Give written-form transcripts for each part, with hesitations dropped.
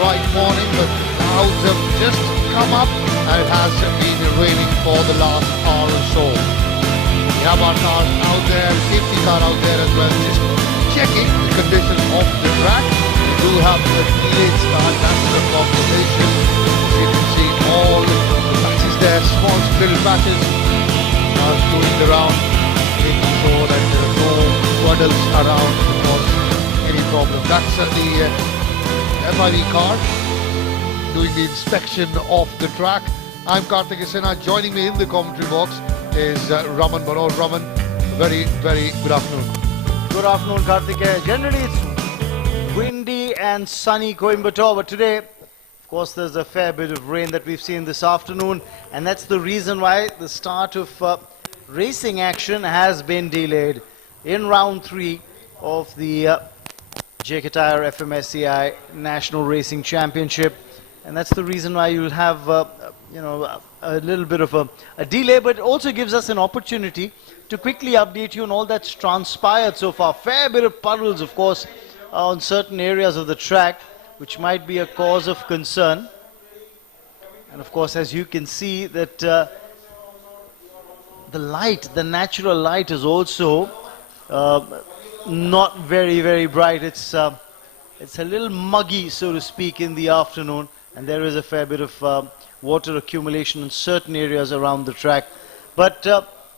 bright morning, but clouds have just come up and it has been raining for the last hour or so. We have our cars out there, safety car out there as well, just checking the condition of the track. We do have a delayed start, that's the population. As you can see, all the patches there, small little patches are going around, making sure that there are no puddles around to cause any problem. That's the FIV car doing the inspection of the track. I'm Karthik Sinha. Joining me in the commentary box is Raman Banod. Raman, very good afternoon. Good afternoon, Karthik. Generally it's windy and sunny Coimbatore, but today, of course, there's a fair bit of rain that we've seen this afternoon, and that's the reason why the start of racing action has been delayed in round 3 of the TYRE-FMSCI National Racing Championship, and that's the reason why you'll have a little bit of a delay, but it also gives us an opportunity to quickly update you on all that's transpired so far. Fair bit of puddles, of course, on certain areas of the track, which might be a cause of concern. And of course, as you can see, that the natural light is also not very bright. It's a little muggy, so to speak, in the afternoon, and there is a fair bit of water accumulation in certain areas around the track. But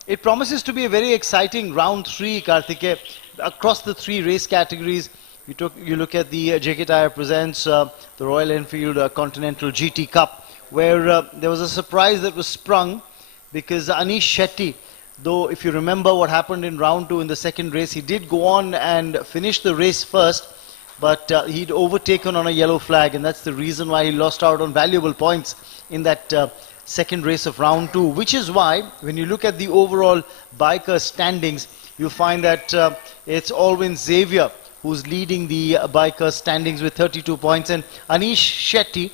it promises to be a very exciting round 3, Karthike, across the 3 race categories. You look at the JK Tyre presents the Royal Enfield Continental GT Cup, where there was a surprise that was sprung because Anish Shetty, though if you remember what happened in round 2 in the second race, he did go on and finish the race first, but he'd overtaken on a yellow flag, and that's the reason why he lost out on valuable points in that second race of round 2, which is why when you look at the overall biker standings, you find that it's Alwyn Xavier who's leading the biker standings with 32 points, and Anish Shetty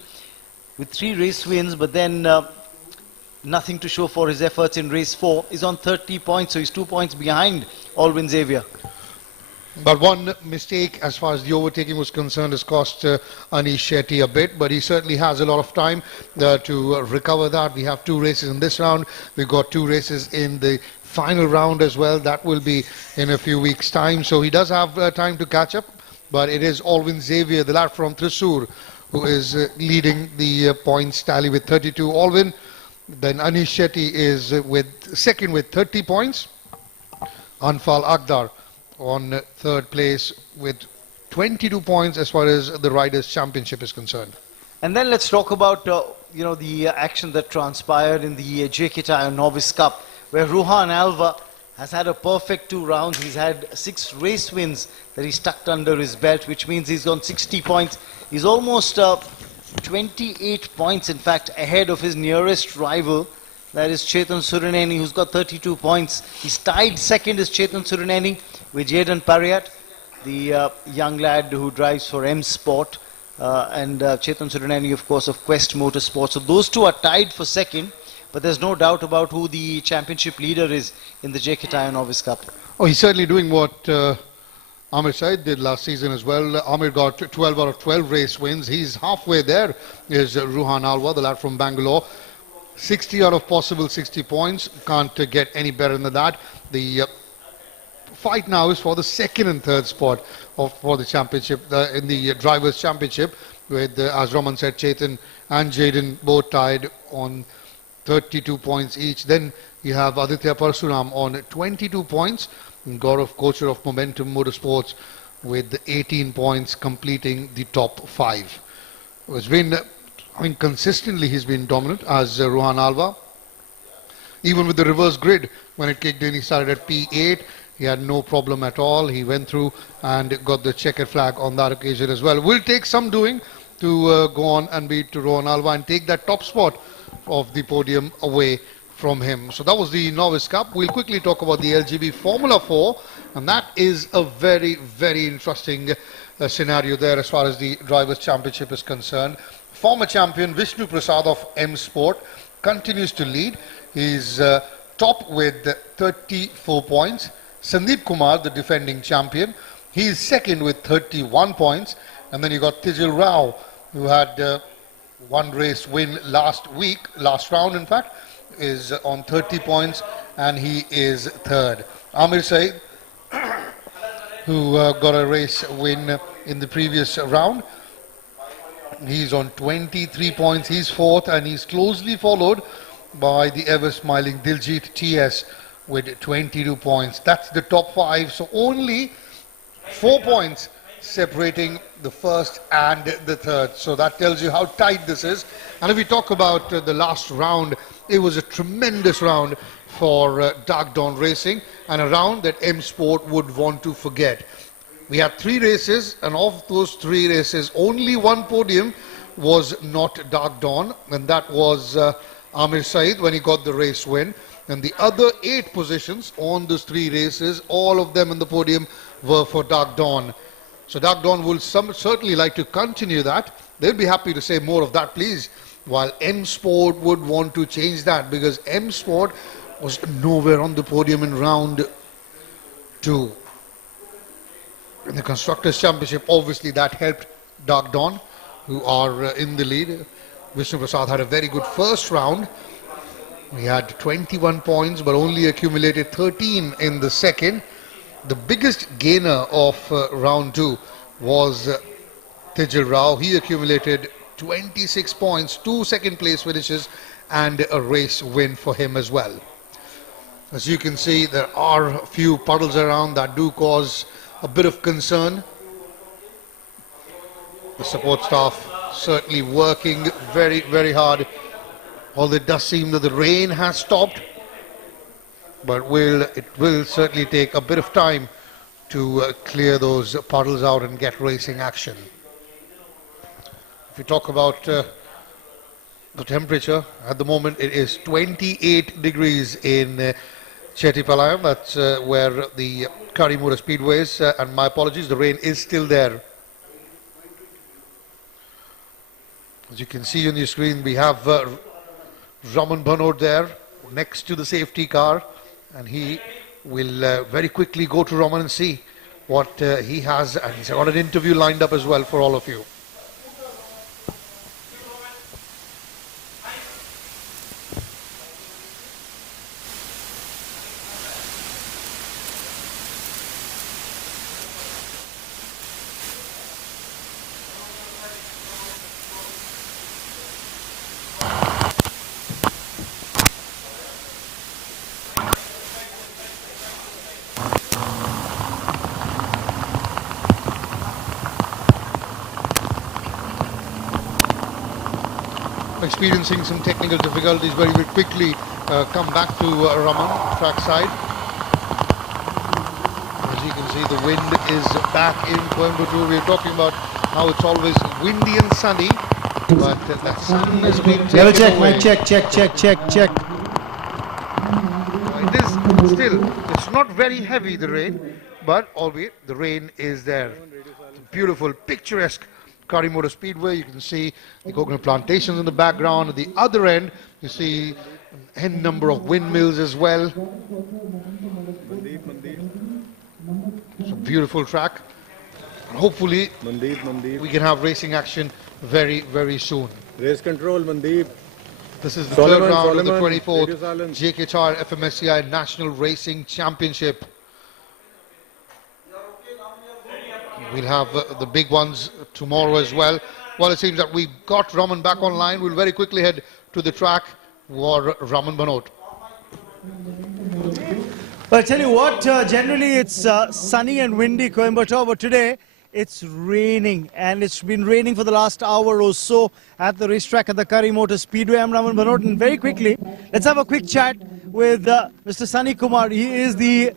with 3 race wins, but then nothing to show for his efforts in race 4, is on 30 points, so he's 2 points behind Alwyn Xavier. But one mistake as far as the overtaking was concerned has cost Anish Shetty a bit, but he certainly has a lot of time to recover that. We have 2 races in this round. We've got 2 races in the final round as well. That will be in a few weeks' time. So he does have time to catch up, but it is Alwyn Xavier, the lad from Thrissur, who is leading the points tally with 32. Alwyn, then Anish Shetty is second with 30 points. Anfal Akdar on 3rd place with 22 points as far as the Riders' Championship is concerned. And then let's talk about the action that transpired in the JK Tyre Novice Cup, where Ruhan Alva has had a perfect 2 rounds. He's had 6 race wins that he's tucked under his belt, which means he's on 60 points. He's almost 28 points, in fact, ahead of his nearest rival. That is Chetan Surineni, who's got 32 points. He's tied second as Chetan Surineni with Jaden Pariat, the young lad who drives for M Sport, and Chetan Surineni, of course, of Quest Motorsports. So those 2 are tied for second, but there's no doubt about who the championship leader is in the JK Tyre Novice Cup. Oh, he's certainly doing what Amir Said did last season as well. Amir got 12 out of 12 race wins. He's halfway there, is Ruhan Alva, the lad from Bangalore. 60 out of possible 60 points. Can't get any better than that. The fight now is for the 2nd and 3rd spot for the championship, in the Drivers' Championship, with, as Raman said, Chetan and Jaden both tied on 32 points each. Then you have Aditya Parasuram on 22 points. And Gaurav Kochar of Momentum Motorsports with 18 points, completing the top 5. It's been, consistently he's been dominant as Ruhan Alva. Even with the reverse grid, when it kicked in, he started at P8. He had no problem at all. He went through and got the checkered flag on that occasion as well. Will take some doing to go on and beat Ruhan Alva and take that top spot of the podium away from him. So that was the Novice Cup. We'll quickly talk about the LGB Formula 4, and that is a very interesting scenario there as far as the Drivers' Championship is concerned. Former champion Vishnu Prasad of M Sport continues to lead. He's top with 34 points. Sandeep Kumar, the defending champion, he is second with 31 points. And then you got Tijil Rao who had one race win last round in fact, is on 30 points and he is third. Amir Saeed, who got a race win in the previous round, he's on 23 points, he's fourth, and he's closely followed by the ever-smiling Diljit TS with 22 points. That's the top five, so only 4 points separating the first and the third. So that tells you how tight this is. And if we talk about the last round, it was a tremendous round for Dark Dawn Racing, and a round that M Sport would want to forget. We had 3 races, and of those 3 races, only one podium was not Dark Dawn, and that was Amir Saeed when he got the race win. And the other 8 positions on those 3 races, all of them in the podium were for Dark Dawn. So Dark Dawn will certainly like to continue that. They'll be happy to say more of that, please. While M Sport would want to change that, because M Sport was nowhere on the podium in round 2. In the Constructors' Championship, obviously that helped Dark Dawn, who are in the lead. Vishnu Prasad had a very good first round. He had 21 points, but only accumulated 13 in the second. The biggest gainer of round 2 was Tijil Rao. He accumulated 26 points, 2 second place finishes, and a race win for him as well. As you can see, there are a few puddles around that do cause a bit of concern. The support staff certainly working very, very hard. Although it does seem that the rain has stopped, but it will certainly take a bit of time to clear those puddles out and get racing action. If you talk about the temperature, at the moment it is 28 degrees in Chettipalayam. That's where the Kari Motorspeedway is, and my apologies, the rain is still there. As you can see on your screen, we have Raman Bhanot there next to the safety car, and he will very quickly go to Raman and see what he has, and he's got an interview lined up as well for all of you. Experiencing some technical difficulties, very, very quickly come back to Raman, track side. As you can see, the wind is back in Coimbatore. We're talking about how it's always windy and sunny, but that sun has been taken away. Check. It is still, it's not very heavy, the rain, but albeit the rain is there. Beautiful, picturesque Kari Motorspeedway. You can see the coconut plantations in the background. At the other end, you see an n number of windmills as well. It's a beautiful track. And hopefully, we can have racing action very, very soon. Race control, Mandeep. This is the third round of the 24th JK TYRE-FMSCI National Racing Championship. We'll have the big ones tomorrow as well. Well, it seems that we've got Raman back online. We'll very quickly head to the track for Raman Bhanot. Well, I tell you what, generally it's sunny and windy Coimbatore, but today it's raining, and it's been raining for the last hour or so at the racetrack at the Kari Motorspeedway. I'm Raman Bhanot, and very quickly, let's have a quick chat with Mr. Sunny Kumar. He is the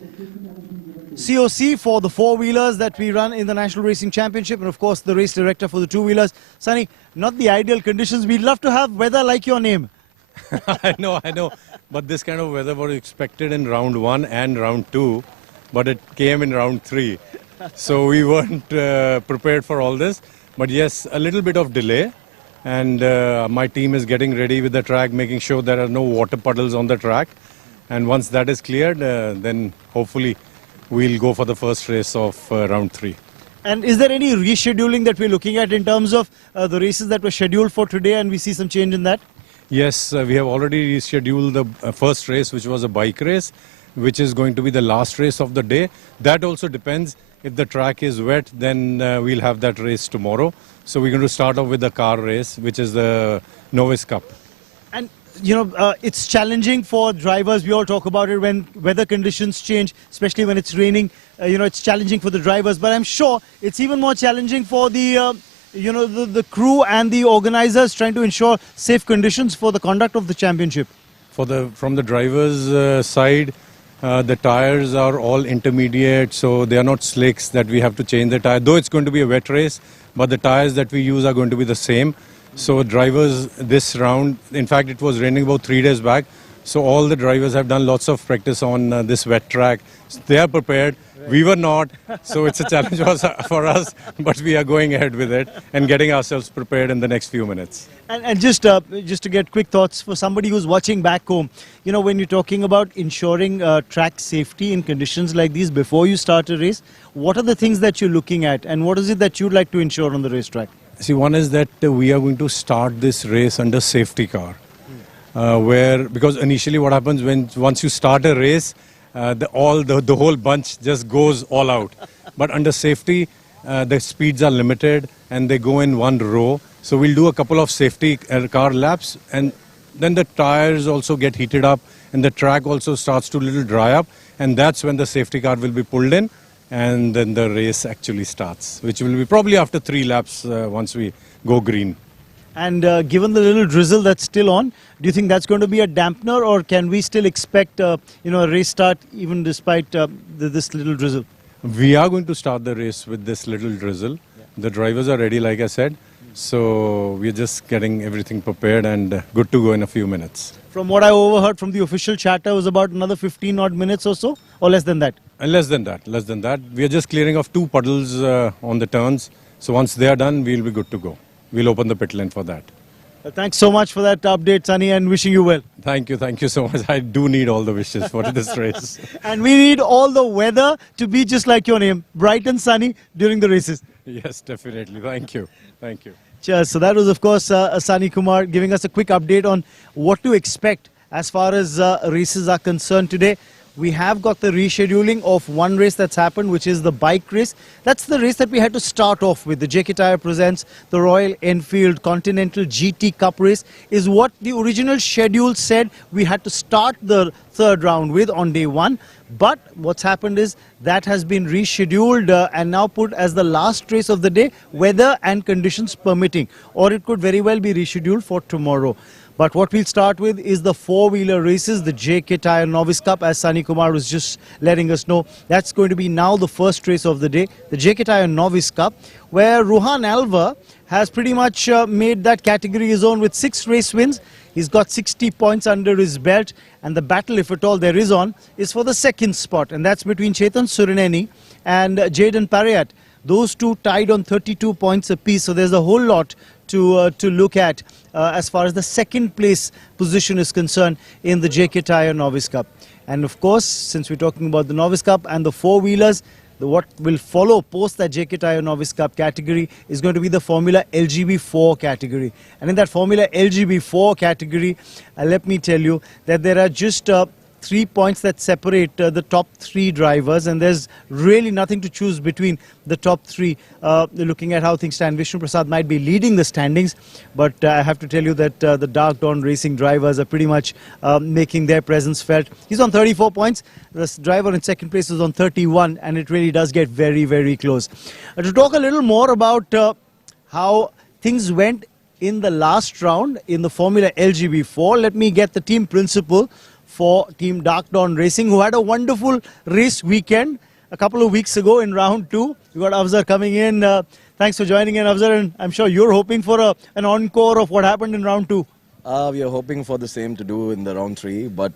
COC for the 4-wheelers that we run in the National Racing Championship, and of course the race director for the 2-wheelers. Sunny, not the ideal conditions. We'd love to have weather like your name. I know. But this kind of weather was expected in round 1 and round 2, but it came in round 3. So we weren't prepared for all this. But yes, a little bit of delay. And my team is getting ready with the track, making sure there are no water puddles on the track. And once that is cleared, then hopefully we'll go for the first race of round 3. And is there any rescheduling that we're looking at in terms of the races that were scheduled for today, and we see some change in that? Yes, we have already rescheduled the first race, which was a bike race, which is going to be the last race of the day. That also depends. If the track is wet, then we'll have that race tomorrow. So we're going to start off with the car race, which is the Novice Cup. And, you know, it's challenging for drivers. We all talk about it when weather conditions change, especially when it's raining. You know, it's challenging for the drivers. But I'm sure it's even more challenging for the, you know, the crew and the organizers trying to ensure safe conditions for the conduct of the championship. From the driver's side, the tires are all intermediate, so they are not slicks that we have to change the tire. Though it's going to be a wet race, but the tires that we use are going to be the same. So drivers this round, in fact it was raining about 3 days back, so all the drivers have done lots of practice on this wet track. So they are prepared. We were not, so it's a challenge for us, but we are going ahead with it and getting ourselves prepared in the next few minutes. And just to get quick thoughts for somebody who's watching back home, you know, when you're talking about ensuring track safety in conditions like these before you start a race, what are the things that you're looking at, and what is it that you'd like to ensure on the racetrack? See, one is that we are going to start this race under safety car, because initially what happens once you start a race, the whole bunch just goes all out. But under safety, the speeds are limited and they go in one row. So we'll do a couple of safety car laps, and then the tires also get heated up and the track also starts to little dry up, and that's when the safety car will be pulled in, and then the race actually starts, which will be probably after 3 laps once we go green. And given the little drizzle that's still on, do you think that's going to be a dampener, or can we still expect you know, a race start even despite this little drizzle? We are going to start the race with this little drizzle. Yeah. The drivers are ready, like I said. So we're just getting everything prepared and good to go in a few minutes. From what I overheard from the official chatter, it was about another 15 odd minutes or so, or less than that? Less than that. We are just clearing off 2 puddles on the turns. So once they are done, we'll be good to go. We'll open the pit lane for that. Thanks so much for that update, Sunny, and wishing you well. Thank you so much. I do need all the wishes for this race. And we need all the weather to be just like your name, bright and sunny during the races. Yes, definitely. Thank you. Cheers. So that was, of course, Sunny Kumar giving us a quick update on what to expect as far as races are concerned today. We have got the rescheduling of one race that's happened, which is the bike race. That's the race that we had to start off with. The JK Tyre presents the Royal Enfield Continental GT Cup race is what the original schedule said we had to start the third round with on day 1. But what's happened is that has been rescheduled and now put as the last race of the day, weather and conditions permitting. Or it could very well be rescheduled for tomorrow. But what we'll start with is the 4-wheeler races, the JK Tyre Novice Cup, as Sunny Kumar was just letting us know. That's going to be now the first race of the day, the JK Tyre Novice Cup, where Ruhan Alva has pretty much made that category his own with 6 race wins. He's got 60 points under his belt, and the battle, if at all there is on, is for the second spot, and that's between Chetan Surineni and Jayden Parayat. Those two tied on 32 points apiece, so there's a whole lot to look at as far as the second place position is concerned in the JK Tyre Novice Cup. And of course, since we're talking about the Novice Cup and the 4-wheelers, what will follow post that JK Tyre Novice Cup category is going to be the Formula LGB4 category. And in that Formula LGB4 category, let me tell you that there are just 3 points that separate the top 3 drivers, and there's really nothing to choose between the top 3. Looking at how things stand, Vishnu Prasad might be leading the standings, but I have to tell you that the Dark Dawn Racing drivers are pretty much making their presence felt. He's on 34 points. The driver in second place is on 31, and it really does get very, very close. To talk a little more about how things went in the last round in the Formula LGB4, let me get the team principal for Team Dark Dawn Racing, who had a wonderful race weekend a couple of weeks ago in round 2. We got Afzar coming in. Thanks for joining in, Afzar, and I'm sure you're hoping for an encore of what happened in round 2. We are hoping for the same to do in the round 3, but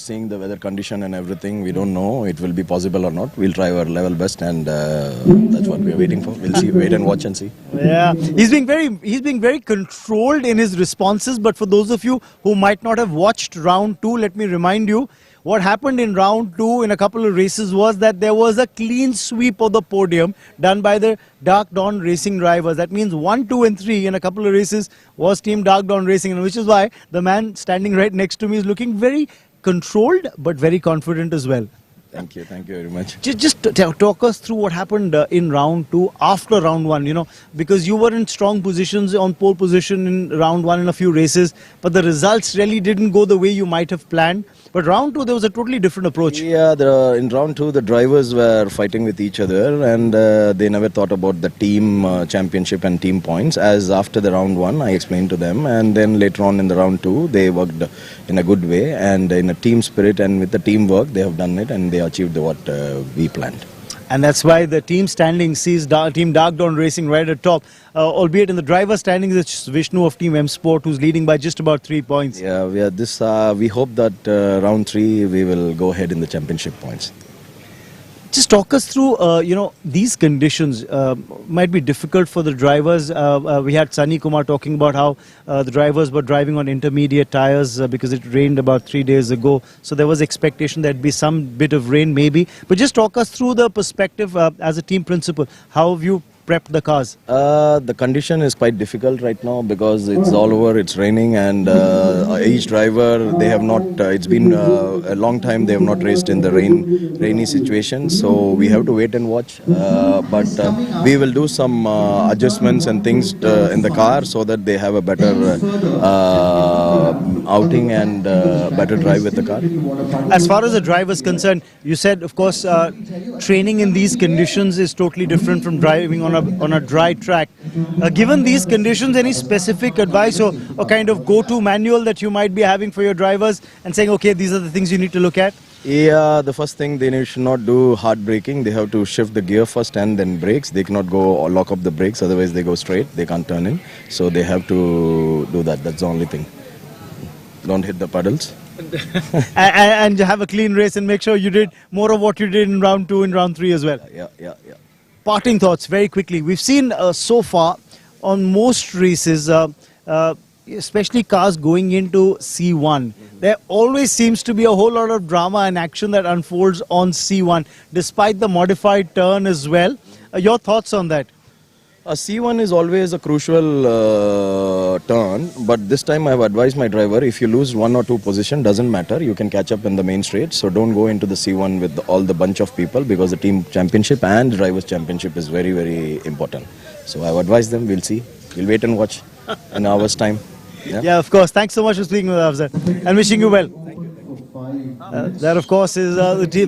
seeing the weather condition and everything, we don't know it will be possible or not. We'll try our level best, and that's what we are waiting for. We'll see, wait and watch and see. Yeah, he's being very controlled in his responses. But for those of you who might not have watched round 2, let me remind you, What happened in round 2 in a couple of races was that there was a clean sweep of the podium done by the Dark Dawn Racing drivers. That means 1, 2 and 3 in a couple of races was Team Dark Dawn Racing, and which is why the man standing right next to me is looking very controlled but very confident as well. Thank you very much. Just talk us through what happened in round 2 after round 1, you know, because you were in strong positions on pole position in round 1 in a few races, but the results really didn't go the way you might have planned. But round 2 there was a totally different approach. Yeah, in round 2 the drivers were fighting with each other, and they never thought about the team championship and team points. As after the round 1 I explained to them, and then later on in the round 2 they worked in a good way and in a team spirit, and with the teamwork they have done it and they achieved what we planned. And that's why the team standing sees Team Dark Dawn Racing right at top. Albeit in the driver standings, it's Vishnu of Team M Sport who's leading by just about 3 points. Yeah, we hope that round 3 we will go ahead in the championship points. Just talk us through, you know, these conditions might be difficult for the drivers. We had Sunny Kumar talking about how the drivers were driving on intermediate tires because it rained about 3 days ago. So there was expectation there'd be some bit of rain maybe. But just talk us through the perspective as a team principal. How have you prepped the cars? The condition is quite difficult right now because it's all over, it's raining, and each driver, they have not, it's been a long time they have not raced in the rainy situation, so we have to wait and watch. But we will do some adjustments and things in the car so that they have a better outing and better drive with the car. As far as the driver is concerned, you said, of course, training in these conditions is totally different from driving on a dry track. Given these conditions, any specific advice or kind of go-to manual that you might be having for your drivers and saying, okay, these are the things you need to look at? Yeah, the first thing, they should not do hard braking. They have to shift the gear first and then brakes. They cannot go or lock up the brakes, otherwise they go straight. They can't turn in. So they have to do that. That's the only thing. Don't hit the pedals. and have a clean race and make sure you did more of what you did in round 2 and round 3 as well. Yeah. Parting thoughts very quickly. We've seen so far on most races, especially cars going into C1, there always seems to be a whole lot of drama and action that unfolds on C1, despite the modified turn as well. Your thoughts on that? C1 is always a crucial turn, but this time I have advised my driver, if you lose 1 or 2 position, doesn't matter, you can catch up in the main straight, so don't go into the C1 with all the bunch of people, because the team championship and drivers championship is very, very important. So I have advised them, we'll see, we'll wait and watch in an hour's time. Yeah, of course. Thanks so much for speaking with us, sir, and wishing you well. That, of course, is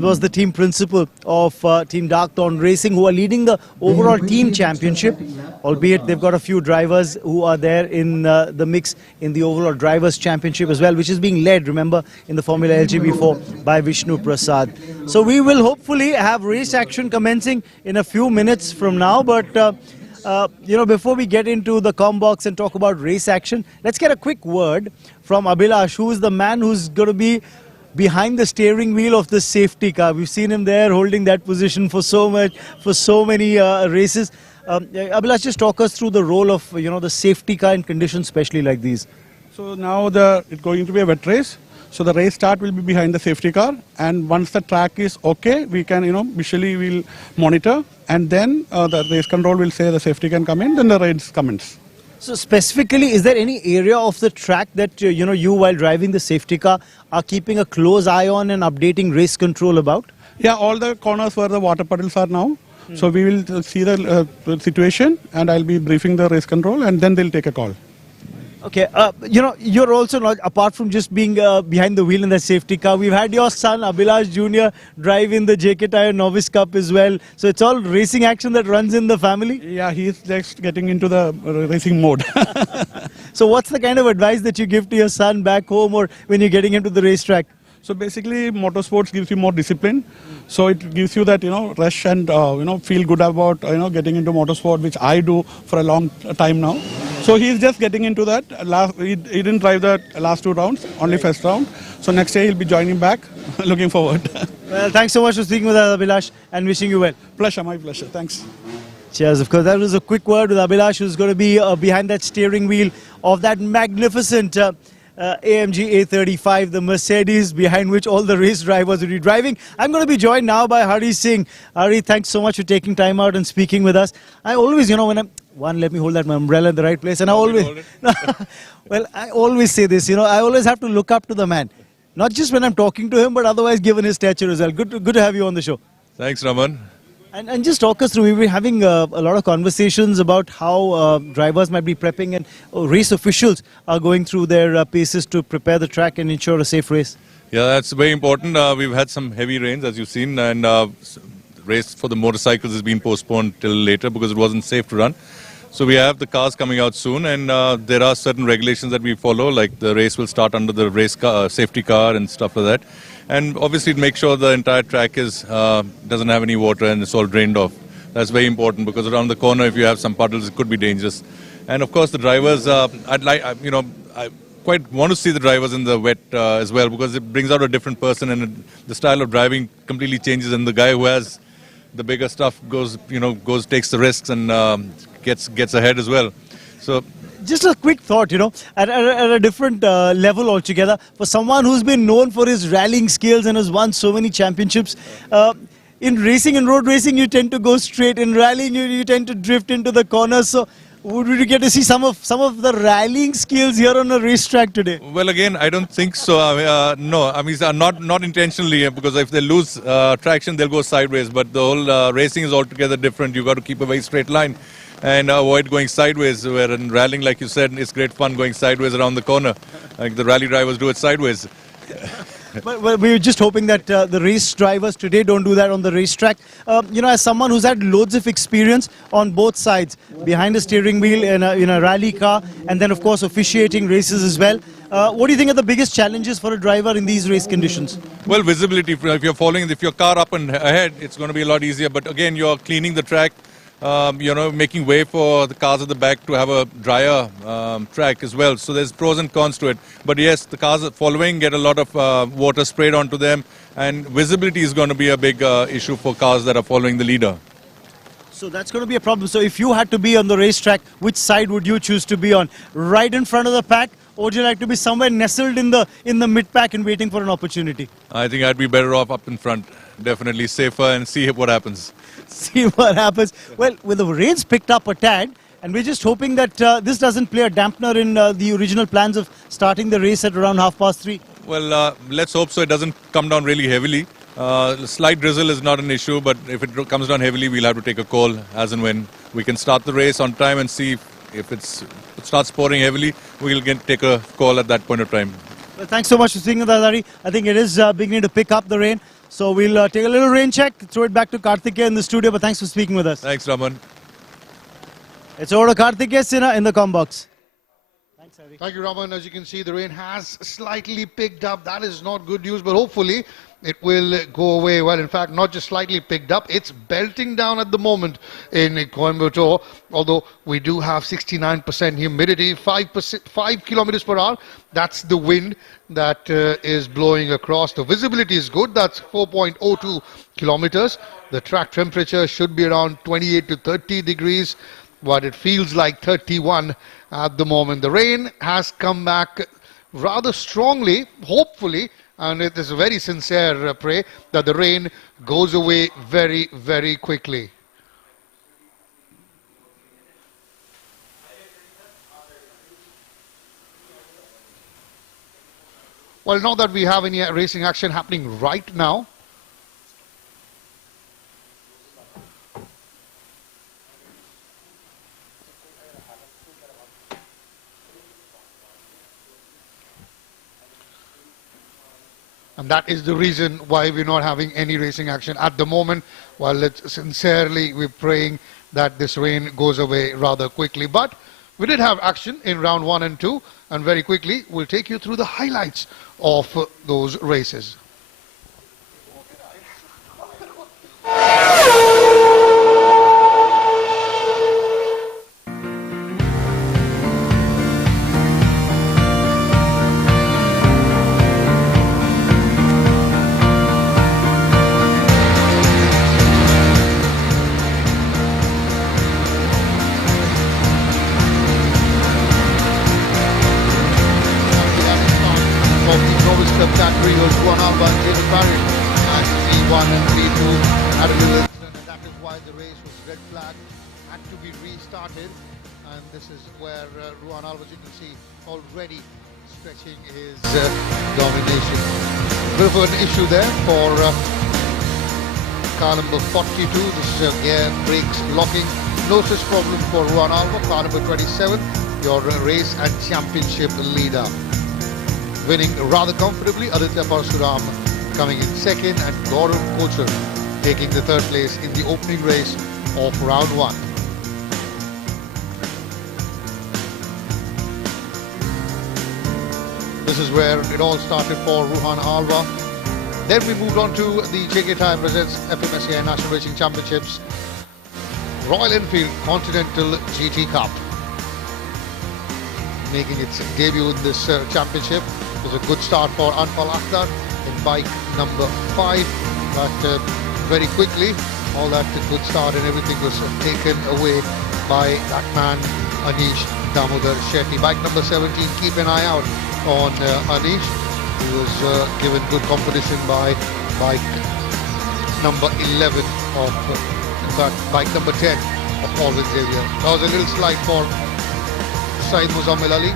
was the team principal of Team Dark Dawn Racing, who are leading the overall team championship, albeit they've got a few drivers who are there in the mix in the overall drivers championship as well, which is being led, remember, in the Formula LGB4 by Vishnu Prasad. So we will hopefully have race action commencing in a few minutes from now, but you know, before we get into the box and talk about race action, let's get a quick word from Abhilash, who is the man who's going to be behind the steering wheel of the safety car. We've seen him there holding that position for so many races. Abhilash, just talk us through the role of, you know, the safety car in conditions especially like these. So now it's going to be a wet race. So the race start will be behind the safety car, and once the track is okay, we can, you know, visually we'll monitor, and then the race control will say the safety can come in, then the race commence. So specifically, is there any area of the track that, you know, you while driving the safety car are keeping a close eye on and updating race control about? Yeah, all the corners where the water puddles are now. So we will see the situation, and I'll be briefing the race control, and then they'll take a call. Okay, you know, you're also not, apart from just being behind the wheel in that safety car, we've had your son, Abhilash Jr., drive in the JK Tyre Novice Cup as well. So it's all racing action that runs in the family? Yeah, he's just getting into the racing mode. So what's the kind of advice that you give to your son back home or when you're getting into the racetrack? So basically, motorsports gives you more discipline. So it gives you that, you know, rush and, you know, feel good about, you know, getting into motorsport, which I do for a long time now. So he's just getting into that. He didn't drive the last 2 rounds, only first round. So next year he'll be joining back. Looking forward. Well, thanks so much for speaking with us, Abhilash, and wishing you well. Pleasure, my pleasure. Thanks. Cheers. Of course, that was a quick word with Abhilash, who's going to be behind that steering wheel of that magnificent AMG A35, the Mercedes behind which all the race drivers will be driving. I'm going to be joined now by Hari Singh. Hari, thanks so much for taking time out and speaking with us. I always, let me hold that my umbrella in the right place. And I always, well, I always say this, I always have to look up to the man. Not just when I'm talking to him, but otherwise given his stature as well. Good to have you on the show. Thanks, Raman. And just talk us through, we've been having a lot of conversations about how drivers might be prepping and race officials are going through their paces to prepare the track and ensure a safe race. Yeah, that's very important. We've had some heavy rains, as you've seen, and race for the motorcycles has been postponed till later because it wasn't safe to run. So we have the cars coming out soon, and there are certain regulations that we follow, like the race will start under the race car, safety car and stuff like that. And obviously make sure the entire track is doesn't have any water and it's all drained off. That's very important because around the corner, if you have some puddles, it could be dangerous. And of course, the drivers, I quite want to see the drivers in the wet as well, because it brings out a different person, and the style of driving completely changes. And the guy who has the bigger stuff takes the risks and gets ahead as well. So. Just a quick thought, at a different level altogether, for someone who's been known for his rallying skills and has won so many championships, in racing and road racing, you tend to go straight. In rallying, you tend to drift into the corners. So, would we get to see some of the rallying skills here on a racetrack today? Well, again, I don't think so. No, I mean, not intentionally, because if they lose traction, they'll go sideways. But the whole racing is altogether different. You've got to keep a very straight line and avoid going sideways, where in rallying, like you said, it's great fun going sideways around the corner. Like the rally drivers do it sideways. But we were just hoping that the race drivers today don't do that on the racetrack. As someone who's had loads of experience on both sides, behind a steering wheel in a rally car, and then of course officiating races as well, what do you think are the biggest challenges for a driver in these race conditions? Well, visibility. If your car up and ahead, it's going to be a lot easier. But again, you're cleaning the track. Making way for the cars at the back to have a drier track as well. So there's pros and cons to it. But yes, the cars following get a lot of water sprayed onto them, and visibility is going to be a big issue for cars that are following the leader. So that's going to be a problem. So if you had to be on the racetrack, which side would you choose to be on? Right in front of the pack, or would you like to be somewhere nestled in the mid-pack and waiting for an opportunity? I think I'd be better off up in front. Definitely safer, and see what happens. See what happens. Well, with the rains picked up a tad, and we're just hoping that this doesn't play a dampener in the original plans of starting the race at around 3:30. Well, let's hope so. It doesn't come down really heavily. Slight drizzle is not an issue, but if it comes down heavily, we'll have to take a call as and when. We can start the race on time and see if it starts pouring heavily, we'll take a call at that point of time. Well, thanks so much for speaking with us, Hari. I think it is beginning to pick up the rain. So we'll take a little rain check, throw it back to Karthikeya in the studio, but thanks for speaking with us. Thanks, Raman. It's over to Karthikeya Sinha in the com box. Thanks, Hari. Thank you, Raman. As you can see, the rain has slightly picked up. That is not good news, but hopefully it will go away. Well, in fact, not just slightly picked up, it's belting down at the moment in Coimbatore, although we do have 69% humidity, 5 kilometers per hour. That's the wind that is blowing across. The visibility is good. That's 4.02 kilometers. The track temperature should be around 28 to 30 degrees, but it feels like 31 at the moment. The rain has come back rather strongly, hopefully, and it is a very sincere prayer that the rain goes away very, very quickly. Well, not that we have any racing action happening right now. And that is the reason why we're not having any racing action at the moment. Well, we're praying that this rain goes away rather quickly. But we did have action in round 1 and 2. And very quickly, we'll take you through the highlights of those races. of the Novice Cup category was Juan Alba and David Barrett, and P1 and P2 had a little incident, and that is why the race was red flag, had to be restarted. And this is where Juan Alba, you can see, already stretching his domination. Bit of an issue there for car number 42. This is gear brakes locking. No such problem for Juan Alba. Car number 27, your race and championship leader. Winning rather comfortably, Aditya Parasuram coming in second, and Gaurav Kochar taking the third place in the opening race of round 1. This is where it all started for Ruhan Alva. Then we moved on to the JK Tyre presents FMSCI National Racing Championships Royal Enfield Continental GT Cup. Making its debut in this championship. It was a good start for Anfal Akhtar in bike number 5, but very quickly all that good start and everything was taken away by that man Anish Damodar Shetty. Bike number 17, keep an eye out on Anish. He was given good competition by bike number 11 of, in fact, bike number 10 of Alvin Xavier. That was a little slide for Saeed Muzammil Ali.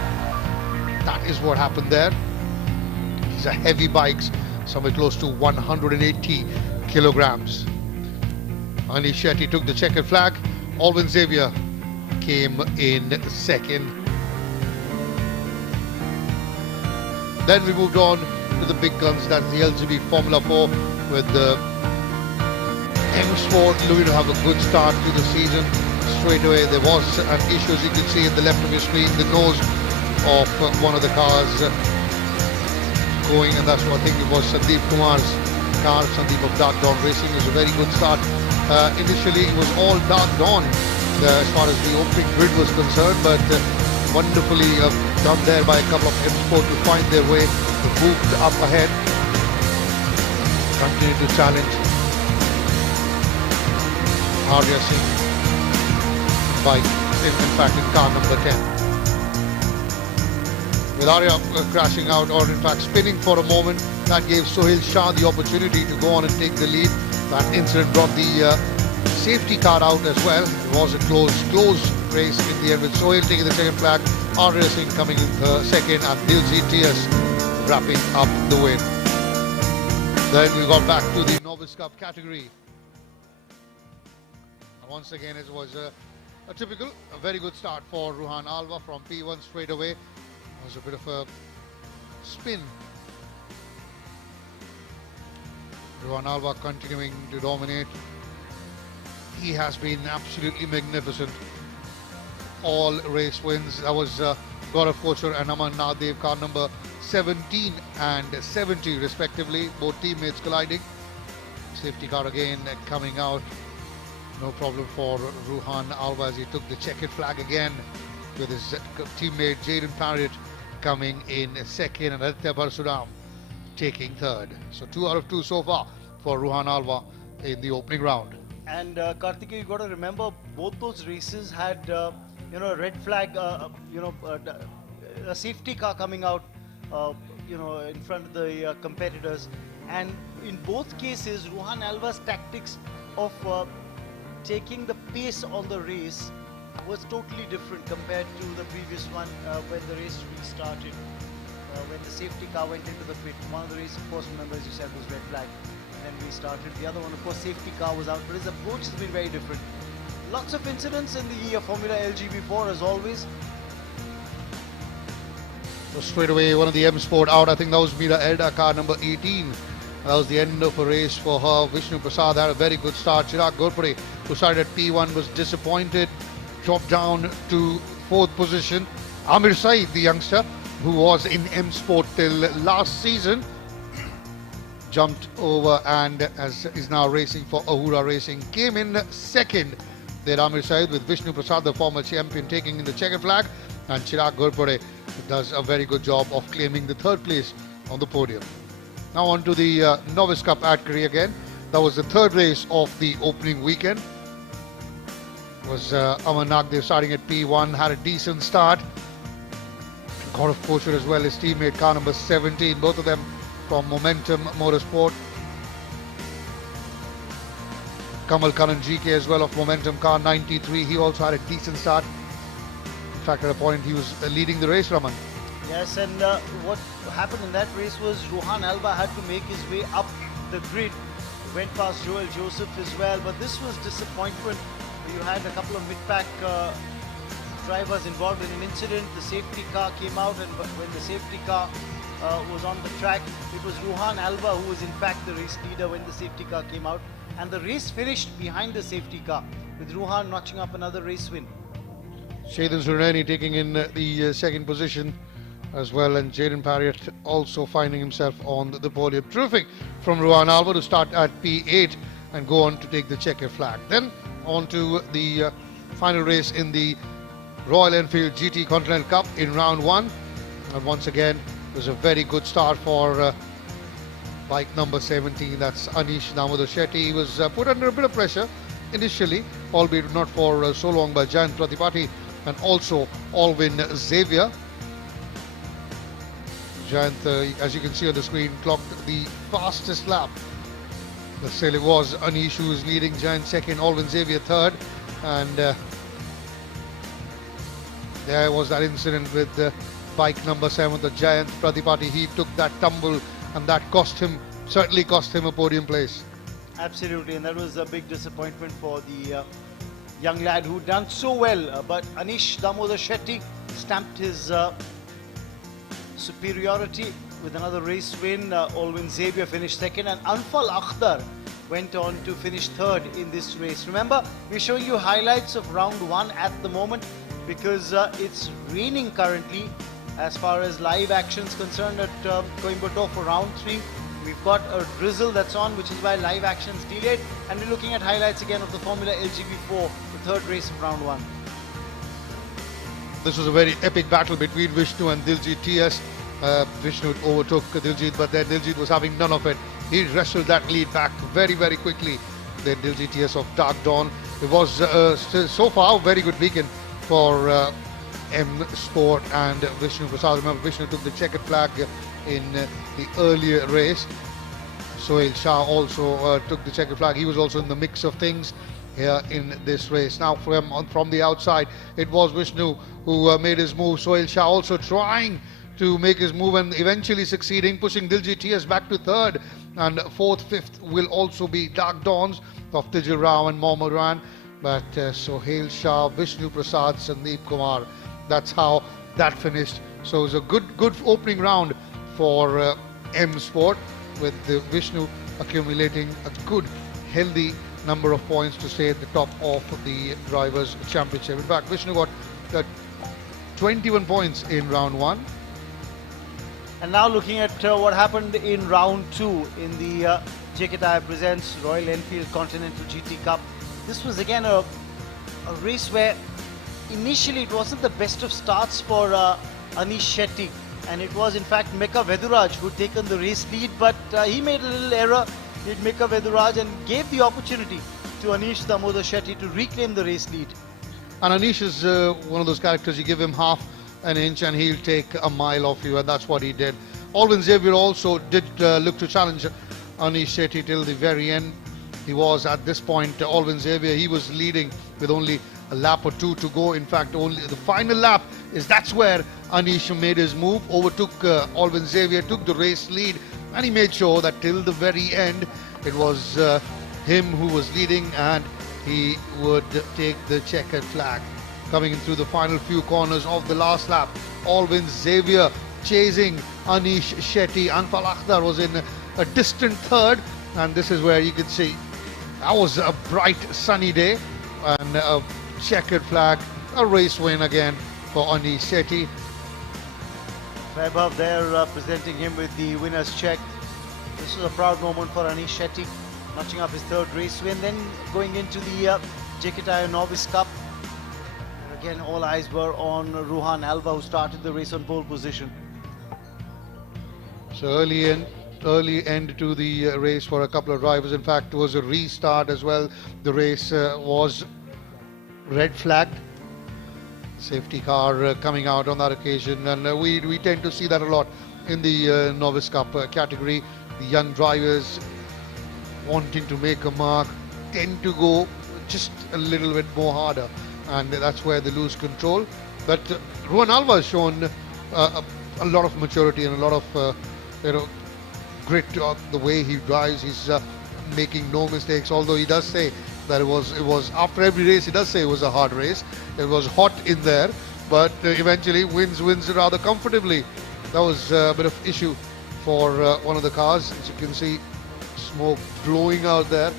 That is what happened there. These are heavy bikes, somewhere close to 180 kilograms. Anish Shetty took the checkered flag. Alvin Xavier came in second. Then we moved on to the big guns, that's the LGB Formula 4, with the M Sport looking to have a good start to the season. Straight away there was an issue, as you can see at the left of your screen, the nose of one of the cars going, and that's what I think it was Sandeep Kumar's car, Sandeep of Dark Dawn Racing. It was a very good start. Initially it was all Dark Dawn as far as the opening grid was concerned, but wonderfully done there by a couple of M Sport to find their way, moved up ahead, continue to challenge Arya Singh bike, in fact in car number 10. With Arya crashing out, or in fact spinning for a moment, that gave Sohail Shah the opportunity to go on and take the lead. That incident brought the safety car out as well. It was a close race in the end, with Sohail taking the second flag, Arya Singh coming in second, and Diljit TS wrapping up the win. Then we got back to the Novice Cup category. And once again it was a very good start for Ruhan Alva from P1 straight away. It was a bit of a spin. Ruhan Alva continuing to dominate. He has been absolutely magnificent. All race wins. That was Gaurav Kochar and Aman Nadev, car number 17 and 70 respectively, both teammates colliding. Safety car again coming out. No problem for Ruhan Alva as he took the checkered flag again, with his teammate Jaden Parrott coming in second and Aditya Parasuram taking third. So 2 out of 2 so far for Ruhan Alva in the opening round. And Karthikeya, you got to remember both those races had a red flag, a safety car coming out, in front of the competitors. And in both cases, Ruhan Alva's tactics of taking the pace on the race was totally different compared to the previous one when the race restarted. When the safety car went into the pit, one of the races, of course, remember, as you said, was red flag. Then restarted. The other one, of course, safety car was out, but his approach has been very different. Lots of incidents in the Formula LGB4 as always. So straight away, one of the M Sport out. I think that was Mira Elda, car number 18. That was the end of a race for her. Vishnu Prasad had a very good start. Chirag Ghorpade, who started at P1, was disappointed, dropped down to 4th position. Amir Saeed, the youngster, who was in M Sport till last season, jumped over and is now racing for Ahura Racing, came in second. There Amir Saeed, with Vishnu Prasad, the former champion, taking in the checkered flag, and Chirag Ghorpade does a very good job of claiming the 3rd place on the podium. Now on to the Novice Cup at Kari again. That was the 3rd race of the opening weekend. It was Aman Nagdev starting at P1, had a decent start. Gaurav Kochar as well, his teammate, car number 17, both of them from Momentum Motorsport. Kamal Karan GK as well of Momentum car 93, he also had a decent start. In fact, at a point he was leading the race, Raman. Yes, and what happened in that race was Ruhan Alba had to make his way up the grid. Went past Joel Joseph as well, but this was disappointment. You had a couple of mid-pack drivers involved in an incident. The safety car came out, and when the safety car was on the track, it was Ruhan Alba who was in fact the race leader when the safety car came out. And the race finished behind the safety car, with Ruhan notching up another race win. Shaidan Surani taking in the second position as well, and Jaden Parriott also finding himself on the podium. Terrific from Ruhan Alba to start at P8 and go on to take the checkered flag. Then on to the final race in the Royal Enfield GT Continental Cup in round 1. And once again, it was a very good start for bike number 17, that's Anish Damodar Shetty. He was put under a bit of pressure initially, albeit not for so long, by Jayant Pratipati and also Alvin Xavier. Jayant, as you can see on the screen, clocked the fastest lap. But still it was Anish who was leading, Jayant second, Alvin Xavier third. And there was that incident with bike number 7, the Jayant Pratipati. He took that tumble and that certainly cost him a podium place. Absolutely, and that was a big disappointment for the young lad who done so well. But Anish Damodar Shetty stamped his superiority with another race win. Alvin Xavier finished second, and Anfal Akhtar went on to finish third in this race. Remember, we're showing you highlights of round 1 at the moment because it's raining currently as far as live action is concerned at Coimbatore for round 3. We've got a drizzle that's on, which is why live action is delayed, and we're looking at highlights again of the Formula LGB4, the third race of round 1. This was a very epic battle between Vishnu and Diljit TS. Vishnu overtook Diljit, but then Diljit was having none of it. He wrestled that lead back very, very quickly. Then Diljit TS of Dark Dawn. It was so far a very good weekend for M Sport and Vishnu Prasad. Remember, Vishnu took the checkered flag in the earlier race. Sohail Shah also took the checkered flag. He was also in the mix of things here in this race. Now from the outside, it was Vishnu who made his move. Sohail Shah also trying to make his move and eventually succeeding, pushing Diljit TS back to third. And fourth, fifth will also be Dark Dawns of Tijil Rao and Mohammad Ran. But Sohail Shah, Vishnu Prasad, Sandeep Kumar, that's how that finished. So it was a good opening round for M Sport, with Vishnu accumulating a good, healthy number of points to stay at the top of the Drivers' Championship. In fact, Vishnu got 21 points in round 1. And now looking at what happened in round 2 in the JK Tyre Presents Royal Enfield Continental GT Cup. This was again a race where initially it wasn't the best of starts for Anish Shetty, and it was in fact Meka Veduraj who had taken the race lead, but he made a little error, did Meka Veduraj, and gave the opportunity to Anish Damodar Shetty to reclaim the race lead. And Anish is one of those characters, you give him half an inch and he'll take a mile off you, and that's what he did. Alvin Xavier also did look to challenge Anish Shetty till the very end. He was at this point, Alvin Xavier, he was leading with only a lap or two to go. In fact, only the final lap that's where Anish made his move, overtook Alvin Xavier, took the race lead, and he made sure that till the very end it was him who was leading, and he would take the checkered flag. Coming in through the final few corners of the last lap, Alvin Xavier chasing Anish Shetty. Anfal Akhtar was in a distant third, and this is where you can see that was a bright sunny day and a checkered flag, a race win again for Anish Shetty. Vaibhav there presenting him with the winner's check. This was a proud moment for Anish Shetty, notching up his third race win, then going into the JK Tyre Novice Cup. And again, all eyes were on Ruhan Alba, who started the race on pole position. So early end to the race for a couple of drivers. In fact, it was a restart as well. The race was red flagged. Safety car coming out on that occasion, and we tend to see that a lot in the Novice Cup category. The young drivers wanting to make a mark tend to go just a little bit more harder, and that's where they lose control. But Ruan Alva has shown a lot of maturity and a lot of grit the way he drives. He's making no mistakes, although he does say that it was after every race he does say it was a hard race. It was hot in there, but eventually wins rather comfortably. That was a bit of issue for one of the cars. As you can see, smoke blowing out there.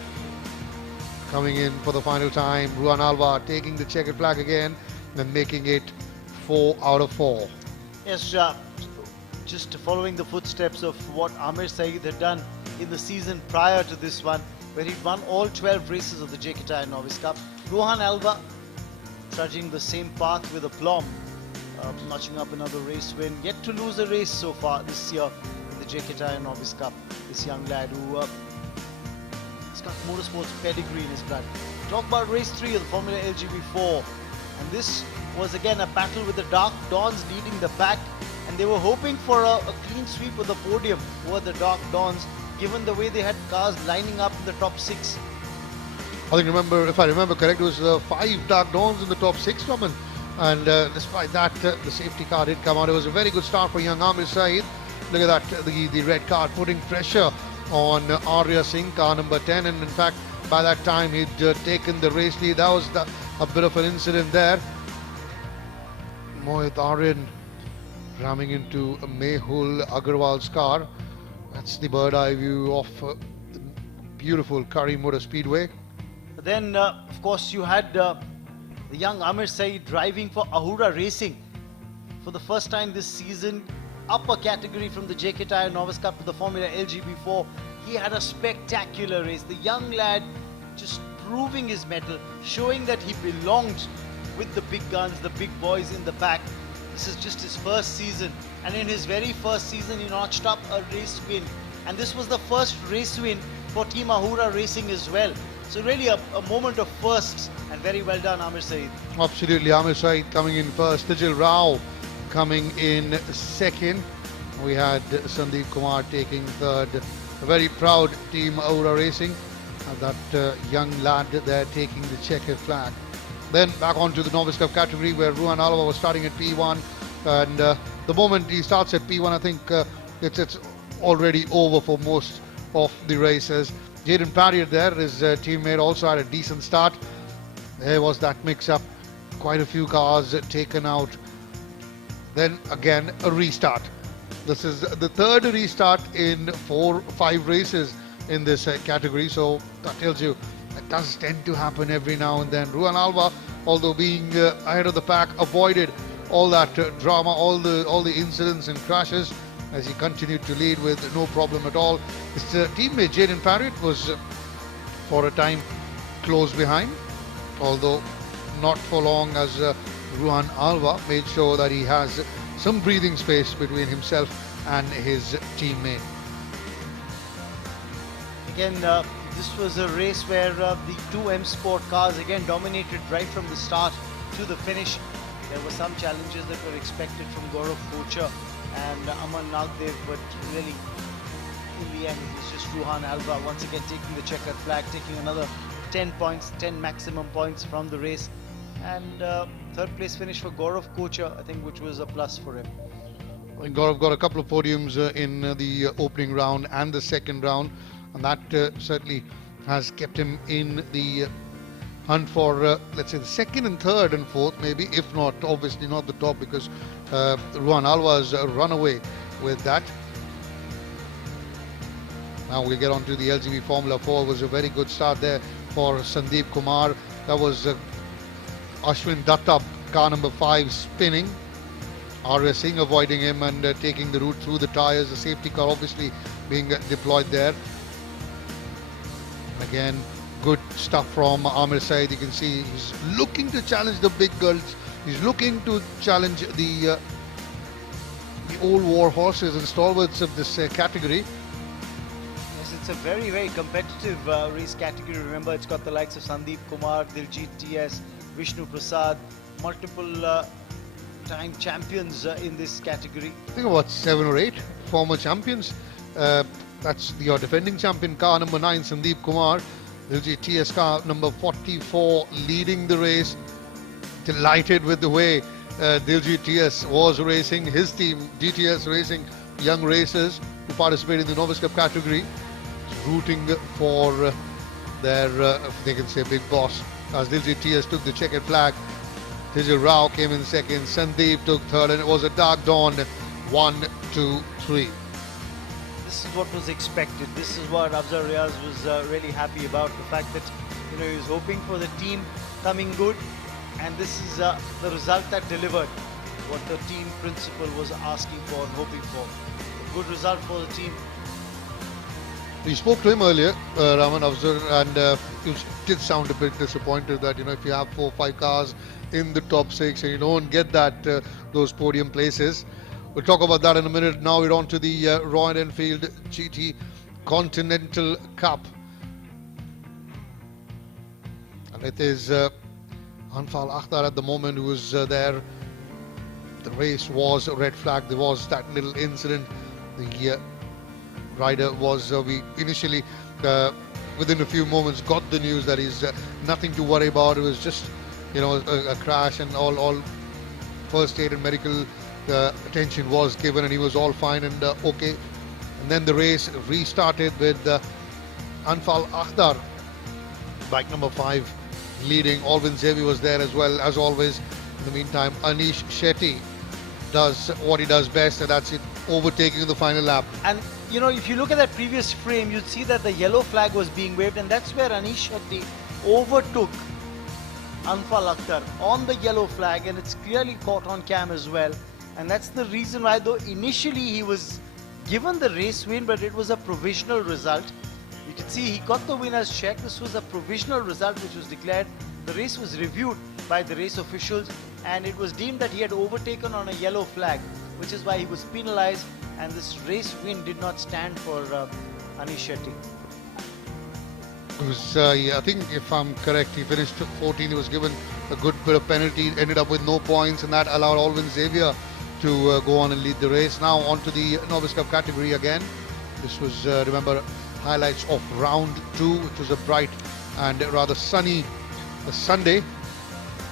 Coming in for the final time, Ruan Alva taking the checkered flag again and making it 4 out of 4. Yes, just following the footsteps of what Amir Saeed had done in the season prior to this one, where he'd won all 12 races of the JK Tyre Novice Cup. Ruan Alva trudging the same path with aplomb, notching up another race win. Yet to lose a race so far this year in the JK Tyre Novice Cup. This young lad who has got motorsports pedigree in his blood. Talk about race 3 of the Formula LGB4, and this was again a battle with the Dark Dawns leading the pack, and they were hoping for a clean sweep of the podium over the Dark Dawns, given the way they had cars lining up in the top 6. I think if I remember correct, it was 5 Dark Dawns in the top 6, Raman. And despite that, the safety car did come out. It was a very good start for young Amir Saeed. Look at that, the red car putting pressure on Arya Singh, car number 10. And in fact, by that time, he'd taken the race lead. That was a bit of an incident there. Mohit Aryan ramming into Mehul Agarwal's car. That's the bird eye view of the beautiful Kari Motorspeedway. But then, of course, you had the young Amir Saeed driving for Ahura Racing for the first time this season, upper category from the JK Tyre Novice Cup to the Formula LGB4. He had a spectacular race. The young lad just proving his mettle, showing that he belonged with the big guns, the big boys in the pack. This is just his first season, and in his very first season he notched up a race win, and this was the first race win for Team Ahura Racing as well. So really a moment of firsts, and very well done, Amir Saeed. Absolutely, Amir Saeed coming in first, Tijil Rao coming in second. We had Sandeep Kumar taking third. A very proud Team Ahura Racing, and that young lad there taking the checkered flag. Then back onto the Novice Cup category, where Ruan Alva was starting at P1, and the moment he starts at P1, I think it's already over for most of the races. Jaden Parriott there, his teammate, also had a decent start. There was that mix-up, quite a few cars taken out. Then again a restart. This is the third restart in 4-5 races in this category, so that tells you it does tend to happen every now and then. Ruan Alva, although being ahead of the pack, avoided all that drama, all the incidents and crashes, as he continued to lead with no problem at all. His teammate Jaden Parriott was for a time close behind, although not for long, as Ruan Alva made sure that he has some breathing space between himself and his teammate. Again, this was a race where the two M Sport cars again dominated right from the start to the finish. There were some challenges that were expected from Gaurav Kocher and Aman Nagdev, but really in the end it's just Ruan Alva once again taking the checkered flag, taking another 10 points, 10 maximum points from the race, and third place finish for Gaurav Kocher, I think, which was a plus for him. Gaurav got a couple of podiums in the opening round and the second round, and that certainly has kept him in the hunt for, let's say, the second and third and fourth, maybe, if not, obviously not the top, because Ruan Alva has run away with that. Now we get on to the LGB Formula 4. It was a very good start there for Sandeep Kumar. That was Ashwin Datta, car number 5, spinning. Arya Singh avoiding him and taking the route through the tyres. The safety car obviously being deployed there. Again, good stuff from Amir Saeed. You can see he's looking to challenge the big girls. He's looking to challenge the old war horses and stalwarts of this category. Yes, it's a very, very competitive race category. Remember, it's got the likes of Sandeep Kumar, Diljit TS, Vishnu Prasad, multiple time champions in this category. I think about 7 or 8 former champions. That's your defending champion, car number 9, Sandeep Kumar. Diljit TS car number 44 leading the race. Delighted with the way Diljit TS was racing. His team, DTS Racing, young racers who participate in the Novice Cup category, rooting for their, if they can say, big boss. As Diljit TS took the checkered flag, Tijal Rao came in second, Sandeep took third, and it was a dark dawn 1, 2, 3. This is what was expected. This is what Afzal Riaz was really happy about. The fact that he was hoping for the team coming good, and this is the result that delivered what the team principal was asking for and hoping for. A good result for the team. We spoke to him earlier, Raman Afzal, and he did sound a bit disappointed that if you have 4 or 5 cars in the top 6 and you don't get that those podium places. We'll talk about that in a minute. Now we're on to the Royal Enfield GT Continental Cup. And it is Anfal Akhtar at the moment who is there. The race was a red flag. There was that little incident. The rider was, we initially, within a few moments, got the news that he's nothing to worry about. It was just, a crash, and all first aid and medical attention was given, and he was all fine and okay. And then the race restarted with Anfal Akhtar, bike number 5, leading. Alvin Zevi was there as well, as always. In the meantime, Anish Shetty does what he does best, and that's it, overtaking in the final lap. And if you look at that previous frame, you'd see that the yellow flag was being waved, and that's where Anish Shetty overtook Anfal Akhtar on the yellow flag, and it's clearly caught on cam as well. And that's the reason why, though initially he was given the race win, but it was a provisional result. You can see he got the winner's check. This was a provisional result which was declared. The race was reviewed by the race officials, and it was deemed that he had overtaken on a yellow flag, which is why he was penalized, and this race win did not stand for Anish Shetty. It was, I think if I'm correct, he finished 14. He was given a good bit of penalty, ended up with no points, and that allowed Alvin Xavier to go on and lead the race. Now on to the Novice Cup category again. This was, remember, highlights of round 2, which was a bright and rather sunny Sunday,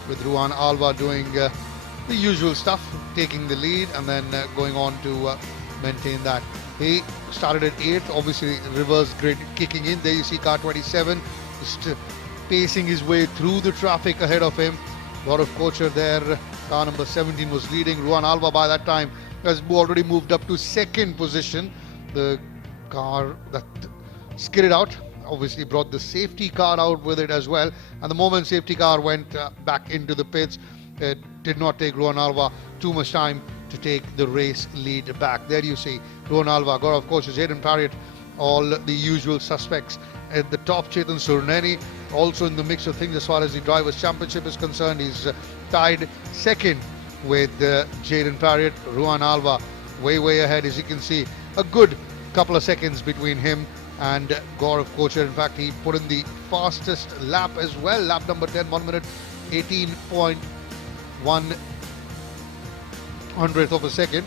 with Ruhan Alva doing the usual stuff, taking the lead and then going on to maintain that. He started at 8th, obviously reverse grid kicking in. There you see car 27 just pacing his way through the traffic ahead of him. Gaurav Kochar there, car number 17 was leading. Ruhan Alva by that time has already moved up to 2nd position. The car that skidded out obviously brought the safety car out with it as well, and the moment safety car went back into the pits, it did not take Ruhan Alva too much time to take the race lead back. There you see Ruhan Alva, Gaurav Kochar, Jayden Parriott, all the usual suspects at the top. Chetan Surneni also in the mix of things as far as the Drivers' Championship is concerned. He's tied 2nd with Jayden Parriott. Ruhan Alva way ahead, as you can see. A good couple of seconds between him and Gaurav Kochar. In fact, he put in the fastest lap as well. Lap number 10, 1 minute 18.1 hundredth of a second.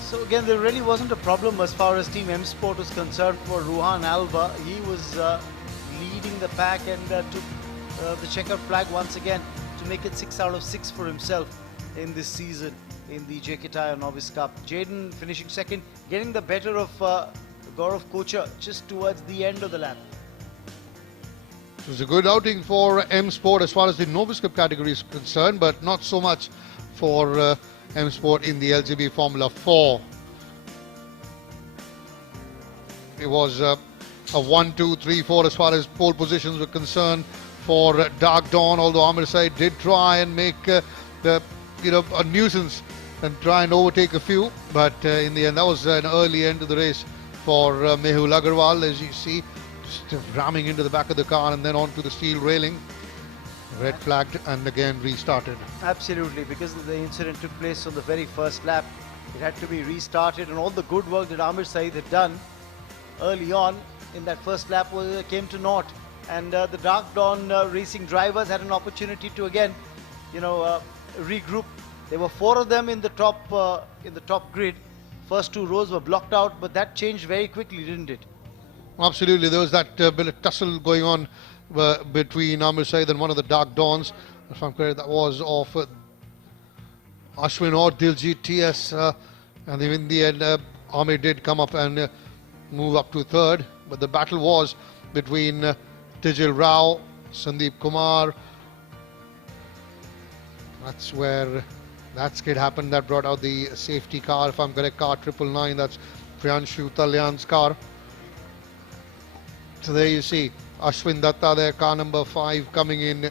So again, there really wasn't a problem as far as Team M Sport was concerned for Ruhan Alva. He was leading the pack and took the checkered flag once again to make it 6 out of 6 for himself in this season in the JK Tyre Novice Cup. Jayden finishing 2nd, getting the better of Gaurav Kochar just towards the end of the lap. It was a good outing for M Sport as far as the Novice Cup category is concerned, but not so much for M Sport in the LGB Formula 4. It was a 1, 2, 3, 4 as far as pole positions were concerned for Dark Dawn, although Amir Said did try and make a nuisance and try and overtake a few, but in the end that was an early end to the race for Mehul Agarwal, as you see, just ramming into the back of the car and then onto the steel railing. Red flagged and again restarted. Absolutely, because the incident took place on the very first lap. It had to be restarted, and all the good work that Amir Said had done early on in that first lap came to naught. and the Dark Dawn racing drivers had an opportunity to again, regroup. There were 4 of them in the top grid. First 2 rows were blocked out, but that changed very quickly, didn't it? Absolutely. There was that bit of tussle going on between Amir Said and one of the Dark Dawns. If I'm correct, that was of Ashwin or Diljit TS. And in the end, Amir did come up and move up to 3rd. But the battle was between Tijil Rao, Sandeep Kumar. That's where that skid happened. That brought out the safety car, if I'm correct, car 999. That's Priyanshu Talyan's car. So there you see Ashwin Datta there, car number 5, coming in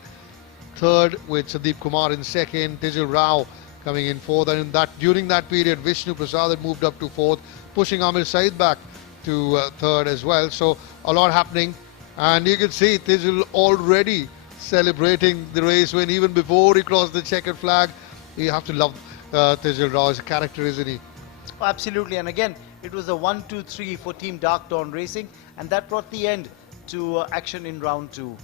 3rd with Sandeep Kumar in 2nd, Tijil Rao coming in 4th, and during that period Vishnu Prasad had moved up to 4th, pushing Amir Said back to 3rd as well. So a lot happening, and you can see Tijil already celebrating the race win even before he crossed the checkered flag. You have to love Tijil Rao as a character, isn't he? Oh, absolutely, and again it was a 1-2-3 for Team Dark Dawn Racing, and that brought the end to action in round 2.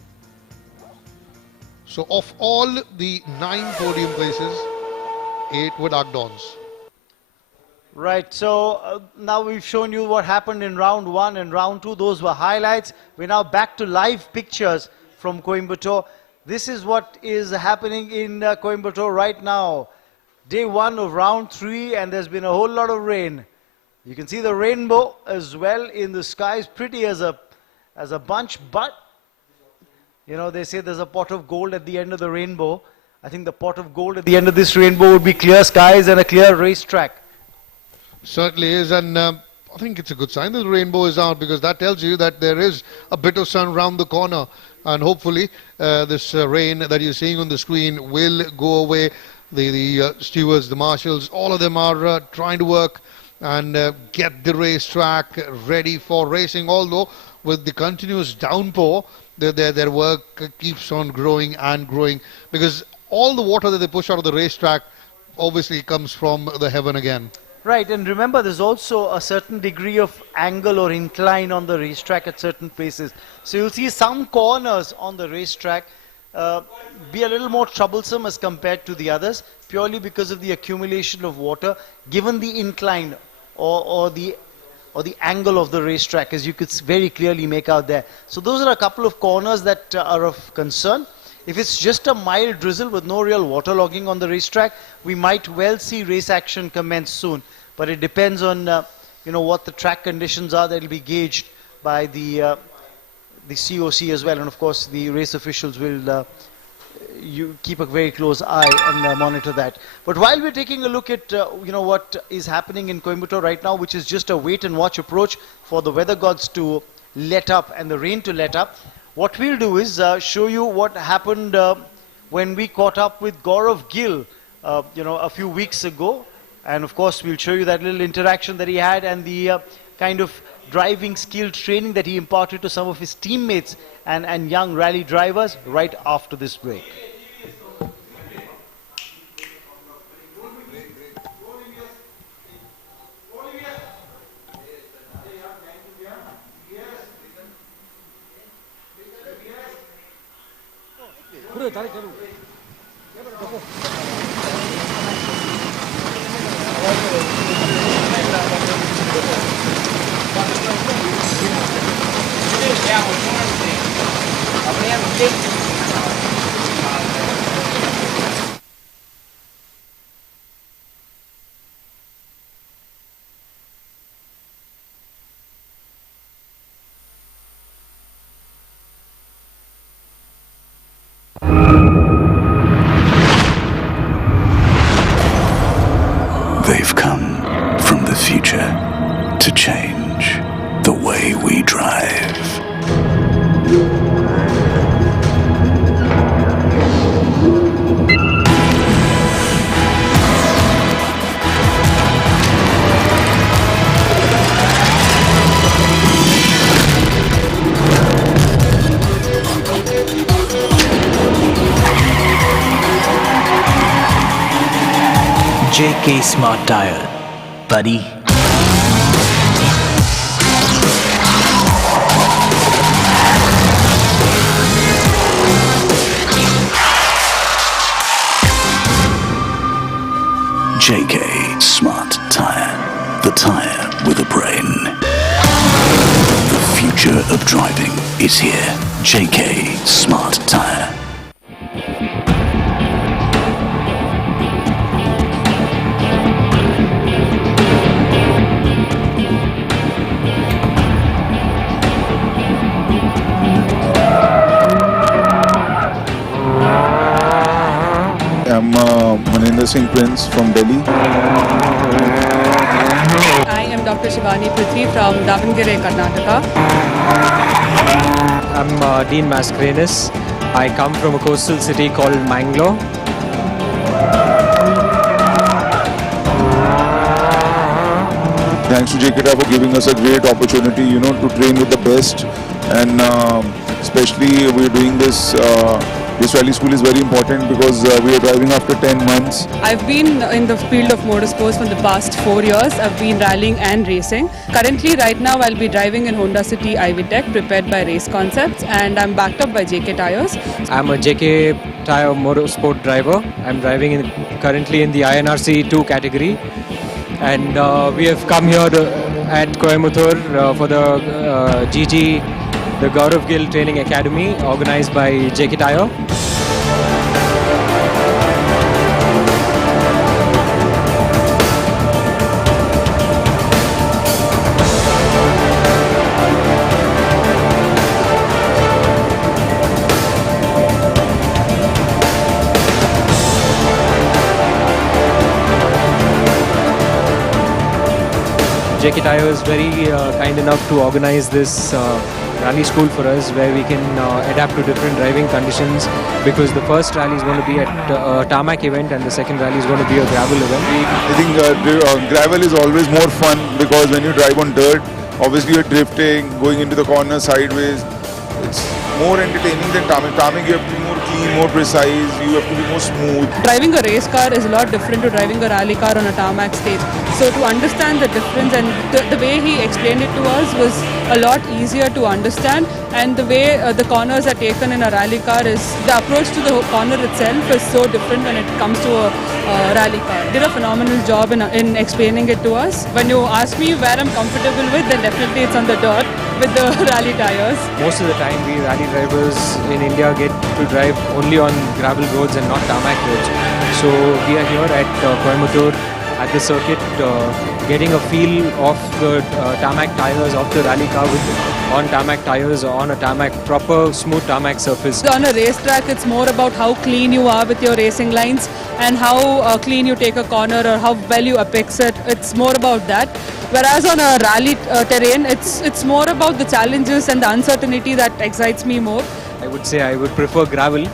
So of all the 9 podium places, 8 were Dark Dawns. Right, so now we've shown you what happened in round 1 and round 2. Those were highlights. We're now back to live pictures from Coimbatore. This is what is happening in Coimbatore right now. Day 1 of round 3, and there's been a whole lot of rain. You can see the rainbow as well in the skies, pretty as a bunch, but they say there's a pot of gold at the end of the rainbow. I think the pot of gold at the end of this rainbow would be clear skies and a clear racetrack. Certainly is, and I think it's a good sign that the rainbow is out, because that tells you that there is a bit of sun around the corner, and hopefully this rain that you're seeing on the screen will go away. The stewards, the marshals, all of them are trying to work and get the racetrack ready for racing, although with the continuous downpour, their work keeps on growing and growing, because all the water that they push out of the racetrack obviously comes from the heaven again. Right, and remember there's also a certain degree of angle or incline on the racetrack at certain places. So you'll see some corners on the racetrack be a little more troublesome as compared to the others, purely because of the accumulation of water, given the incline or the angle of the racetrack, as you could very clearly make out there. So those are a couple of corners that are of concern. If it's just a mild drizzle with no real waterlogging on the racetrack, we might well see race action commence soon. But it depends on what the track conditions are. That will be gauged by the COC as well, and of course the race officials will you keep a very close eye and monitor that. But while we're taking a look at what is happening in Coimbatore right now, which is just a wait and watch approach for the weather gods to let up and the rain to let up, what we'll do is show you what happened when we caught up with Gaurav Gill a few weeks ago, and of course we'll show you that little interaction that he had and the kind of driving skill training that he imparted to some of his teammates and young rally drivers right after this break. They've come from the future to change the way we drive. JK Smart Tire, buddy. JK Smart Tyre. The tyre with a brain. The future of driving is here. JK Smart Tyre. I'm Maninder Singh Prince from Delhi. I am Dr. Shivani Prithvi from Davangere, Karnataka. I'm Dean Mascarenas. I come from a coastal city called Mangalore. Thanks to JK for giving us a great opportunity, to train with the best. And especially we're doing this. This rally school is very important because we are driving after 10 months. I've been in the field of motorsports for the past 4 years. I've been rallying and racing. Currently, right now, I'll be driving in Honda City Ivy Tech, prepared by Race Concepts, and I'm backed up by JK Tires. I'm a JK Tyre motorsport driver. I'm driving currently in the INRC 2 category. And we have come here at Coimbatore for the GG, the Gaurav Gill Training Academy, organized by JK Tyre. JK Tyre is very kind enough to organize this rally school for us, where we can adapt to different driving conditions, because the first rally is going to be at a tarmac event and the second rally is going to be a gravel event. I think gravel is always more fun because when you drive on dirt, obviously you're drifting, going into the corner sideways. It's more entertaining than tarmac. Tarmac you have to be more clean, more precise, you have to be more smooth. Driving a race car is a lot different to driving a rally car on a tarmac stage. So to understand the difference, and the way he explained it to us was a lot easier to understand, and the way the corners are taken in a rally car is, the approach to the corner itself is so different when it comes to a rally car. He did a phenomenal job in explaining it to us. When you ask me where I'm comfortable with, then definitely it's on the dirt with the rally tires. Most of the time we rally drivers in India get to drive only on gravel roads and not tarmac roads. So we are here at Coimbatore at the circuit, getting a feel of the tarmac tires of the rally car on tarmac tires, on a proper smooth tarmac surface. On a racetrack, it's more about how clean you are with your racing lines and how clean you take a corner or how well you apex it. It's more about that. Whereas on a rally terrain, it's more about the challenges and the uncertainty that excites me more. I would say I would prefer gravel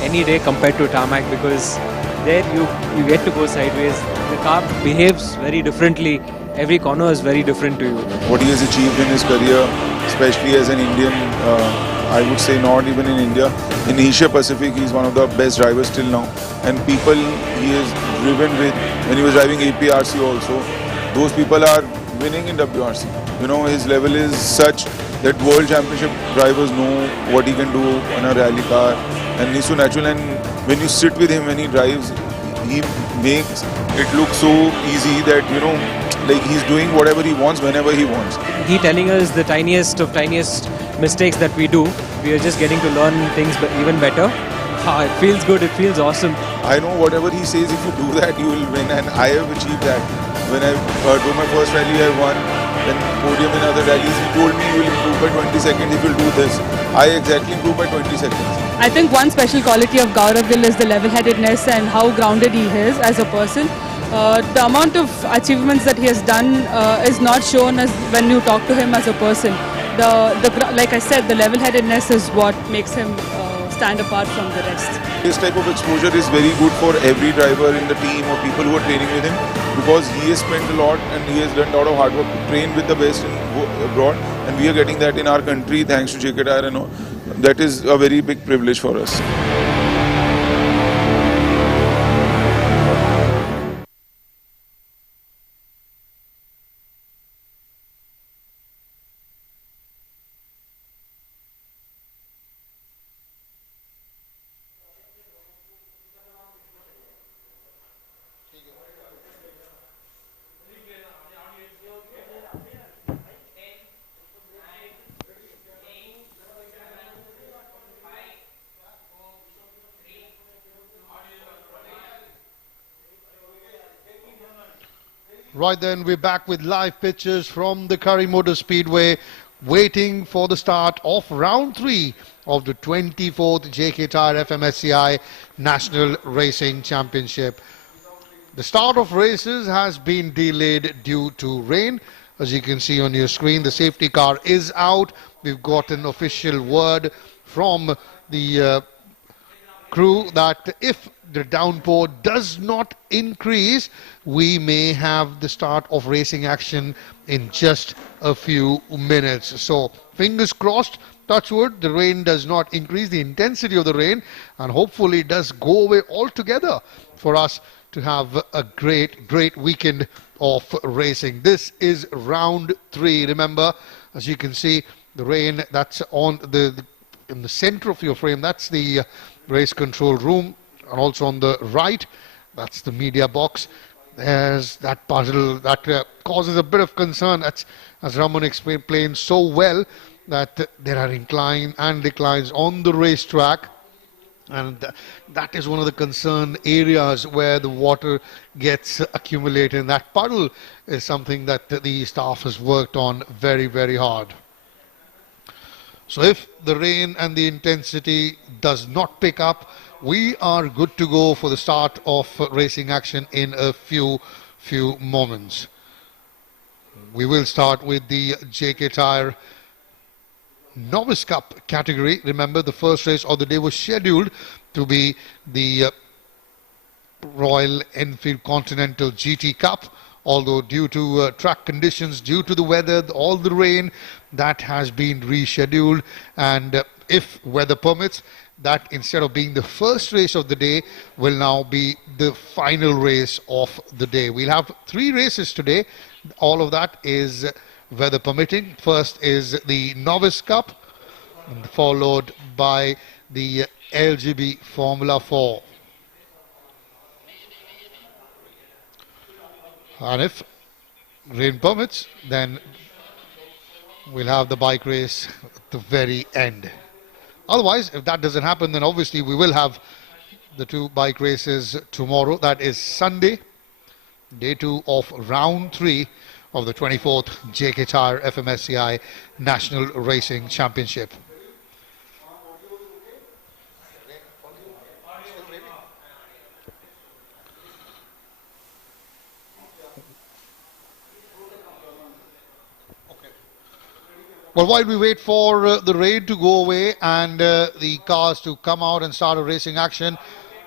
any day compared to tarmac, because there you get to go sideways. The car behaves very differently. Every corner is very different to you. What he has achieved in his career, especially as an Indian, I would say not even in India, in Asia Pacific, he's one of the best drivers till now. And people he has driven with, when he was driving APRC also, those people are winning in WRC. His level is such that world championship drivers know what he can do on a rally car, and he's so natural. And when you sit with him when he drives, he makes it look so easy that like he's doing whatever he wants whenever he wants. He telling us the tiniest of tiniest mistakes that we do. We are just getting to learn things even better. It feels good, it feels awesome. I know whatever he says, if you do that, you will win, and I have achieved that. When I do my first rally, I won. Then Podium in other rallies, he told me you will improve by 20 seconds if you do this. I exactly improved by 20 seconds. I think one special quality of Gaurav Gill is the level-headedness and how grounded he is as a person. The amount of achievements that he has done is not shown as when you talk to him as a person. Like I said, the level-headedness is what makes him stand apart from the rest. This type of exposure is very good for every driver in the team or people who are training with him, because he has spent a lot and he has done a lot of hard work to train with the best abroad, and we are getting that in our country thanks to JK Tyre and all. That is a very big privilege for us. Right then, we're back with live pictures from the Kari Motorspeedway, waiting for the start of round 3 of the 24th JK TYRE-FMSCI National Racing Championship. The start of races has been delayed due to rain. As you can see on your screen, the safety car is out. We've got an official word from the crew that if the downpour does not increase, we may have the start of racing action in just a few minutes. So fingers crossed, touch wood, the rain does not increase, the intensity of the rain, and hopefully it does go away altogether for us to have a great weekend of racing. This is round 3. Remember, as you can see, the rain that's on in the center of your frame, that's the race control room, and also on the right, that's the media box. There's that puzzle that causes a bit of concern. That's, as Raman explained so well, that there are incline and declines on the racetrack, and that is one of the concern areas where the water gets accumulated. And that puddle is something that the staff has worked on very hard. So if the rain and the intensity does not pick up, we are good to go for the start of racing action in a few moments. We will start with the JK Tyre Novice Cup category. Remember, the first race of the day was scheduled to be the Royal Enfield Continental GT Cup, although due to track conditions, due to the weather, all the rain, that has been rescheduled. And if weather permits, that instead of being the first race of the day will now be the final race of the day. We'll have 3 races today. All of that is weather permitting. First is the Novice Cup, followed by the LGB Formula 4. And if rain permits, then we'll have the bike race at the very end. Otherwise, if that doesn't happen, then obviously we will have the 2 bike races tomorrow. That is Sunday, day 2 of round 3 of the 24th JK TYRE-FMSCI National Racing Championship. Well, while we wait for the rain to go away and the cars to come out and start a racing action,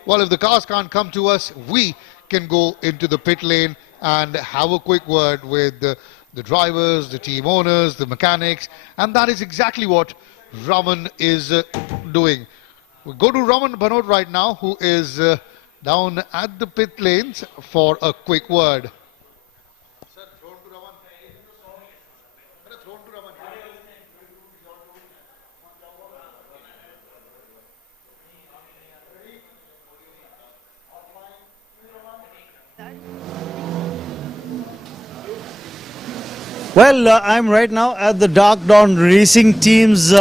well, if the cars can't come to us, we can go into the pit lane and have a quick word with the drivers, the team owners, the mechanics, and that is exactly what Raman is doing. We go to Raman Bhanot right now, who is down at the pit lanes for a quick word. Well, I'm right now at the Dark Dawn Racing Team's,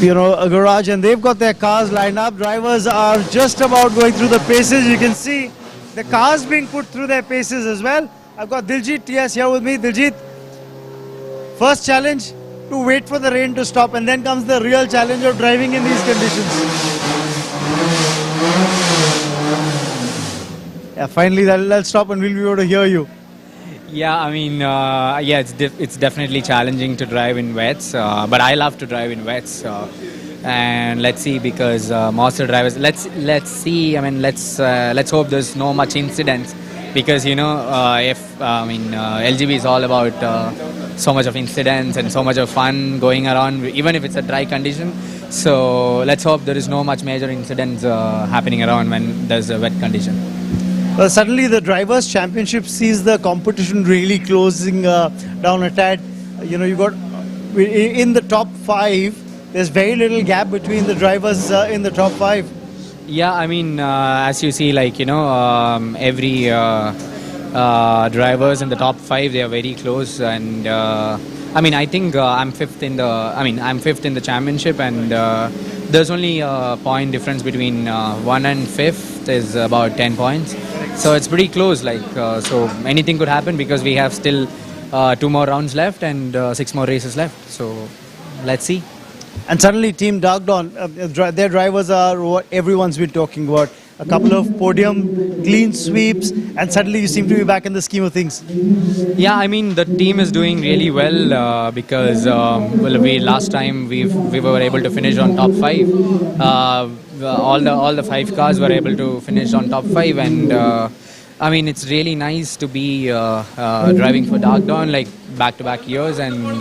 garage, and they've got their cars lined up. Drivers are just about going through the paces. You can see the cars being put through their paces as well. I've got Diljit TS here with me. Diljit, first challenge to wait for the rain to stop, and then comes the real challenge of driving in these conditions. Yeah, finally that'll stop and we'll be able to hear you. Yeah, I mean, it's definitely challenging to drive in wets, but I love to drive in wets. And let's see, because most of the drivers, let's see. I mean, let's hope there's no much incidents, because LGB is all about so much of incidents and so much of fun going around, even if it's a dry condition. So let's hope there is no much major incidents happening around when there's a wet condition. Well, suddenly the Drivers' Championship sees the competition really closing down a tad. You got in the top 5, there's very little gap between the drivers in the top 5. Yeah, I mean, as you see, every drivers in the top 5, they are very close, and I think I'm fifth in the championship, and there's only a point difference between 1 and 5th is about 10 points. So it's pretty close. So anything could happen because we have still 2 more rounds left and 6 more races left. So let's see. And suddenly Team Dagdon, their drivers are what everyone's been talking about. A couple of podium, clean sweeps, and suddenly you seem to be back in the scheme of things. Yeah, I mean the team is doing really well because last time we were able to finish on top 5. All the 5 cars were able to finish on top 5, and I mean it's really nice to be driving for Dagdon like back-to-back years, and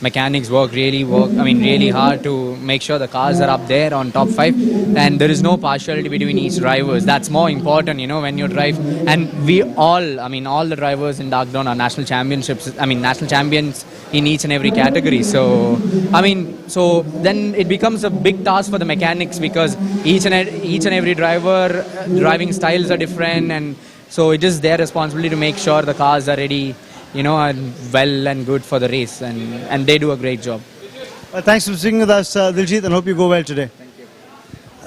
mechanics work really hard to make sure the cars are up there on top 5, and there is no partiality between each drivers. That's more important, when you drive. And all the drivers in Dagdon are national champions in each and every category. So then it becomes a big task for the mechanics because each and every driver driving styles are different, and so it is their responsibility to make sure the cars are ready, and well and good for the race, and they do a great job. Thanks for sitting with us, Diljit, and hope you go well today. Thank you.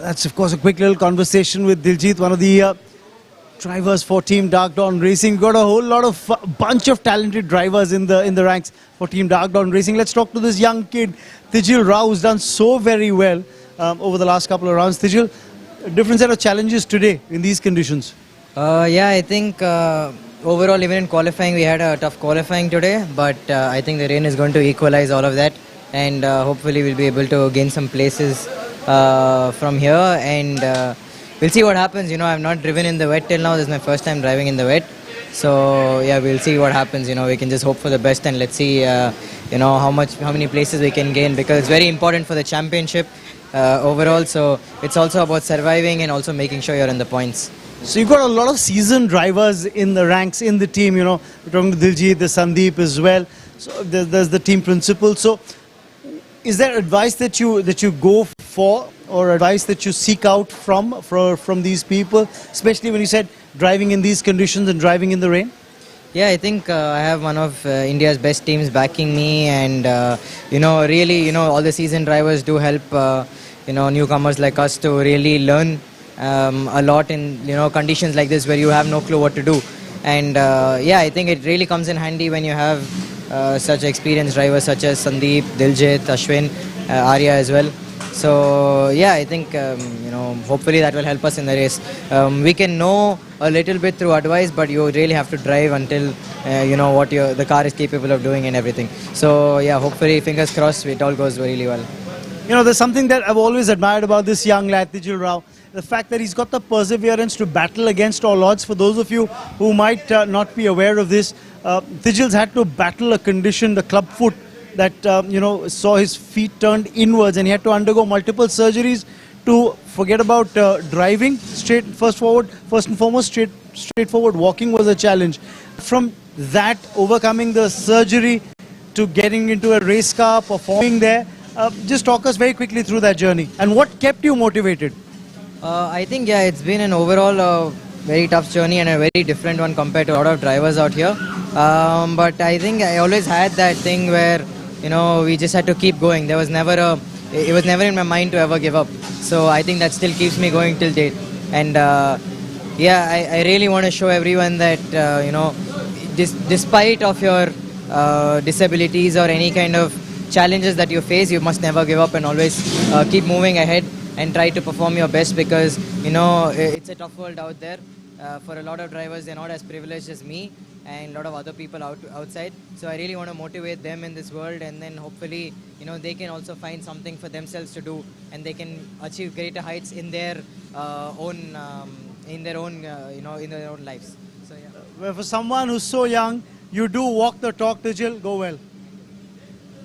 That's, of course, a quick little conversation with Diljit, one of the drivers for Team Dagdon Racing. Got a whole lot of bunch of talented drivers in the ranks for Team Dagdon Racing. Let's talk to this young kid, Tijil Rao, who's done so very well over the last couple of rounds. Tijil, a different set of challenges today in these conditions. Yeah, I think overall, even in qualifying, we had a tough qualifying today, but I think the rain is going to equalize all of that, and hopefully we'll be able to gain some places from here, and we'll see what happens. I've not driven in the wet till now. This is my first time driving in the wet, so yeah, we'll see what happens. We can just hope for the best, and let's see how many places we can gain, because it's very important for the championship overall. So it's also about surviving and also making sure you're in the points. So you've got a lot of seasoned drivers in the ranks in the team. We're talking to Diljit, there's Sandeep as well. So there's the team principal. So is there advice that you go for, or advice that you seek out from these people, especially when you said driving in these conditions and driving in the rain? Yeah, I think I have one of India's best teams backing me, and really, all the seasoned drivers do help newcomers like us to really learn a lot in conditions like this where you have no clue what to do. And yeah, I think it really comes in handy when you have such experienced drivers such as Sandeep, Diljit, Ashwin, Arya as well. So yeah, I think hopefully that will help us in the race. We can know a little bit through advice, but you really have to drive until what the car is capable of doing and everything. So yeah, hopefully, fingers crossed, it all goes really well. There's something that I've always admired about this young lad, Tijil Rao. The fact that he's got the perseverance to battle against all odds. For those of you who might not be aware of this, Tijil's had to battle a condition, the club foot, that saw his feet turned inwards, and he had to undergo multiple surgeries to forget about driving first and foremost, straightforward walking was a challenge. From that, overcoming the surgery to getting into a race car, performing there, just talk us very quickly through that journey, and what kept you motivated? I think, yeah, it's been an overall very tough journey and a very different one compared to a lot of drivers out here. But I think I always had that thing where, we just had to keep going. It was never in my mind to ever give up. So I think that still keeps me going till date. And yeah, I really want to show everyone that, despite of your disabilities or any kind of challenges that you face, you must never give up and always keep moving ahead and try to perform your best, because it's a tough world out there. For a lot of drivers, they're not as privileged as me and a lot of other people outside. So I really want to motivate them in this world, and then hopefully they can also find something for themselves to do, and they can achieve greater heights in their own lives. So yeah. Well, for someone who's so young, you do walk the talk, Tijil. Go well.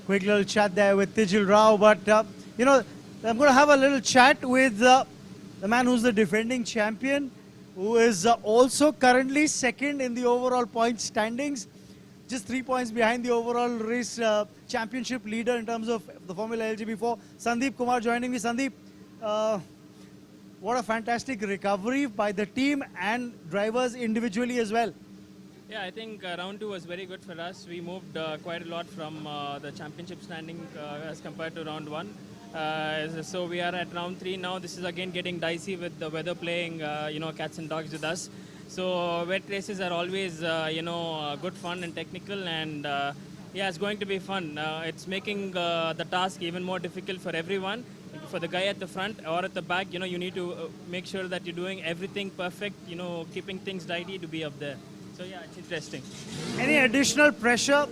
Quick little chat there with Tijil Rao, but I'm going to have a little chat with the man who's the defending champion, who is also currently second in the overall points standings, just 3 points behind the overall race championship leader in terms of the Formula LGB4. Sandeep Kumar joining me. Sandeep, what a fantastic recovery by the team and drivers individually as well. Yeah, I think round 2 was very good for us. We moved quite a lot from the championship standing as compared to round 1. So we are at round 3 now. This is again getting dicey with the weather playing, cats and dogs with us. So wet races are always, good fun and technical, and yeah, it's going to be fun. It's making the task even more difficult for everyone. For the guy at the front or at the back, you need to make sure that you're doing everything perfect, keeping things tidy to be up there. So yeah, it's interesting. Any additional pressure?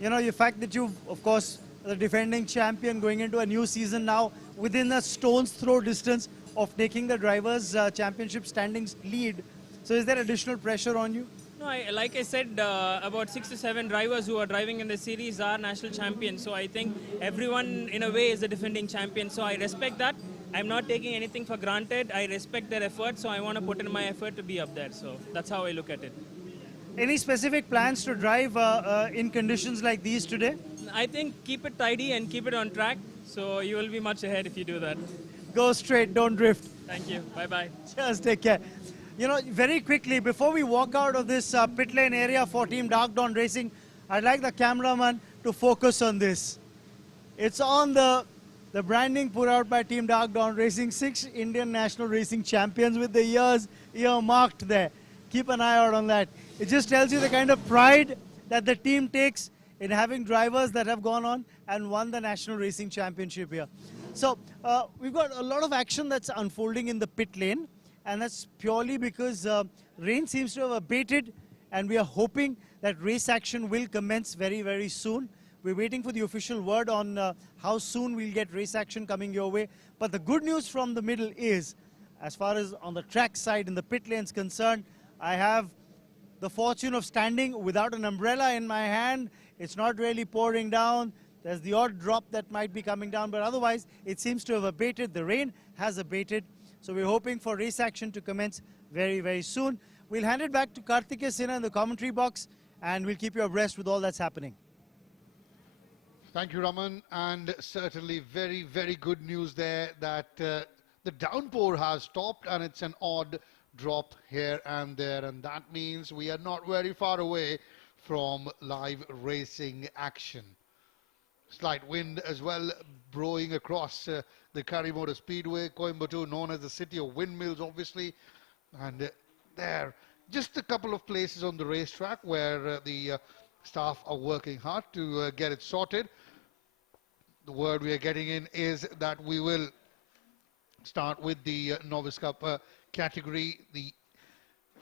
The fact that you, of course, the defending champion going into a new season now within a stone's throw distance of taking the drivers' championship standings lead. So is there additional pressure on you? No, like I said, about 6 to 7 drivers who are driving in the series are national champions. So I think everyone, in a way, is a defending champion. So I respect that. I'm not taking anything for granted. I respect their effort, so I want to put in my effort to be up there. So that's how I look at it. Any specific plans to drive in conditions like these today? I think keep it tidy and keep it on track. So you will be much ahead if you do that. Go straight, don't drift. Thank you. Bye-bye. Cheers, take care. Very quickly, before we walk out of this pit lane area for Team Dark Dawn Racing, I'd like the cameraman to focus on this. It's on the branding put out by Team Dark Dawn Racing, 6 Indian national racing champions with the years earmarked there. Keep an eye out on that. It just tells you the kind of pride that the team takes in having drivers that have gone on and won the national racing championship here. So we've got a lot of action that's unfolding in the pit lane, and that's purely because rain seems to have abated, and we are hoping that race action will commence very, very soon. We're waiting for the official word on how soon we'll get race action coming your way. But the good news from the middle is, as far as on the track side and the pit lane's concerned, I have the fortune of standing without an umbrella in my hand. It's not really pouring down. There's the odd drop that might be coming down, but otherwise it seems to have abated. The rain has abated. So we're hoping for race action to commence very, very soon. We'll hand it back to Karthikeya Sinha in the commentary box, and we'll keep you abreast with all that's happening. Thank you, Raman, and certainly very, very good news there that the downpour has stopped, and it's an odd drop here and there, and that means we are not very far away from live racing action. Slight wind as well blowing across the Kari Motorspeedway, Coimbatore, known as the city of windmills, obviously, and there just a couple of places on the racetrack where the staff are working hard to get it sorted. The word we are getting in is that we will start with the Novice Cup category. The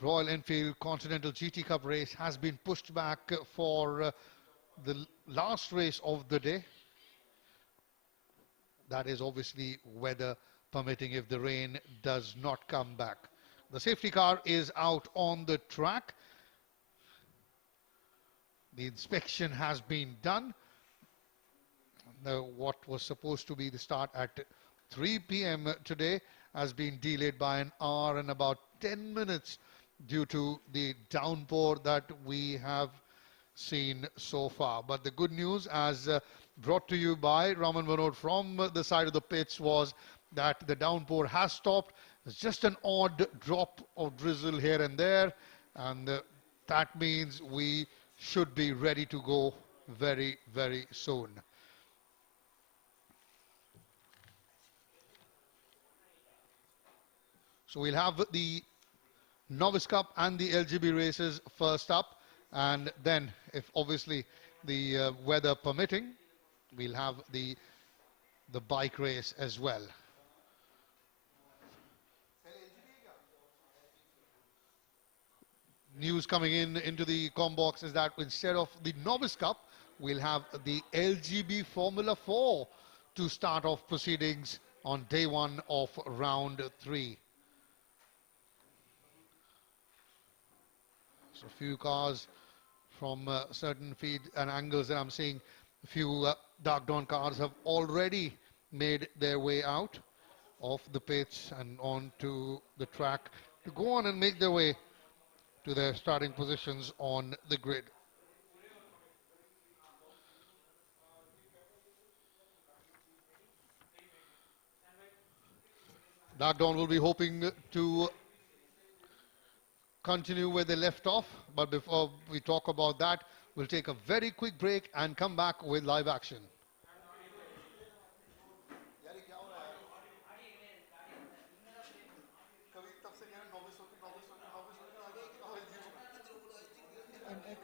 Royal Enfield Continental GT Cup race has been pushed back for the last race of the day. That is obviously weather permitting if the rain does not come back. The safety car is out on the track. The inspection has been done. What was supposed to be the start at 3 p.m. today has been delayed by an hour and about 10 minutes due to the downpour that we have seen so far. But the good news, as brought to you by Raman Vinod from the side of the pits, was that the downpour has stopped. It's just an odd drop of drizzle here and there, and that means we should be ready to go very, very soon. So we'll have the Novice Cup and the LGB races first up, and then, if obviously the weather permitting, we'll have the bike race as well. News coming into the com box is that instead of the Novice Cup, we'll have the LGB Formula 4 to start off proceedings on day 1 of round 3. So a few cars from certain feed and angles that I'm seeing, a few Dark Dawn cars have already made their way out of the pits and onto the track to go on and make their way to their starting positions on the grid. Dark Dawn will be hoping to continue where they left off, but before we talk about that, we'll take a very quick break and come back with live action.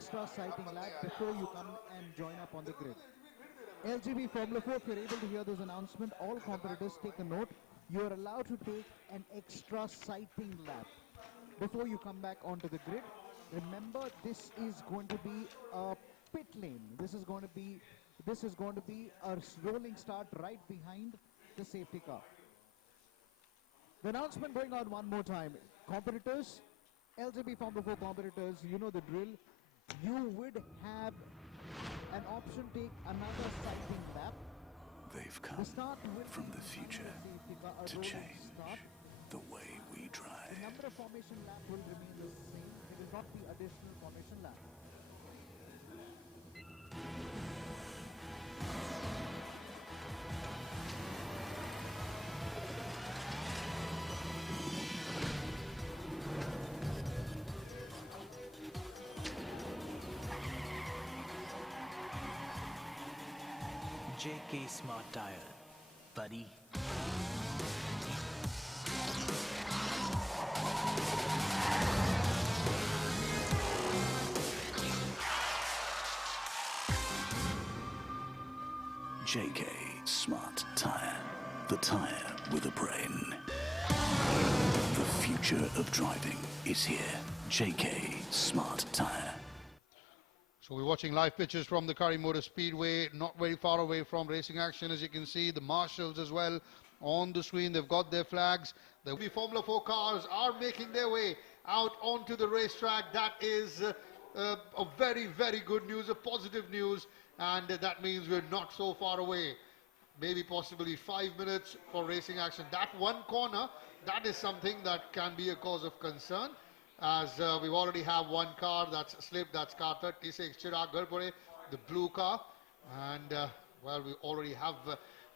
extra sighting lap before you come and join up on the grid. LGB Formula 4, if you're able to hear this announcement, all competitors take a note. You are allowed to take an extra sighting lap before you come back onto the grid. Remember, this is going to be a pit lane. This is going to be a rolling start right behind the safety car. The announcement going on one more time. Competitors, LGB Formula 4 competitors, you know the drill. You would have an option to take another sighting lap. They've come from the future to change the way we drive. The number of formation lap will remain the same. There will not be additional formation lap. JK Smart Tire, buddy. JK Smart Tire, the tire with a brain. The future of driving is here. JK Smart Tire. So we're watching live pictures from the Kari Motorspeedway, not very far away from racing action, as you can see. The marshals as well on the screen. They've got their flags. The Formula 4 cars are making their way out onto the racetrack. That is a very, very good news, a positive news, and that means we're not so far away. Maybe possibly 5 minutes for racing action. That one corner, that is something that can be a cause of concern, as we already have one car that's slipped. That's car 36, TYRE-FMSCI, the blue car. And, well, we already have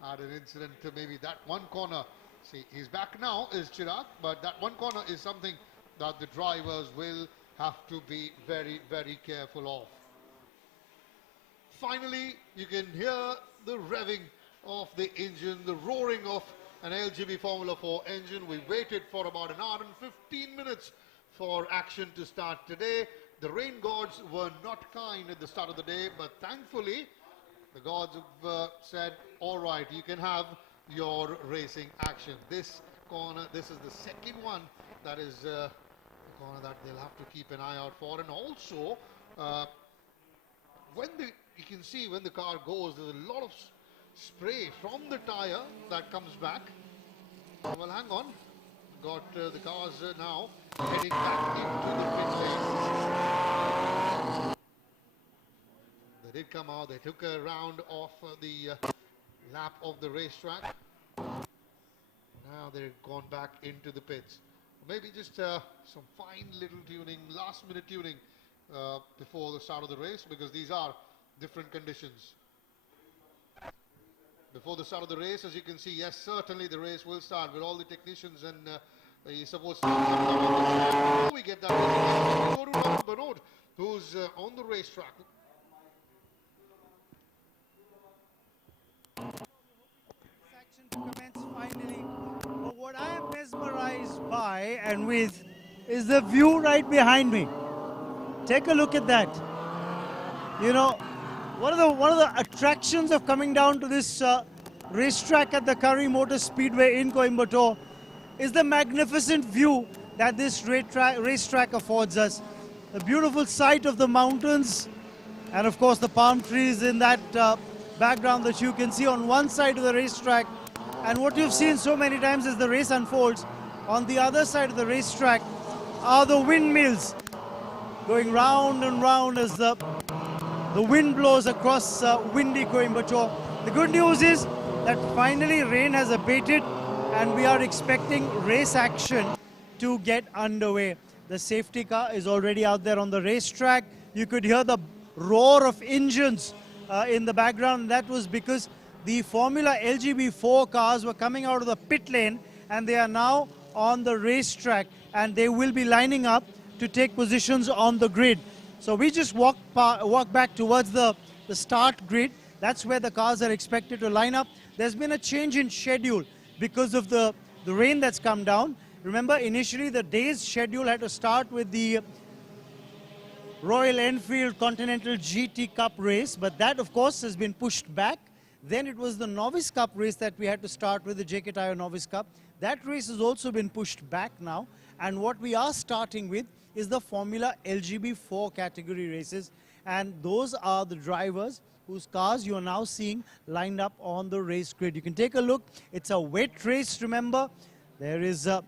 had an incident to maybe that one corner. See, he's back now, is Chirag, but that one corner is something that the drivers will have to be very, very careful of. Finally, you can hear the revving of the engine, the roaring of an LGB Formula 4 engine. We waited for about an hour and 15 minutes for action to start today. The rain gods were not kind at the start of the day, but thankfully the gods have said, all right, you can have your racing action. This corner, this is the second one that is the corner that they'll have to keep an eye out for. And also, you can see when the car goes, there's a lot of spray from the tire that comes back. Well, hang on. Got the cars now heading back into the pit lane. They did come out. They took a round off the lap of the racetrack. Now they've gone back into the pits. Maybe just some fine little tuning, last minute tuning before the start of the race, because these are different conditions. Before the start of the race, as you can see, yes, certainly the race will start with all the technicians and the support staff. Before we get that, go to Robert Bernard, who's on the racetrack. Action to commence finally. But what I am mesmerized by and with is the view right behind me. Take a look at that. You know, one of the attractions of coming down to this racetrack at the Kari Motorspeedway in Coimbatore is the magnificent view that this racetrack affords us. The beautiful sight of the mountains and of course the palm trees in that background that you can see on one side of the racetrack. And what you've seen so many times as the race unfolds, on the other side of the racetrack are the windmills going round and round as the wind blows across windy Coimbatore. The good news is that finally rain has abated and we are expecting race action to get underway. The safety car is already out there on the racetrack. You could hear the roar of engines in the background. That was because the Formula LGB4 cars were coming out of the pit lane and they are now on the racetrack and they will be lining up to take positions on the grid. So we just walk back towards the start grid. That's where the cars are expected to line up. There's been a change in schedule because of the rain that's come down. Remember, initially the day's schedule had to start with the Royal Enfield Continental GT Cup race, but that of course has been pushed back. Then it was the Novice Cup race that we had to start with, the JK Tyre Novice Cup. That race has also been pushed back now, and what we are starting with is the Formula LGB4 category races, and those are the drivers whose cars you are now seeing lined up on the race grid. You can take a look. It's a wet race, remember. There is a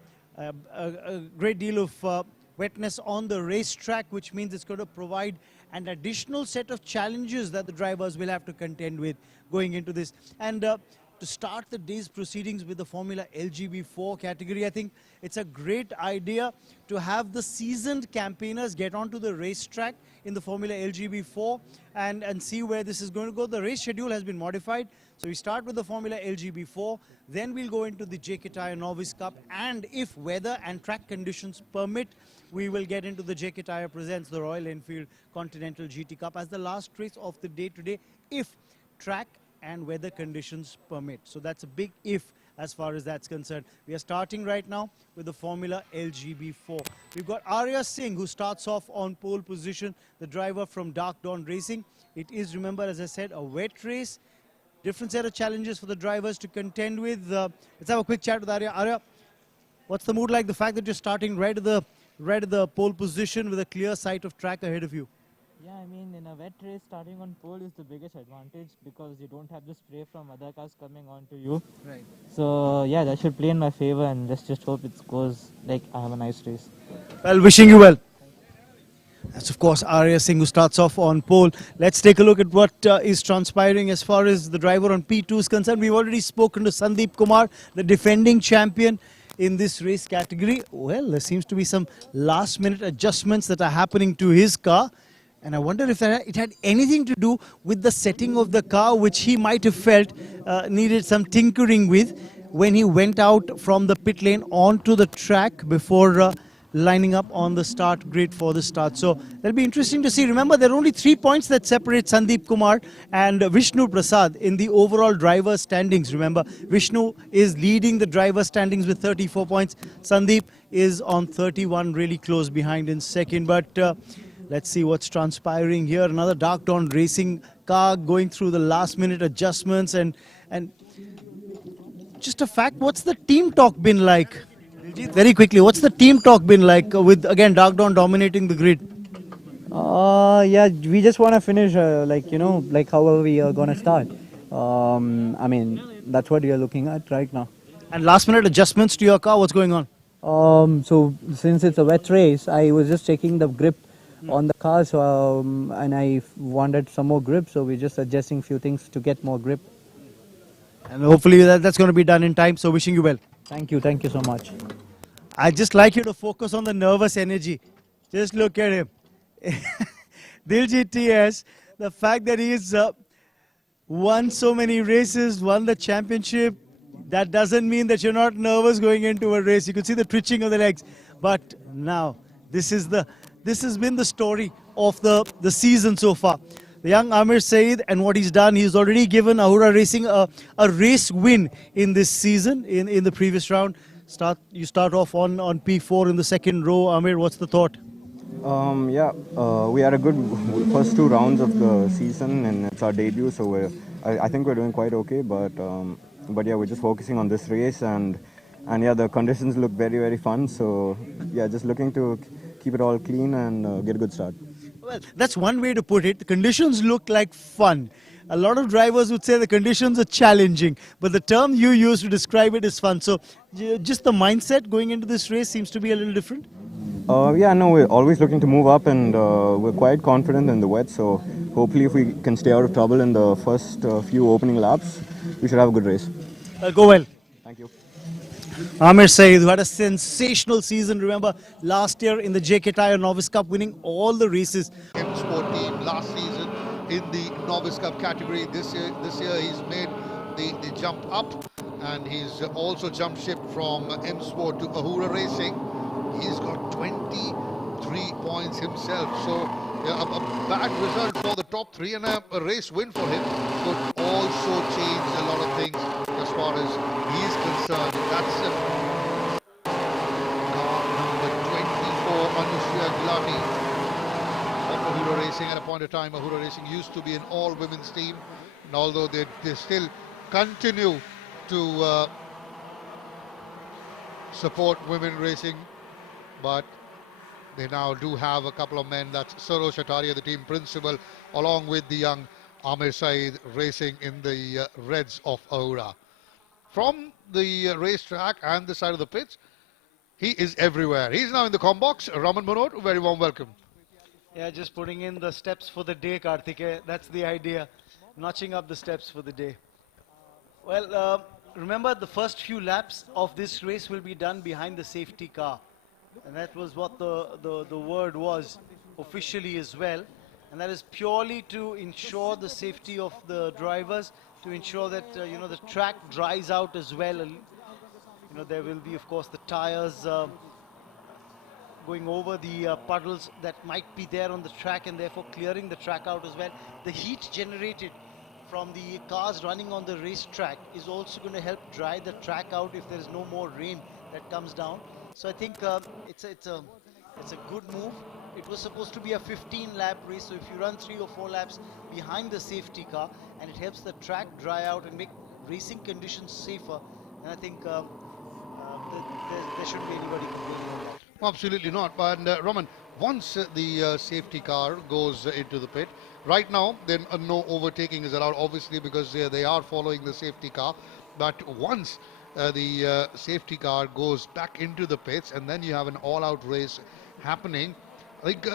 great deal of wetness on the racetrack, which means it's going to provide an additional set of challenges that the drivers will have to contend with going into this. And to start the day's proceedings with the Formula LGB4 category, I think it's a great idea to have the seasoned campaigners get onto the racetrack in the Formula LGB4 and see where this is going to go. The race schedule has been modified. So we start with the Formula LGB4, then we'll go into the JK Tyre Novice Cup, and if weather and track conditions permit, we will get into the JK Tyre Presents the Royal Enfield Continental GT Cup as the last race of the day today, if track and weather conditions permit. So that's a big if as far as that's concerned. We are starting right now with the Formula LGB4. We've got Arya Singh, who starts off on pole position, the driver from Dark Dawn Racing. It is, remember, as I said, a wet race. Different set of challenges for the drivers to contend with. Let's have a quick chat with Arya. Arya, what's the mood like? The fact that you're starting right at the pole position with a clear sight of track ahead of you. Yeah, I mean, in a wet race, starting on pole is the biggest advantage because you don't have the spray from other cars coming onto you. Right. So, yeah, that should play in my favor, and let's just hope it goes like I have a nice race. Well, wishing you well. That's, of course, Arya Singh, who starts off on pole. Let's take a look at what is transpiring as far as the driver on P2 is concerned. We've already spoken to Sandeep Kumar, the defending champion in this race category. Well, there seems to be some last-minute adjustments that are happening to his car. And I wonder if it had anything to do with the setting of the car, which he might have felt needed some tinkering with when he went out from the pit lane onto the track before lining up on the start grid for the start. So that'll be interesting to see. Remember, there are only 3 points that separate Sandeep Kumar and Vishnu Prasad in the overall driver standings. Remember, Vishnu is leading the driver standings with 34 points. Sandeep is on 31, really close behind in second. But let's see what's transpiring here. Another Dark Dawn Racing car going through the last minute adjustments and just a fact, what's the team talk been like? Very quickly, what's the team talk been like with, again, Dark Dawn dominating the grid? Yeah, we just want to finish like however we are going to start. I mean, that's what we are looking at right now. And last minute adjustments to your car, what's going on? So since it's a wet race, I was just checking the grip on the car, so and I wanted some more grip, so we're just adjusting a few things to get more grip. And hopefully that's going to be done in time, so wishing you well. Thank you so much. I'd just like you to focus on the nervous energy. Just look at him. Diljit TS, the fact that he's won so many races, won the championship, that doesn't mean that you're not nervous going into a race. You can see the twitching of the legs. But now, this has been the story of the season so far. The young Amir Saeed and what he's done, he's already given Ahura Racing a race win in this season, in the previous round. You start off on P4 in the second row. Amir, what's the thought? We had a good first 2 rounds of the season, and it's our debut, so I think we're doing quite okay. But yeah, we're just focusing on this race, and yeah, the conditions look very, very fun. So yeah, just looking to keep it all clean and get a good start. Well, that's one way to put it. The conditions look like fun. A lot of drivers would say the conditions are challenging, but the term you use to describe it is fun. So just the mindset going into this race seems to be a little different? We're always looking to move up, and we're quite confident in the wet. So hopefully if we can stay out of trouble in the first few opening laps, we should have a good race. Go well. Thank you. Amir Saeed, who had a sensational season, remember, last year in the JK Tyre Novice Cup, winning all the races. M Sport team last season in the Novice Cup category. This year he's made the jump up, and he's also jumped ship from M Sport to Ahura Racing. He's got 23 points himself, so a bad result for the top 3 and a race win for him could also change a lot of things as far as he's concerned. That's car number 24, Anushya Gulati, Ahura Racing. At a point of time, Ahura Racing used to be an all-women's team, and although they still continue to support women racing, but they now do have a couple of men. That's Sarosh Ataria, the team principal, along with the young Amir Saeed racing in the Reds of Ahura. From the racetrack and the side of the pitch, he is everywhere. He's now in the combox. Raman Manor, very warm welcome. Yeah, just putting in the steps for the day, Karthike. That's the idea. Notching up the steps for the day. Well, remember the first few laps of this race will be done behind the safety car. And that was what the word was officially as well. And that is purely to ensure the safety of the drivers, to ensure that, you know, the track dries out as well. You know, there will be, of course, the tires going over the puddles that might be there on the track, and therefore clearing the track out as well. The heat generated from the cars running on the racetrack is also going to help dry the track out if there is no more rain that comes down. So I think it's a good move. It was supposed to be a 15-lap race, so if you run 3 or 4 laps behind the safety car, and it helps the track dry out and make racing conditions safer, and I think there shouldn't be anybody complaining on that. Absolutely not. But Raman, once the safety car goes into the pit, right now then no overtaking is allowed, obviously, because they are following the safety car. But once the safety car goes back into the pits, and then you have an all-out race happening, like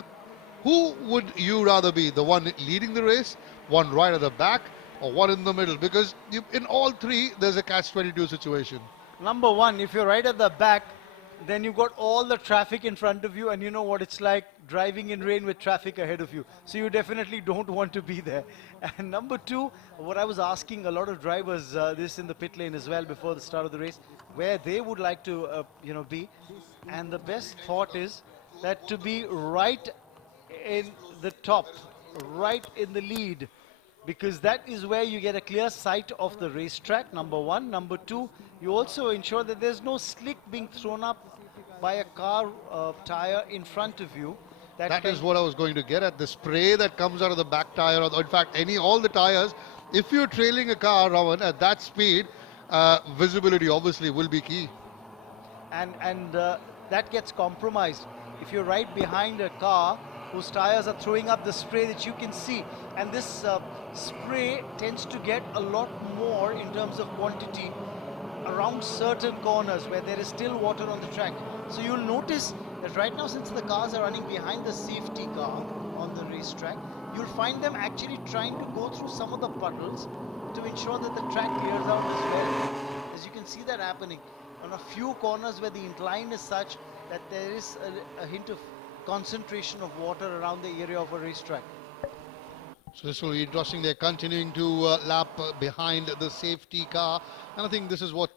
who would you rather be? The one leading the race, one right at the back, or one in the middle? Because in all three, there's a catch-22 situation. Number one, if you're right at the back, then you've got all the traffic in front of you, and you know what it's like driving in rain with traffic ahead of you. So you definitely don't want to be there. And number two, what I was asking a lot of drivers this in the pit lane as well before the start of the race, where they would like to you know, be. And the best thought is that to be right in the top, right in the lead, because that is where you get a clear sight of the racetrack, number one. Number two, you also ensure that there's no slick being thrown up by a car tire in front of you. That is what I was going to get at. The spray that comes out of the back tire, or in fact, all the tires, if you're trailing a car, Raman, at that speed, visibility obviously will be key. And that gets compromised. If you're right behind a car whose tires are throwing up the spray that you can see, and this spray tends to get a lot more in terms of quantity around certain corners where there is still water on the track. So you'll notice that right now, since the cars are running behind the safety car on the racetrack, you'll find them actually trying to go through some of the puddles to ensure that the track clears out as well. As you can see that happening on a few corners where the incline is such that there is a hint of concentration of water around the area of a racetrack. So this will be interesting. They're continuing to lap behind the safety car. And I think this is what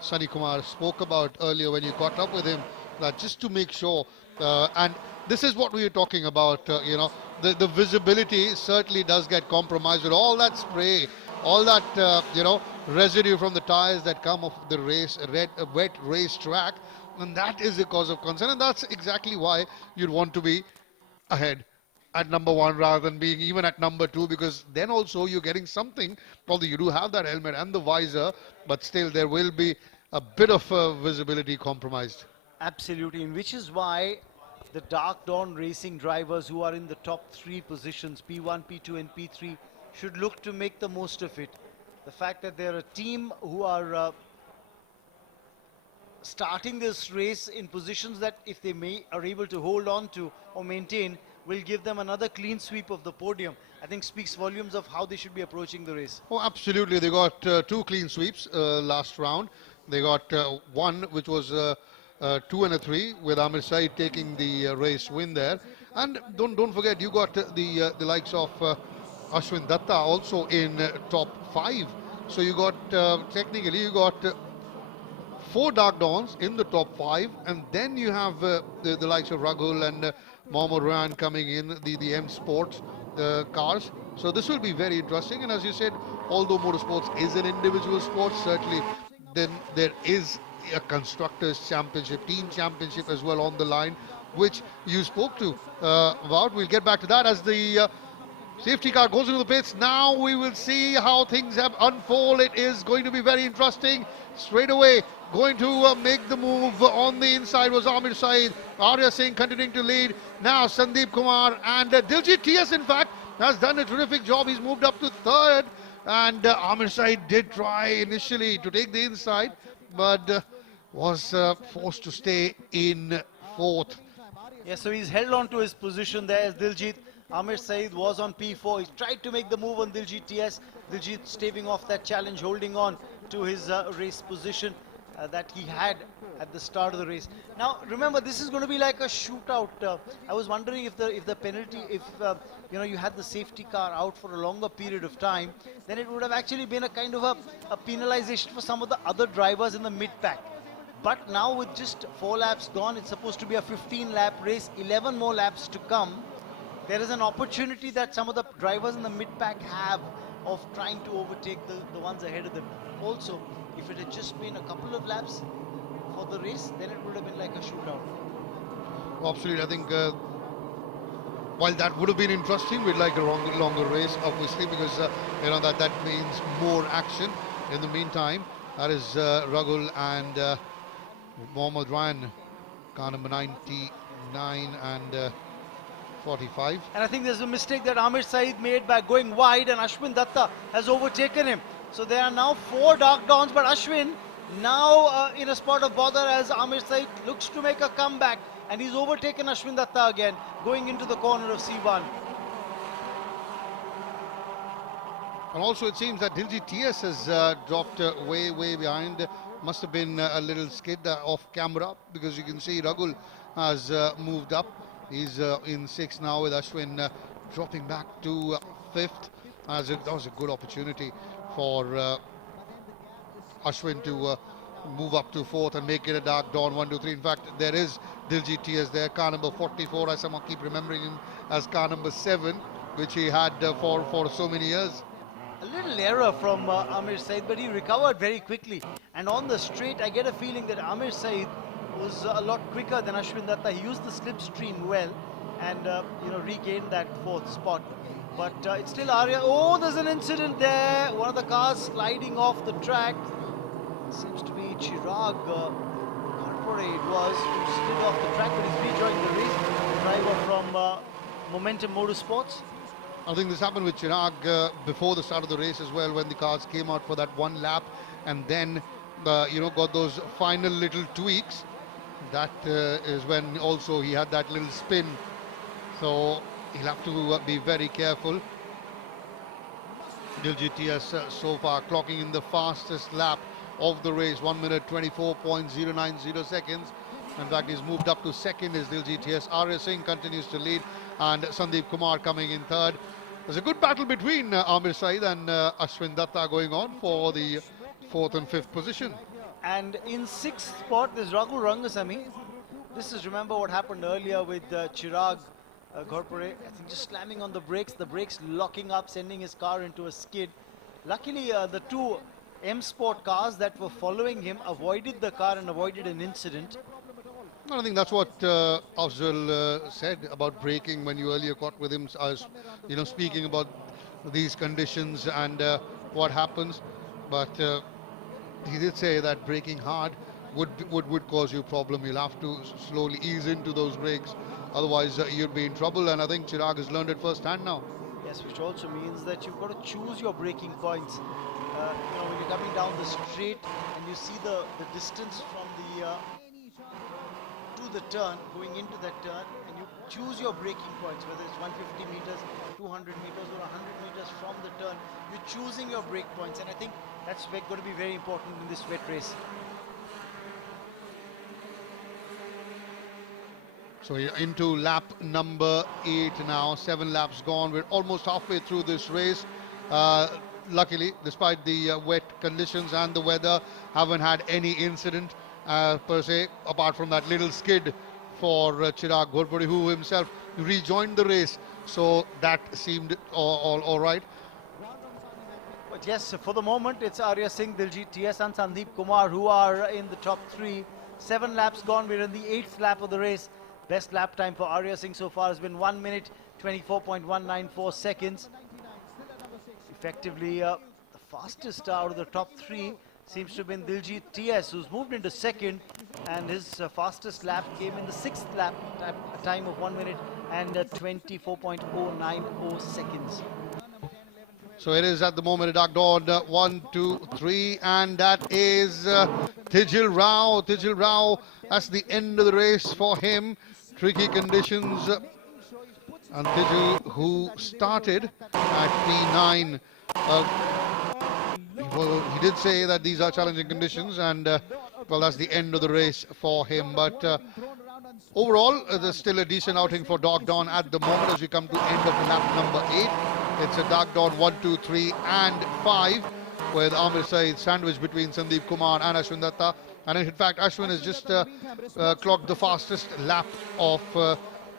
Sunny Kumar spoke about earlier when you caught up with him, that just to make sure, and this is what we were talking about, you know, the visibility certainly does get compromised with all that spray, all that, you know, residue from the tires that come off the wet race track. And that is a cause of concern. And that's exactly why you'd want to be ahead at number one rather than being even at number two, because then also you're getting something, although you do have that helmet and the visor, but still there will be a bit of visibility compromised. Absolutely, and which is why the Dark Dawn Racing drivers who are in the top 3 positions, P1, P2 and P3, should look to make the most of it. The fact that they're a team who are starting this race in positions that if they are able to hold on to or maintain, will give them another clean sweep of the podium, I think speaks volumes of how they should be approaching the race. Oh, absolutely. They got 2 clean sweeps last round. They got one which was 2 and a 3 with Amir Saeed taking the race win there. And don't forget, you got the likes of Ashwin Datta also in top 5. So you got technically you got 4 Dark Dawns in the top 5, and then you have the likes of Raghul and Mohammad Ryan coming in, the M Sports cars. So this will be very interesting. And as you said, although motorsports is an individual sport, certainly then there is a constructors championship, team championship as well on the line. which you spoke to about. We'll get back to that as the safety car goes into the pits. Now we will see how things have unfold. It is going to be very interesting. Straight away, going to make the move on the inside was Amir Saeed. Arya Singh continuing to lead. Now Sandeep Kumar and Diljit TS, in fact, has done a terrific job. He's moved up to third. And Amir Saeed did try initially to take the inside, but was forced to stay in fourth. Yeah, so he's held on to his position there as Diljit. Amir Saeed was on P4. He tried to make the move on Diljit TS. Diljit staving off that challenge, holding on to his race position that he had at the start of the race. Now, remember, this is going to be like a shootout. I was wondering if the penalty, if you had the safety car out for a longer period of time, then it would have actually been a kind of a penalization for some of the other drivers in the mid-pack. But now with just 4 laps gone, it's supposed to be a 15-lap race, 11 more laps to come. There is an opportunity that some of the drivers in the mid-pack have of trying to overtake the ones ahead of them. Also, if it had just been a couple of laps for the race, then it would have been like a shootout. Absolutely, I think while that would have been interesting, we'd like a longer race, obviously, because that means more action. In the meantime, that is Ragul and Mohammad Ryan, car number 99 and 45. And I think there's a mistake that Amir Saeed made by going wide, and Ashwin Datta has overtaken him. So there are now 4 dark dawns, but Ashwin now in a spot of bother as Amir Saeed looks to make a comeback, and he's overtaken Ashwin Datta again, going into the corner of C1. And also it seems that Diljit TS has dropped way behind. Must have been a little skid off camera, because you can see Ragul has moved up. He's in 6th now, with Ashwin dropping back to 5th. That was a good opportunity for Ashwin to move up to 4th and make it a dark dawn 1, 2, 3. In fact, there is Diljit TS there, car number 44. I somehow keep remembering him as car number 7, which he had for so many years. A little error from Amir Saeed, but he recovered very quickly. And on the straight, I get a feeling that Amir Saeed was a lot quicker than Ashwin Datta. He used the slipstream well and regained that 4th spot. But it's still Arya. Oh, there's an incident there. One of the cars sliding off the track. Seems to be Chirag Gharpore it was, who slid off the track, but he's rejoined the race. The driver from Momentum Motorsports. I think this happened with Chirag before the start of the race as well, when the cars came out for that 1 lap and then got those final little tweaks. That is when also he had that little spin. So he'll have to be very careful. Diljit TS so far clocking in the fastest lap of the race, 1 minute 24.090 seconds. In fact, he's moved up to 2nd is Diljit TS. Arya Singh continues to lead, and Sandeep Kumar coming in 3rd. There's a good battle between Amir Saeed and Ashwin Datta going on for the 4th and 5th position. And in 6th spot, there's Raghu Rangasamy. This is, remember what happened earlier with Chirag Gharpore. I think just slamming on the brakes locking up, sending his car into a skid. Luckily, the 2 M Sport cars that were following him avoided the car and avoided an incident. I think that's what Afzal said about braking when you earlier caught with him, speaking about these conditions and what happens. But he did say that braking hard would cause you a problem. You'll have to slowly ease into those brakes, otherwise you'd be in trouble. And I think Chirag has learned it firsthand now. Yes, which also means that you've got to choose your braking points. When you're coming down the straight and you see the distance from the to the turn, going into that turn, and you choose your braking points, whether it's 150 meters, 200 meters or 100 meters from the turn, you're choosing your brake points, and I think that's going to be very important in this wet race. So we're into lap number 8 now, 7 laps gone. We're almost halfway through this race. Luckily, despite the wet conditions and the weather, haven't had any incident per se, apart from that little skid for Chirag Gharpore, who himself rejoined the race. So that seemed all right. But yes, for the moment, it's Arya Singh, Diljit TS and Sandeep Kumar who are in the top 3. 7 laps gone. We're in the 8th lap of the race. Best lap time for Arya Singh so far has been 1 minute 24.194 seconds. Effectively, the fastest out of the top three seems to have been Diljit TS, who's moved into second, and his fastest lap came in the sixth lap, a time of 1 minute and 24.090 seconds. So it is at the moment a dark dawn, 1, 2, 3, and that is Tijil Rao. Tijil Rao, that's the end of the race for him. Tricky conditions. And Tijil, who started at P9, he did say that these are challenging conditions, and well, that's the end of the race for him. But overall, there's still a decent outing for Dark Dawn at the moment as we come to end of lap number 8. It's a Dark Dawn 1, 2, 3 and 5 with Amir Saeed sandwiched between Sandeep Kumar and Ashwin Datta. And in fact, Ashwin has just clocked the fastest lap of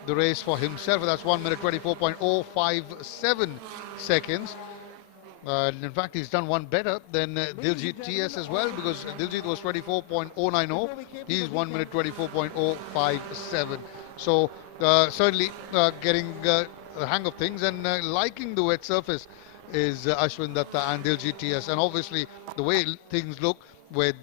the race for himself. That's 1 minute 24.057 seconds. In fact, he's done one better than Diljit TS as well, because Diljit was 24.090. He's 1 minute 24.057. So certainly getting the hang of things and liking the wet surface is Ashwin Datta and Diljit TS. And obviously the way things look with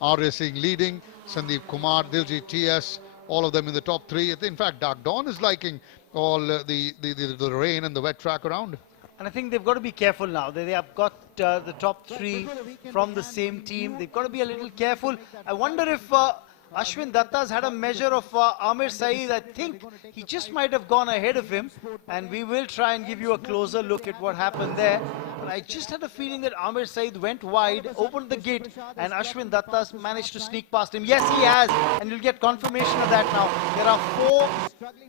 Arya Singh leading, Sandeep Kumar, Diljit TS, all of them in the top three. In fact, Dark Dawn is liking all the rain and the wet track around. And I think they've got to be careful now. They have got the top three from the same team. They've got to be a little careful. I wonder if Ashwin Datta's had a measure of Amir Saeed. I think he just might have gone ahead of him. And we will try and give you a closer look at what happened there. But I just had a feeling that Amir Saeed went wide, opened the gate, and Ashwin Datta's managed to sneak past him. Yes, he has. And you'll get confirmation of that now. There are 4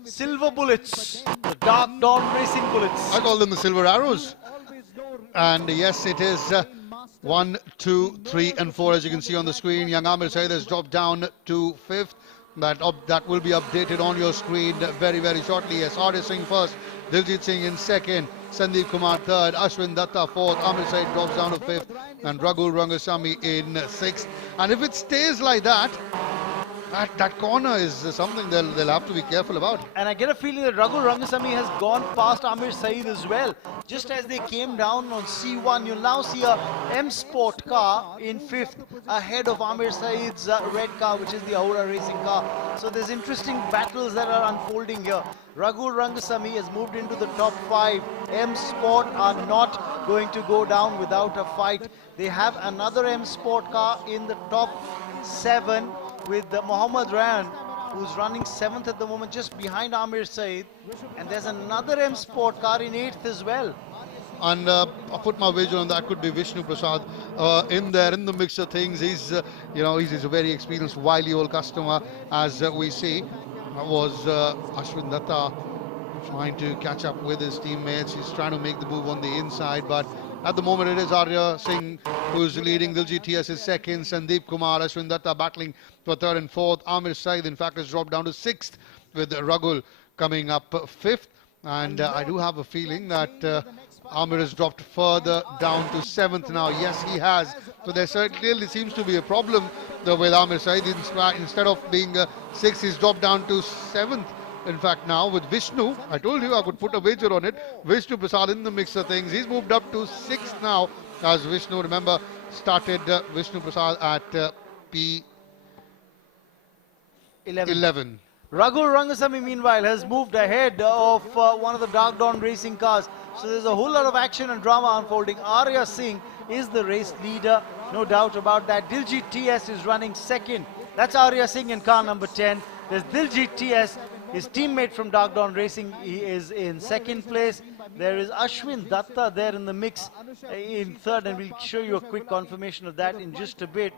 silver bullets, the Dark Dawn Racing bullets. I call them the silver arrows. And yes, it is 1, 2, 3 and 4 as you can see on the screen. Young Amir Saeed has dropped down to 5th. That will be updated on your screen very, very shortly. Yes, Arya Singh first, Diljit Singh in second, Sandeep Kumar third, Ashwin Datta fourth, Amir Saeed drops down to 5th, and Raghu Rangasamy in 6th. And if it stays like that, that corner is something they'll have to be careful about. And I get a feeling that Raghu Rangasamy has gone past Amir Saeed as well. Just as they came down on C1, you'll now see a M Sport car in 5th ahead of Amir Saeed's red car, which is the Ahura Racing car. So there's interesting battles that are unfolding here. Raghu Rangasamy has moved into the top 5. M Sport are not going to go down without a fight. They have another M Sport car in the top 7 with Mohammad Ryan, who's running 7th at the moment, just behind Amir Saeed. And there's another M Sport car in 8th as well. And I'll put my wager on that could be Vishnu Prasad in there, in the mix of things. He's a very experienced, wily old customer, as we see. That was Ashwin Datta trying to catch up with his teammates. He's trying to make the move on the inside, but at the moment it is Arya Singh who's leading. Diljit TS is second, Sandeep Kumar, Ashwin Datta battling for 3rd and 4th. Amir Saeed in fact has dropped down to 6th with Ragul coming up 5th. And I do have a feeling that Amir has dropped further down to 7th now. Yes, he has. So there clearly seems to be a problem with Amir Saeed. Instead of being 6th, he's dropped down to 7th. In fact, now with Vishnu, I told you I could put a wager on it. Vishnu Prasad in the mix of things. He's moved up to 6th now, as Vishnu, remember, started Vishnu Prasad at P11. Raghu Rangasamy, meanwhile, has moved ahead of one of the Dark Dawn Racing cars. So there's a whole lot of action and drama unfolding. Arya Singh is the race leader, no doubt about that. Diljit TS is running 2nd. That's Arya Singh in car number 10. There's Diljit TS, his teammate from Dark Dawn Racing. He is in 2nd place. There is Ashwin Datta there in the mix in 3rd, and we'll show you a quick confirmation of that in just a bit.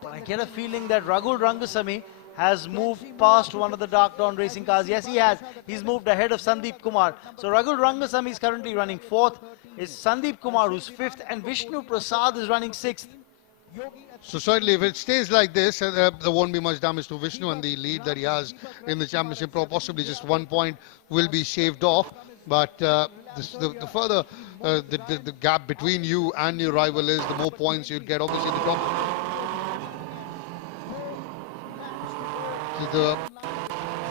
But I get a feeling that Raghu Rangasamy has moved past one of the Dark Dawn Racing cars. Yes, he has. He's moved ahead of Sandeep Kumar. So Raghu Rangasamy is currently running 4th. It's Sandeep Kumar who's 5th, and Vishnu Prasad is running 6th. So certainly if it stays like this, there won't be much damage to Vishnu, and the lead that he has in the championship, possibly just 1 point will be shaved off. But the further the gap between you and your rival is, the more points you'll get. Obviously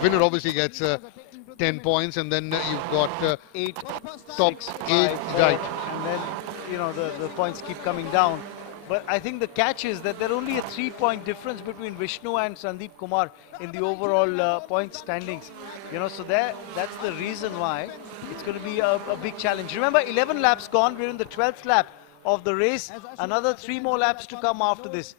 winner obviously gets 10 points, and then you've got 8, top 6, 8, 5, 4, right. and then, you know, the points keep coming down. But I think the catch is that there are only a 3-point difference between Vishnu and Sandeep Kumar in the overall point standings. You know, so that's the reason why it's going to be a big challenge. Remember, 11 laps gone. We're in the 12th lap of the race. Another 3 more laps to come after this.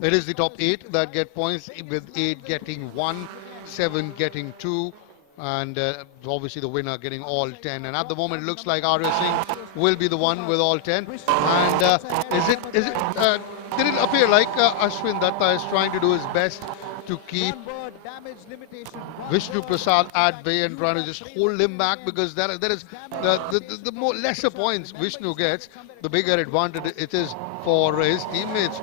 It is the top 8 that get points, with 8 getting 1, 7 getting 2, and obviously the winner getting all 10. And at the moment, it looks like Arya Singh will be the one with all 10. And did it appear like Ashwin Datta is trying to do his best to keep Vishnu Prasad at bay and trying to just hold him back, because there is the more lesser points Vishnu gets, the bigger advantage it is for his teammates,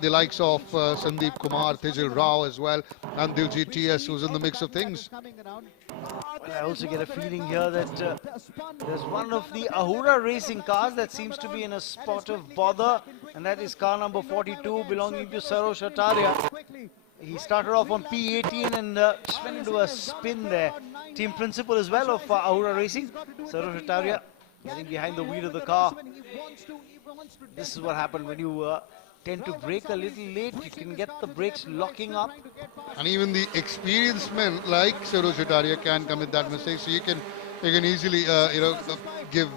the likes of Sandeep Kumar, Tejal Rao as well, and Diljit TS, who's in the mix of things. Well, I also get a feeling here that there's one of the Ahura racing cars that seems to be in a spot of bother, and that is car number 42 belonging to Sarosh Ataria. He started off on P18 and just went into a spin there. Team principal as well of Ahura Racing, Sarosh Ataria, getting behind the wheel of the car. This is what happened when you tend to brake a little late. You can get the brakes locking up. And even the experienced men like Sarosh Ataria can commit that mistake. So you can easily give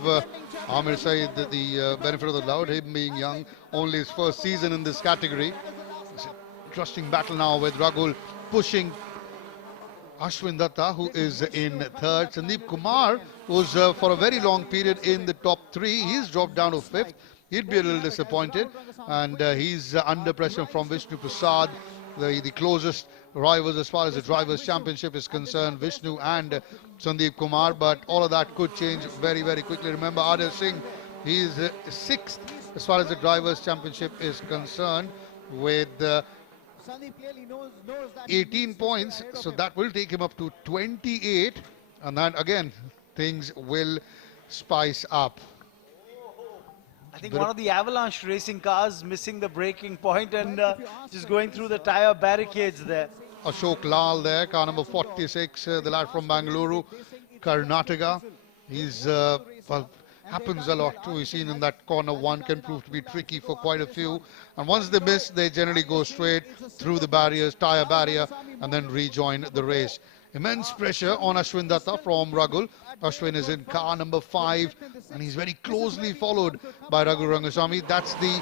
Amir Saeed the benefit of the doubt, him being young, only his first season in this category. Interesting battle now with Ragul pushing Ashwin Datta, who is in third. Sandeep Kumar was for a very long period in the top 3. He's dropped down to 5th. He'd be a little disappointed, and he's under pressure from Vishnu Prasad, the closest rivals as far as the Drivers' Championship is concerned, Vishnu and Sandeep Kumar. But all of that could change very, very quickly. Remember, Arya Singh, he's 6th as far as the Drivers' Championship is concerned, with 18 points, so that will take him up to 28, and then again things will spice up. I think one of the Avalanche racing cars missing the braking point and just going through the tyre barricades there. Ashok Lal there, car number 46, the lad from Bangalore, Karnataka. He's well, happens a lot too. We've seen in that corner 1 can prove to be tricky for quite a few, and once they miss, they generally go straight through the barriers, tyre barrier, and then rejoin the race. Immense pressure on Ashwin Datta from Ragul. Ashwin is in car number 5, and he's very closely followed by Ragul Rangaswamy. That's the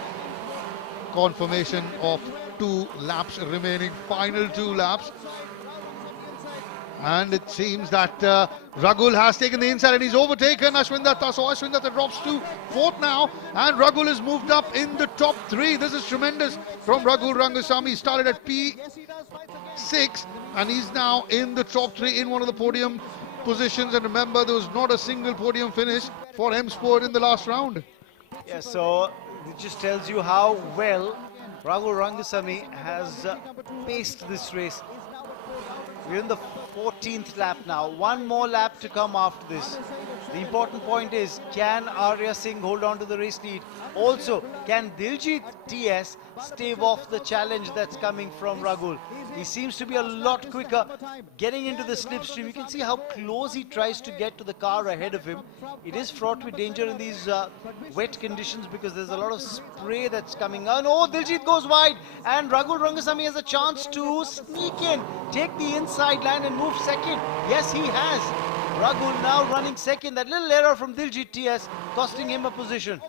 confirmation of 2 laps remaining, final 2 laps. And it seems that Ragul has taken the inside and he's overtaken Ashwin Datta. So Ashwin Datta drops to 4th now, and Ragul is moved up in the top 3. This is tremendous from Ragul Rangaswamy. He started at P6 and he's now in the top 3 in one of the podium positions. And remember, there was not a single podium finish for M Sport in the last round. Yeah, so it just tells you how well Ragul Rangaswamy has paced this race. We're in the 14th lap now. 1 more lap to come after this. The important point is, can Arya Singh hold on to the race lead? Also, can Diljit TS stave off the challenge that's coming from Ragul? He seems to be a lot quicker getting into the slipstream. You can see how close he tries to get to the car ahead of him. It is fraught with danger in these wet conditions because there's a lot of spray that's coming on. Oh, Diljit goes wide, and Ragul Rangaswamy has a chance to sneak in, take the inside line and move second. Yes, he has. Ragul now running second. That little error from Diljit TS costing him a position.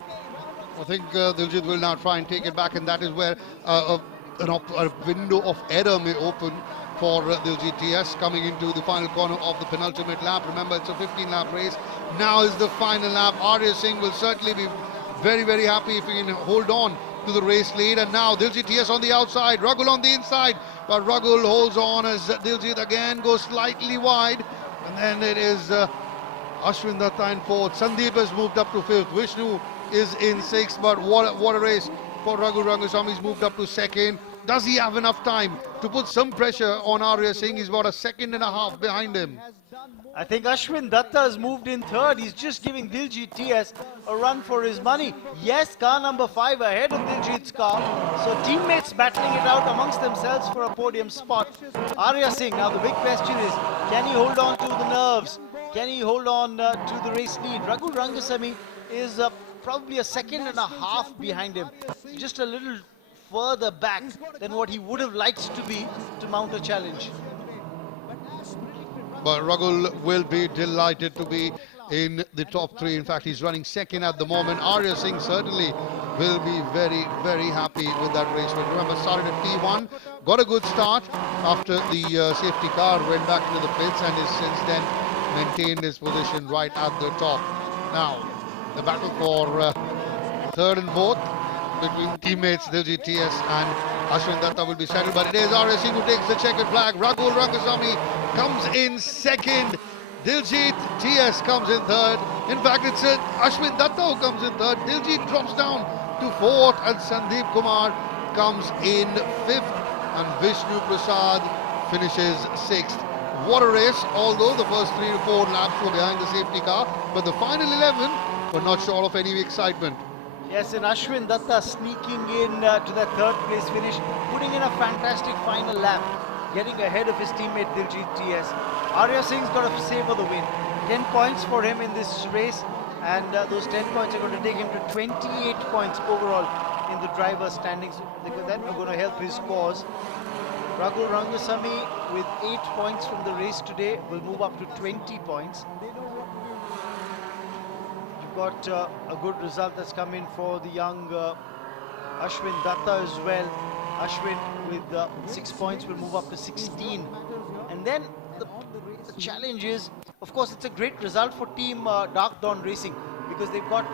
I think Diljit will now try and take it back, and that is where a window of error may open for Diljit TS coming into the final corner of the penultimate lap. Remember, it's a 15-lap race. Now is the final lap. Arya Singh will certainly be very, very happy if he can hold on to the race lead. And now Diljit TS on the outside, Ragul on the inside, but Ragul holds on as Diljit again goes slightly wide. And then it is Ashwin Datta in 4th. Sandeep has moved up to 5th. Vishnu is in 6th, but what a race for Ragul Rangaswamy. He's moved up to 2nd. Does he have enough time to put some pressure on Arya Singh? He's about a 1.5 seconds behind him. I think Ashwin Datta has moved in third. He's just giving Diljit TS a run for his money. Yes, car number 5 ahead of Diljit's car. So teammates battling it out amongst themselves for a podium spot. Arya Singh, now the big question is, can he hold on to the nerves? Can he hold on to the race lead? Raghu Rangasamy is probably a second and a half behind him. Just a little further back than what he would have liked to be to mount a challenge. But Ragul will be delighted to be in the top 3. In fact, he's running second at the moment. Arya Singh certainly will be very, very happy with that race. But remember, started at P1, got a good start after the safety car went back to the pits and has since then maintained his position right at the top. Now, the battle for third and fourth between teammates Diljit TS and Ashwin Datta will be settled, but it is Arya Singh who takes the checkered flag. Raghu Rangasamy comes in second. Diljit TS comes in third. In fact, it's Ashwin Datta who comes in third. Diljit drops down to fourth, and Sandeep Kumar comes in fifth, and Vishnu Prasad finishes sixth. What a race, although the first 3 to 4 laps were behind the safety car, but the final 11 were not short of any excitement. Yes, and Ashwin Datta sneaking in to that third place finish, putting in a fantastic final lap, getting ahead of his teammate Diljit TS. Arya Singh's got to savor the win. 10 points for him in this race, and those 10 points are going to take him to 28 points overall in the driver's standings. That are going to help his cause. Raghu Rangasamy with 8 points from the race today will move up to 20 points. Got a good result that's come in for the young Ashwin Datta as well. Ashwin with 6 points will move up to 16. And then the challenge is, of course, it's a great result for team Dark Dawn Racing, because they've got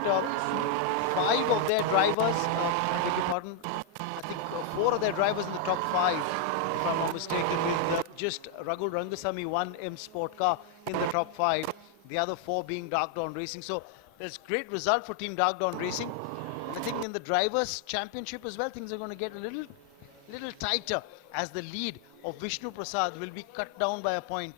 5 of their drivers, I beg your pardon, I think 4 of their drivers in the top 5, if I'm not mistaken, with just Raghu Rangasamy, 1 M Sport car in the top 5, the other 4 being Dark Dawn Racing. So there's great result for Team Dark Dawn Racing. And I think in the Drivers' Championship as well, things are going to get a little tighter, as the lead of Vishnu Prasad will be cut down by a point,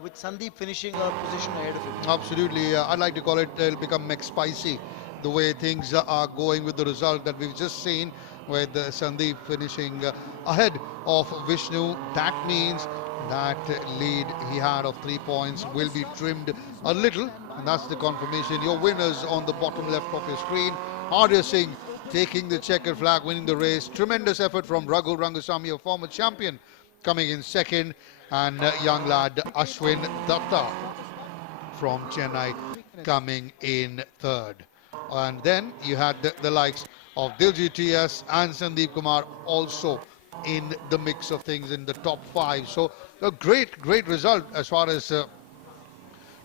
with Sandeep finishing a position ahead of him. Absolutely. I'd like to call it, it'll become McSpicy, the way things are going with the result that we've just seen, with Sandeep finishing ahead of Vishnu. That means that lead he had of 3 points will be trimmed a little, and that's the confirmation. Your winners on the bottom left of your screen. Arya Singh taking the checkered flag, winning the race. Tremendous effort from Raghu Rangasamy, a former champion, coming in second, and young lad Ashwin Datta from Chennai coming in third. And then you had the likes of Diljit TS and Sandeep Kumar also in the mix of things in the top 5. So a great result as far as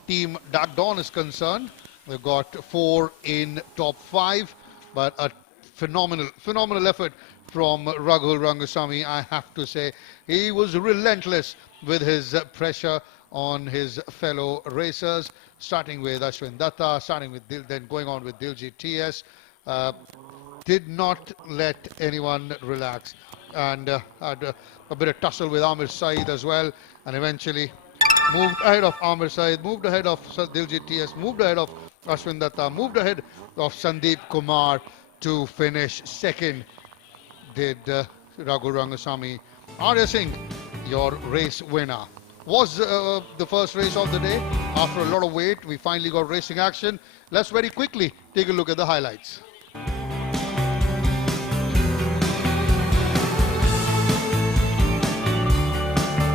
Team Dark Dawn is concerned. We've got 4 in top 5, but a phenomenal effort from Raghu Rangasamy, I have to say. He was relentless with his pressure on his fellow racers, starting with Ashwin Datta, then going on with Diljit TS. Did not let anyone relax, and had a bit of tussle with Amir Saeed as well, and eventually moved ahead of Amir Saeed, moved ahead of Diljit TS, moved ahead of Ashwin Datta, moved ahead of Sandeep Kumar to finish second. Did Raghu Rangasamy. Arya Singh, your race winner. Was the first race of the day. After a lot of wait, we finally got racing action. Let's very quickly take a look at the highlights.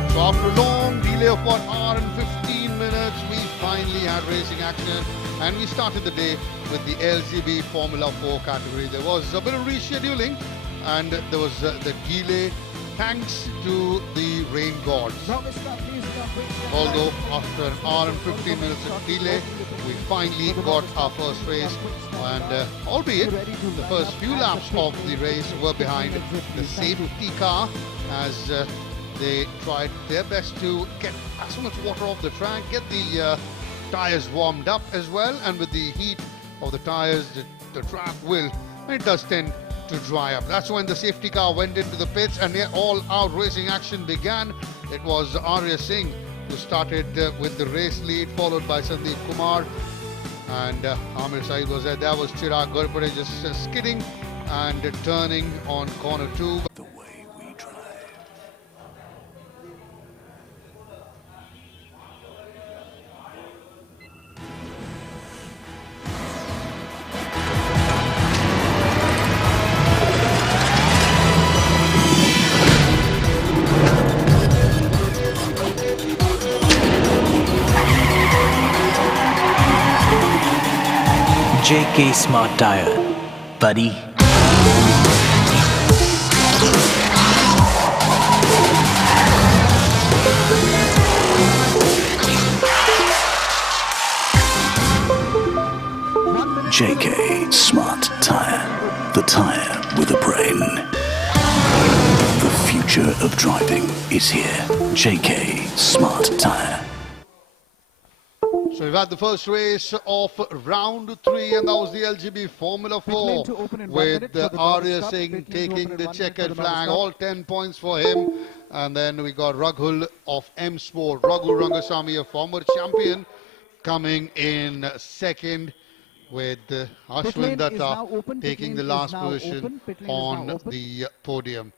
So after a long delay of 1 hour and 15 minutes, we finally had racing action, and we started the day with the LGB Formula 4 category. There was a bit of rescheduling, and there was the delay thanks to the rain gods. Although after an hour and 15 minutes of delay, we finally got our first race, and albeit the first few laps of the race were behind the safety car, as they tried their best to get as much water off the track, get the tires warmed up as well, and with the heat of the tires, the track it does tend to dry up. That's when the safety car went into the pits, and all-out racing action began. It was Arya Singh who started with the race lead, followed by Sandeep Kumar. And Amir Saeed was there. There was Chirag Gurpade just skidding and turning on corner 2. JK Smart Tire, buddy. JK Smart Tire, the tire with a brain. The future of driving is here. JK Smart Tire. So we've had the first race of round 3, and that was the LGB Formula 4 with Arya Singh taking the checkered flag, all 10 points for him. And then we got Raghul of M Sport, Raghu Rangasamy, a former champion, coming in second, with Ashwin Datta taking the last position on the podium.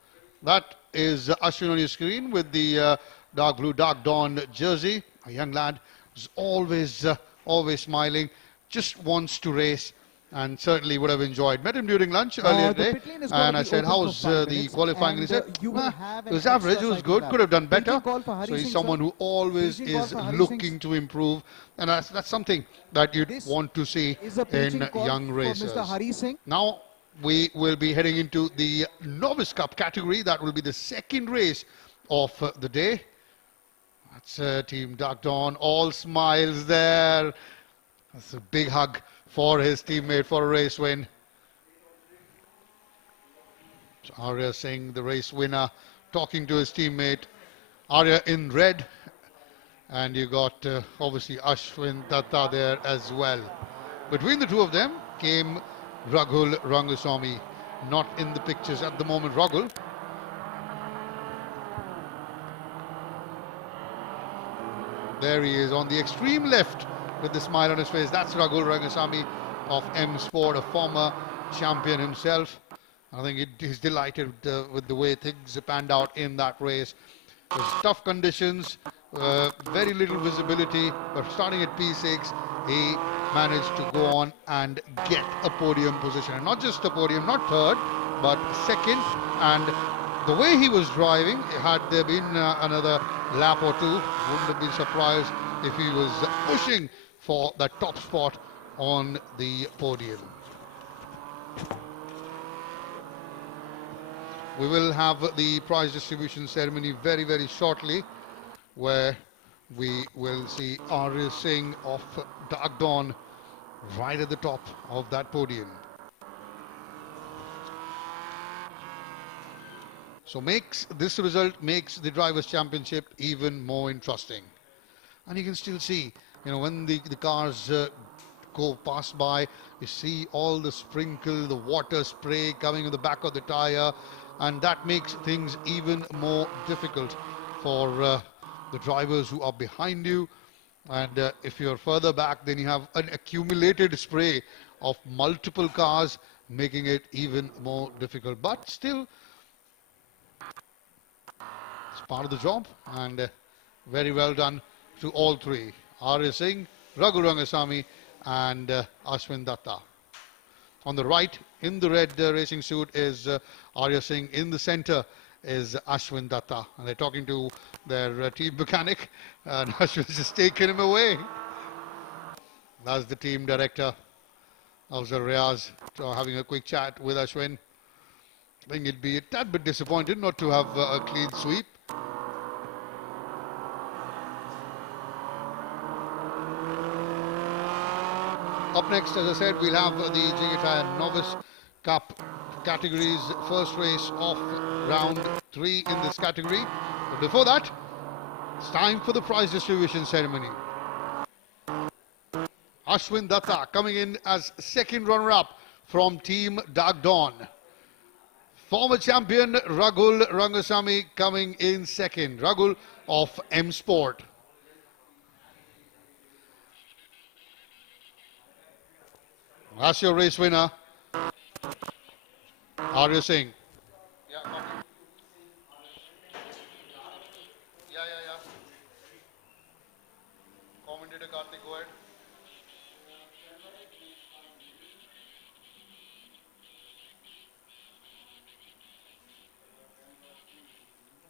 That is Ashwin on your screen with the dark blue, dark dawn jersey, a young lad who's always smiling, just wants to race, and certainly would have enjoyed. Met him during lunch earlier today, and I said, how's the qualifying? And he said, it was average, it was good, could have done better. So he's someone who always is looking to improve, and that's something that you'd want to see in young racers. Now we will be heading into the Novice Cup category. That will be the second race of the day. That's Team Dark Dawn, all smiles there. That's a big hug for his teammate for a race win. So Arya Singh, the race winner, talking to his teammate. Arya in red, and you got obviously Ashwin Datta there as well. Between the two of them came Raghul Rangasamy, not in the pictures at the moment. Raghul. There he is on the extreme left with the smile on his face. That's Raghul Rangasamy of M Sport, a former champion himself. I think he's delighted with the way things panned out in that race. It was tough conditions, very little visibility, but starting at P6, he managed to go on and get a podium position. And not just a podium, not third, but second. And the way he was driving, had there been another lap or two, wouldn't have been surprised if he was pushing for that top spot on the podium. We will have the prize distribution ceremony very, very shortly, where we will see Arya Singh of Dark Dawn right at the top of that podium. So this result makes the Drivers' Championship even more interesting. And you can still see, when the cars go past by, you see all the sprinkle, the water spray coming on the back of the tire, and that makes things even more difficult for the drivers who are behind you. And if you're further back, then you have an accumulated spray of multiple cars, making it even more difficult. But still, it's part of the job, and very well done to all three. Arya Singh, Raghu Rangasamy, and Ashwin Datta. On the right, in the red racing suit, is Arya Singh. In the center is Ashwin Datta. And they're talking to their team mechanic, and Ashwin's just taken him away. That's the team director, Afzal Riaz, having a quick chat with Ashwin. I think he'd be a tad bit disappointed not to have a clean sweep. Up next, as I said, we'll have the JK Tyre Novice Cup categories, first race of round 3 in this category. But before that, it's time for the prize distribution ceremony. Ashwin Datta coming in as second runner-up from Team Dark Dawn. Former champion Raghul Rangasamy coming in second. Raghul of M Sport. That's your race winner, Arya Singh. Commentator Karthik, go ahead.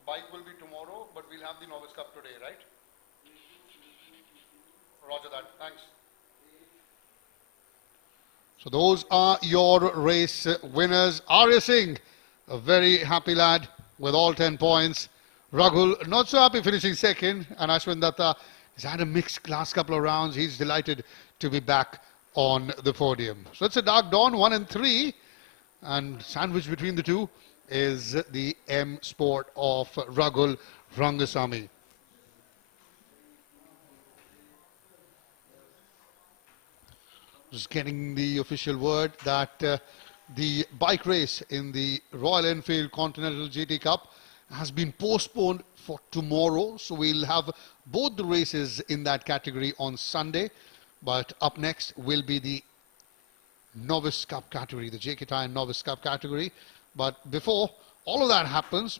Bike will be tomorrow, but we'll have the Novice Cup today, right? Roger that. Thanks. So those are your race winners. Arya Singh, a very happy lad with all 10 points. Raghul, not so happy finishing second. And Ashwin Datta has had a mixed last couple of rounds. He's delighted to be back on the podium. So it's a dark dawn, 1 and 3. And sandwiched between the two is the M Sport of Raghul Rangasamy. Just getting the official word that the bike race in the Royal Enfield Continental GT Cup has been postponed for tomorrow. So we'll have both the races in that category on Sunday. But up next will be the Novice Cup category, the JK Tyre Novice Cup category. But before all of that happens,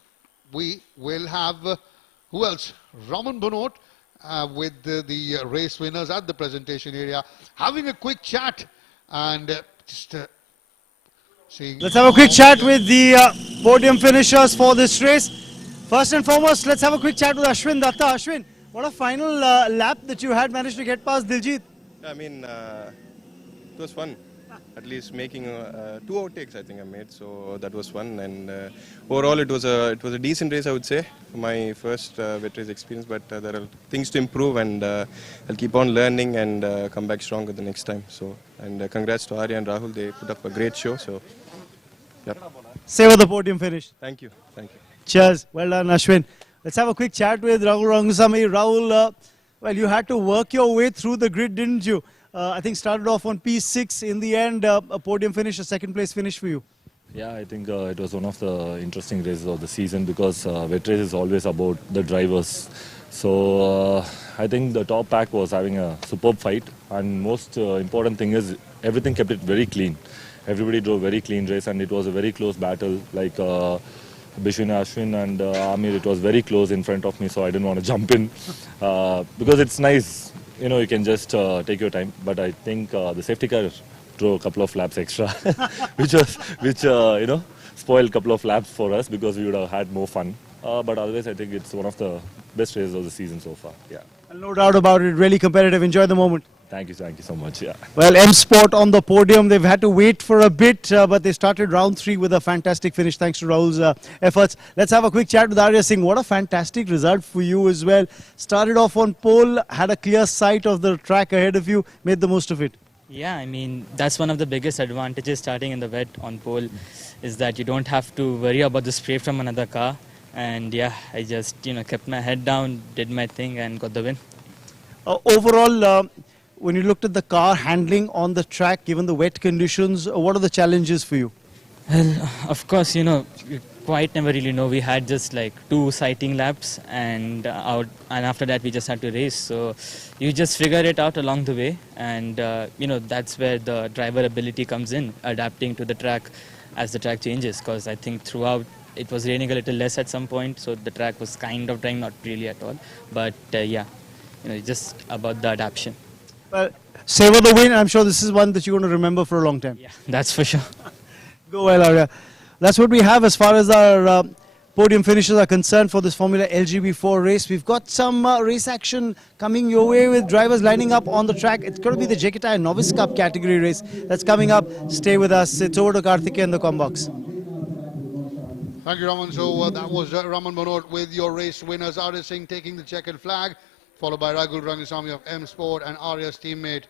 we will have, who else? Raman Bhanot with the race winners at the presentation area, having a quick chat and just seeing. Let's have a quick chat with the podium finishers for this race. First and foremost, let's have a quick chat with Ashwin Datta. Ashwin, what a final lap that you had managed to get past Diljit. I mean, it was fun. At least making 2 overtakes, I think I made, so that was fun. And overall, it was a decent race, I would say, for my first wet race experience. But there are things to improve, and I'll keep on learning and come back stronger the next time. So, and congrats to Arya and Rahul; they put up a great show. So, yep. Savor the podium finish. Thank you, thank you. Cheers. Well done, Ashwin. Let's have a quick chat with Rahul Rangasamy. Rahul, well, you had to work your way through the grid, didn't you? I think started off on P6. In the end, a podium finish, a second place finish for you. Yeah, I think it was one of the interesting races of the season because wet race is always about the drivers. So I think the top pack was having a superb fight, and most important thing is everything kept it very clean. Everybody drove very clean race, and it was a very close battle. Like between Ashwin and Amir, it was very close in front of me, so I didn't want to jump in because it's nice. You know, you can just take your time, but I think the safety car drove a couple of laps extra, which you know, spoiled a couple of laps for us because we would have had more fun. But otherwise, I think it's one of the best races of the season so far. Yeah. No doubt about it. Really competitive. Enjoy the moment. Thank you so much. Yeah. Well, M Sport on the podium. They've had to wait for a bit, but they started round 3 with a fantastic finish thanks to Rahul's efforts. Let's have a quick chat with Arya Singh. What a fantastic result for you as well. Started off on pole, had a clear sight of the track ahead of you, made the most of it. Yeah, I mean, that's one of the biggest advantages starting in the wet on pole is that you don't have to worry about the spray from another car. And yeah, I just, kept my head down, did my thing and got the win. Overall, when you looked at the car handling on the track, given the wet conditions, what are the challenges for you? Well, of course, you quite never really know. We had just like 2 sighting laps and after that we just had to race. So you just figure it out along the way, and that's where the driver ability comes in, adapting to the track as the track changes. Because I think throughout it was raining a little less at some point, so the track was kind of drying, not really at all. But just about the adaptation. Well, savor the win. I'm sure this is one that you're going to remember for a long time. Yeah, that's for sure. Go well, Arya. That's what we have as far as our podium finishes are concerned for this Formula LGB4 race. We've got some race action coming your way with drivers lining up on the track. It's going to be the JK Tyre Novice Cup category race that's coming up. Stay with us. It's over to Karthik in the Combox. Thank you, Raman. So that was Raman Bhanot with your race winners. Arya Singh taking the checkered flag, followed by Raghul Rangasamy of M Sport and Arya's teammate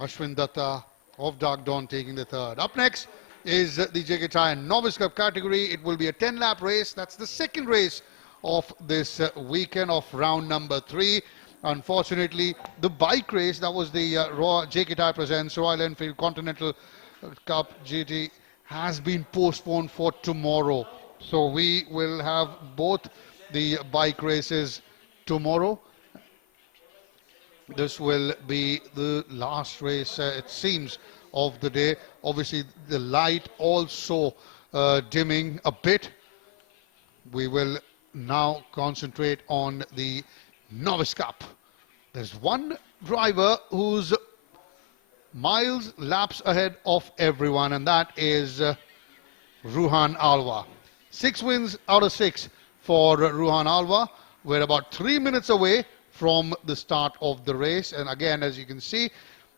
Ashwin Datta of Dark Dawn taking the third. Up next is the JK Tyre Novice Cup category. It will be a 10-lap race. That's the second race of this weekend of round number 3. Unfortunately, the bike race, that was the JK Tyre Presents Royal Enfield Continental Cup GT, has been postponed for tomorrow. So we will have both the bike races tomorrow. This will be the last race, it seems, of the day. Obviously, the light also dimming a bit. We will now concentrate on the Novice Cup. There's one driver who's miles, laps ahead of everyone, and that is Ruhan Alva. 6 wins out of 6 for Ruhan Alva. We're about 3 minutes away from the start of the race, and again, as you can see,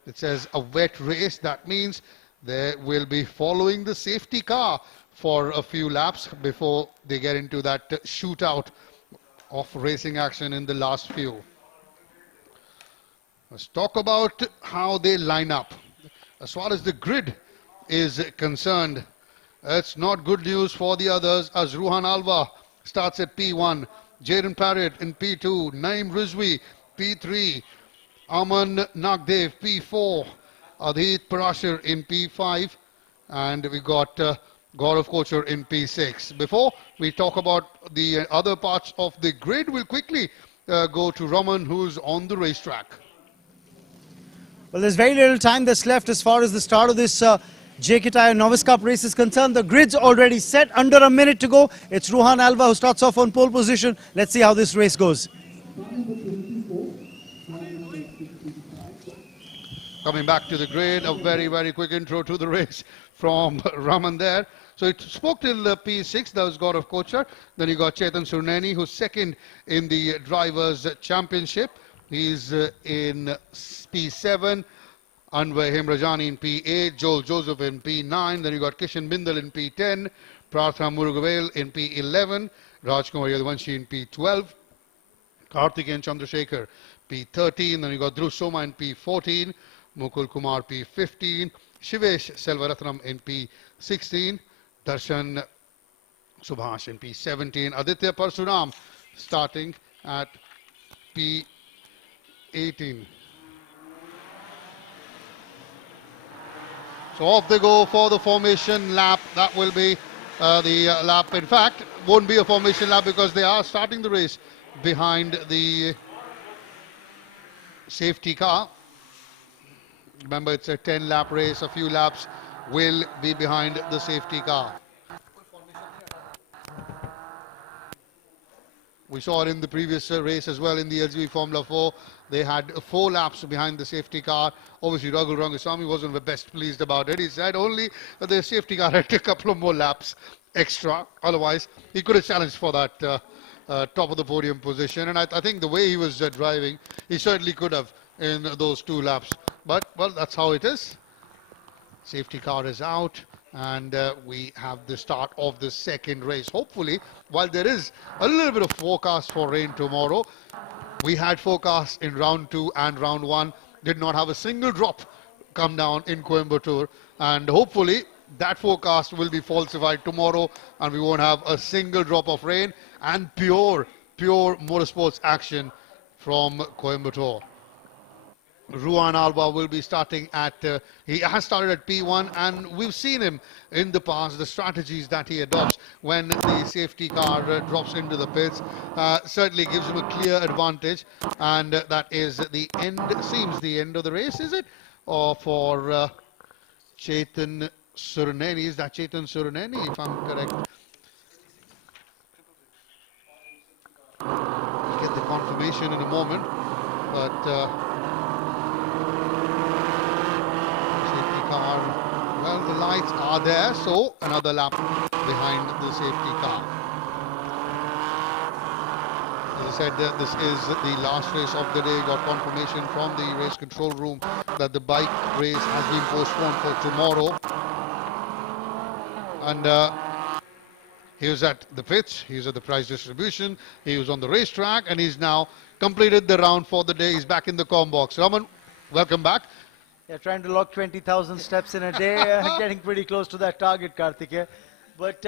it says a wet race. That means they will be following the safety car for a few laps before they get into that shootout of racing action in the last few. Let's talk about how they line up. As far as the grid is concerned, it's not good news for the others, as Ruhan Alva starts at P1, Jaden Parrott in P2, Naeem Rizvi P3, Aman Nagdev P4, Adit Parashar in P5, and we got Gaurav Kochar in P6. Before we talk about the other parts of the grid, we'll quickly go to Raman, who's on the racetrack. Well, there's very little time that's left as far as the start of this JK Tyre Novice Cup race is concerned. The grid's already set, under a minute to go. It's Ruhan Alva who starts off on pole position. Let's see how this race goes. Coming back to the grid, a very, very quick intro to the race from Raman there. So it spoke till P6, that was Gaurav Kochar. Then you got Chetan Surneni, who's second in the Drivers' Championship. He's in P7, Anvay Hemrajani in P8, Joel Joseph in P9, then you got Kishan Bindal in P10, Prarthana Murugavel in P11, Rajkumar Yadavanshi in P12, Karthikeyan Chandrasekhar P13, then you got Dhruv Soma in P14, Mukul Kumar P15, Shivesh Selvaratnam in P16, Darshan Subhash in P17, Aditya Parsuram starting at P18. So off they go for the formation lap. That will be the lap. In fact, won't be a formation lap because they are starting the race behind the safety car. Remember, it's a 10-lap race. A few laps will be behind the safety car. We saw it in the previous race as well in the LGV Formula 4. They had 4 laps behind the safety car. Obviously, Raghu Rangaswamy wasn't the best pleased about it. He said only the safety car had a couple of more laps extra. Otherwise, he could have challenged for that top of the podium position. And I think the way he was driving, he certainly could have in those 2 laps. But, well, that's how it is. Safety car is out. And we have the start of the second race. Hopefully, while there is a little bit of forecast for rain tomorrow, we had forecasts in round 2 and round 1, did not have a single drop come down in Coimbatore, and hopefully that forecast will be falsified tomorrow and we won't have a single drop of rain and pure motorsports action from Coimbatore. Ruhan Alva will be starting at, he has started at P1, and we've seen him in the past, the strategies that he adopts when the safety car drops into the pits, certainly gives him a clear advantage, and that is the end, seems the end of the race, is it? Or for Chetan Surneni, is that Chetan Surneni, if I'm correct? We'll get the confirmation in a moment, but car, well, the lights are there, so another lap behind the safety car. As I said, this is the last race of the day. Got confirmation from the race control room that the bike race has been postponed for tomorrow. And he was at the pits, he was at the prize distribution, he was on the racetrack, and he's now completed the round for the day. He's back in the comm box. Raman, welcome back. Yeah, trying to log 20,000 steps in a day, getting pretty close to that target, Karthikeyan. But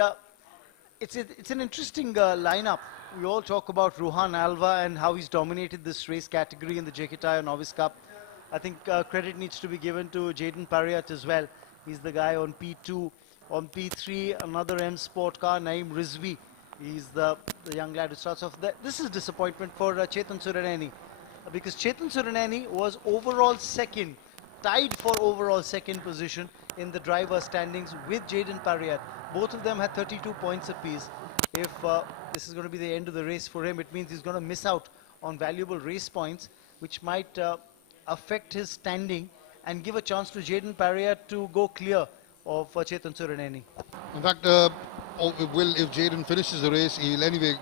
it's an interesting lineup. We all talk about Ruhan Alva and how he's dominated this race category in the JK Tyre Novice Cup. I think credit needs to be given to Jaden Parrott as well. He's the guy on P2. On P3, another M Sport car, Naeem Rizvi. He's the young lad who starts off there. This is disappointment for Chetan Surneni. because Chetan Surineni was overall second, tied for overall second position in the driver standings with Jaden Parriat. Both of them had 32 points apiece. If this is going to be the end of the race for him, it means he's going to miss out on valuable race points, which might affect his standing and give a chance to Jaden Parriat to go clear of Chetan Surineni. In fact, if Jaden finishes the race, he'll anyway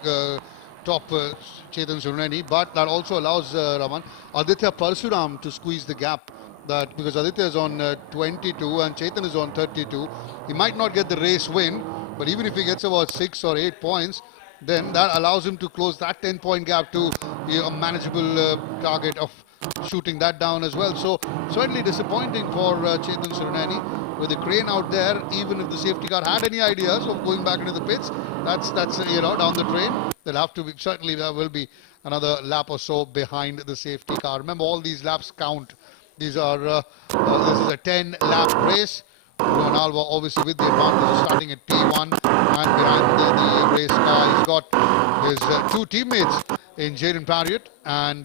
top Chetan Surineni, but that also allows Raman Aditya Parsuram to squeeze the gap. That because Aditya is on 22 and Chetan is on 32, he might not get the race win, but even if he gets about 6 or 8 points, then that allows him to close that 10-point gap to a manageable target of shooting that down as well. So certainly disappointing for Chetan Surineni with the crane out there. Even if the safety car had any ideas of going back into the pits, that's down the drain. They'll have to be, certainly there will be another lap or so behind the safety car. Remember, all these laps count. These are this is a 10-lap race. Rohan Alva obviously with the advantage starting at P1 and behind the race car. He's got his two teammates in Jaden Parriat and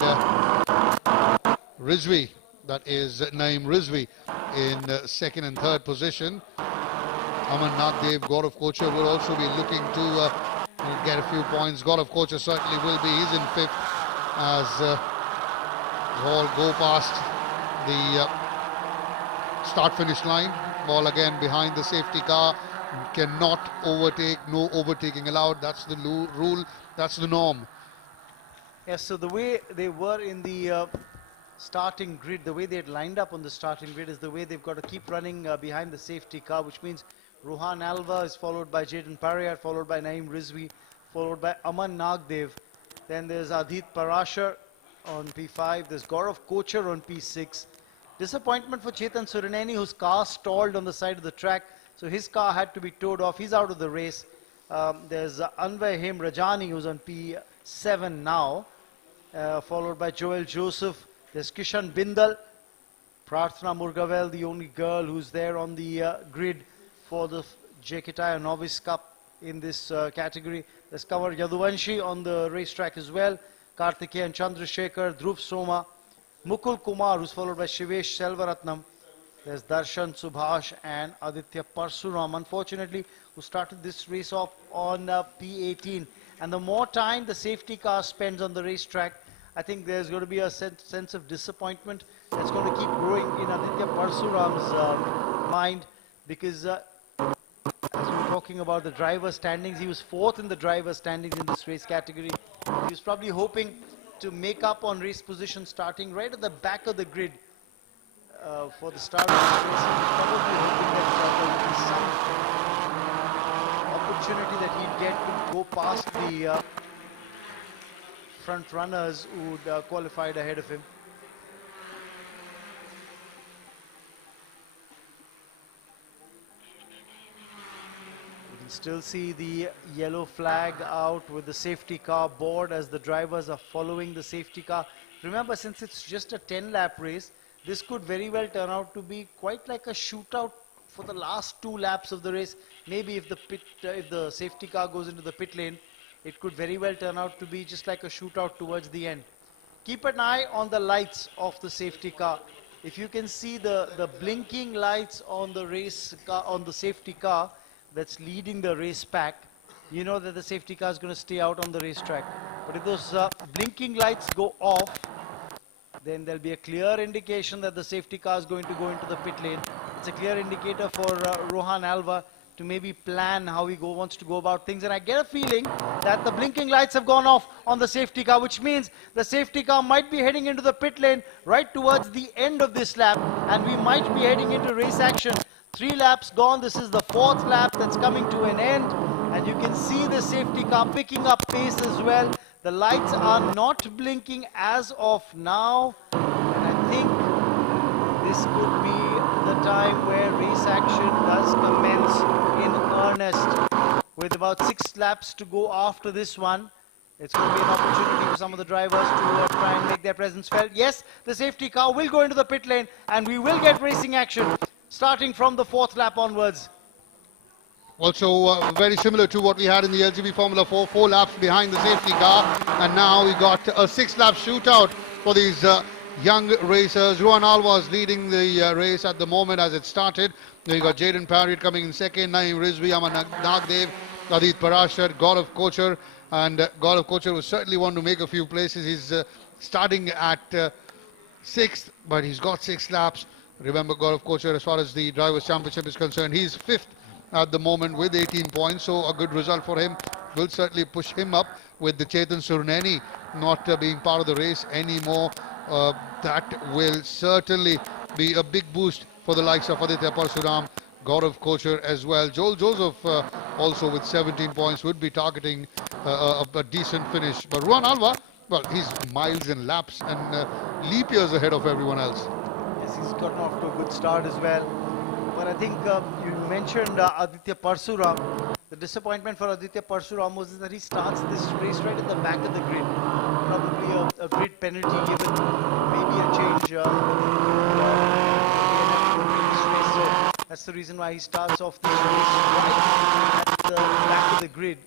Rizvi, that is Naeem Rizvi, in second and third position. Aman Nagdev, Gaurav Kochar will also be looking to get a few points. Gaurav Kochar certainly will be. He's in fifth as all go past the start-finish line. Ball again behind the safety car. Cannot overtake, no overtaking allowed. That's the rule, that's the norm. Yes, so the way they were in the starting grid, the way they had lined up on the starting grid is the way they've got to keep running behind the safety car, which means Rohan Alva is followed by Jaden Parriat, followed by Naeem Rizvi, followed by Aman Nagdev. Then there's Adit Parashar on P5. There's Gaurav Kochar on P6. Disappointment for Chetan Surineni, whose car stalled on the side of the track, so his car had to be towed off. He's out of the race. There's Anvay Him Rajani, who's on P7 now, followed by Joel Joseph. There's Kishan Bindal, Prarthana Murgavel, the only girl who's there on the grid for the JK Tyre Novice Cup in this category. There's Kanwar Yaduvanshi on the racetrack as well. Kartikeyan Chandrasekhar, Dhruv Soma, Mukul Kumar, who's followed by Shivesh Selvaratnam. There's Darshan Subhash and Aditya Parsuram, unfortunately, who started this race off on P18. And the more time the safety car spends on the racetrack, I think there's going to be a sense of disappointment that's going to keep growing in Aditya Parsuram's mind, because as we were talking about the driver standings, he was fourth in the driver standings in this race category. He was probably hoping to make up on race position starting right at the back of the grid for the start of this race. He was probably hoping that there would be some opportunity that he'd get to go past the front runners who qualified ahead of him. You can still see the yellow flag out with the safety car board as the drivers are following the safety car. Remember, since it's just a 10-lap race, this could very well turn out to be quite like a shootout for the last 2 laps of the race. Maybe if the safety car goes into the pit lane, it could very well turn out to be just like a shootout towards the end. Keep an eye on the lights of the safety car. If you can see the blinking lights on the race car, on the safety car that's leading the race pack, you know that the safety car is going to stay out on the racetrack. But if those blinking lights go off, then there'll be a clear indication that the safety car is going to go into the pit lane. It's a clear indicator for Rohan Alva to maybe plan how he wants to go about things. And I get a feeling that the blinking lights have gone off on the safety car, which means the safety car might be heading into the pit lane right towards the end of this lap, and we might be heading into race action. 3 laps gone. This is the 4th lap that's coming to an end, and you can see the safety car picking up pace as well. The lights are not blinking as of now, and I think this could be the time where race action does commence in earnest. With about 6 laps to go after this one, it's going to be an opportunity for some of the drivers to try and make their presence felt. Yes, the safety car will go into the pit lane, and we will get racing action starting from the 4th lap onwards. Also very similar to what we had in the LGB Formula 4, 4 laps behind the safety car, and now we got a 6-lap shootout for these young racers. Ruhan Alva is leading the race at the moment as it started. You got Jaden Parrott coming in second, Naeem Rizvi, Aman Nagdev, Adit Parashar, Gaurav Kochar, and Gaurav Kochar will certainly want to make a few places. He's starting at 6th, but he's got 6 laps. Remember, Gaurav Kochar, as far as the Drivers' Championship is concerned, he's 5th at the moment with 18 points, so a good result for him will certainly push him up. With the Chetan Surneni not being part of the race anymore, that will certainly be a big boost for the likes of Aditya Parsuram, Gaurav Kochar as well. Joel Joseph also with 17 points would be targeting a decent finish. But Ruhan Alva, well, he's miles and laps and leap years ahead of everyone else. Yes, he's gotten off to a good start as well. But I think you mentioned Aditya Parsuram. The disappointment for Aditya Parsuram was that he starts this race right at the back of the grid. Probably a grid penalty given, maybe a change. So that's the reason why he starts off this race right at the back of the grid.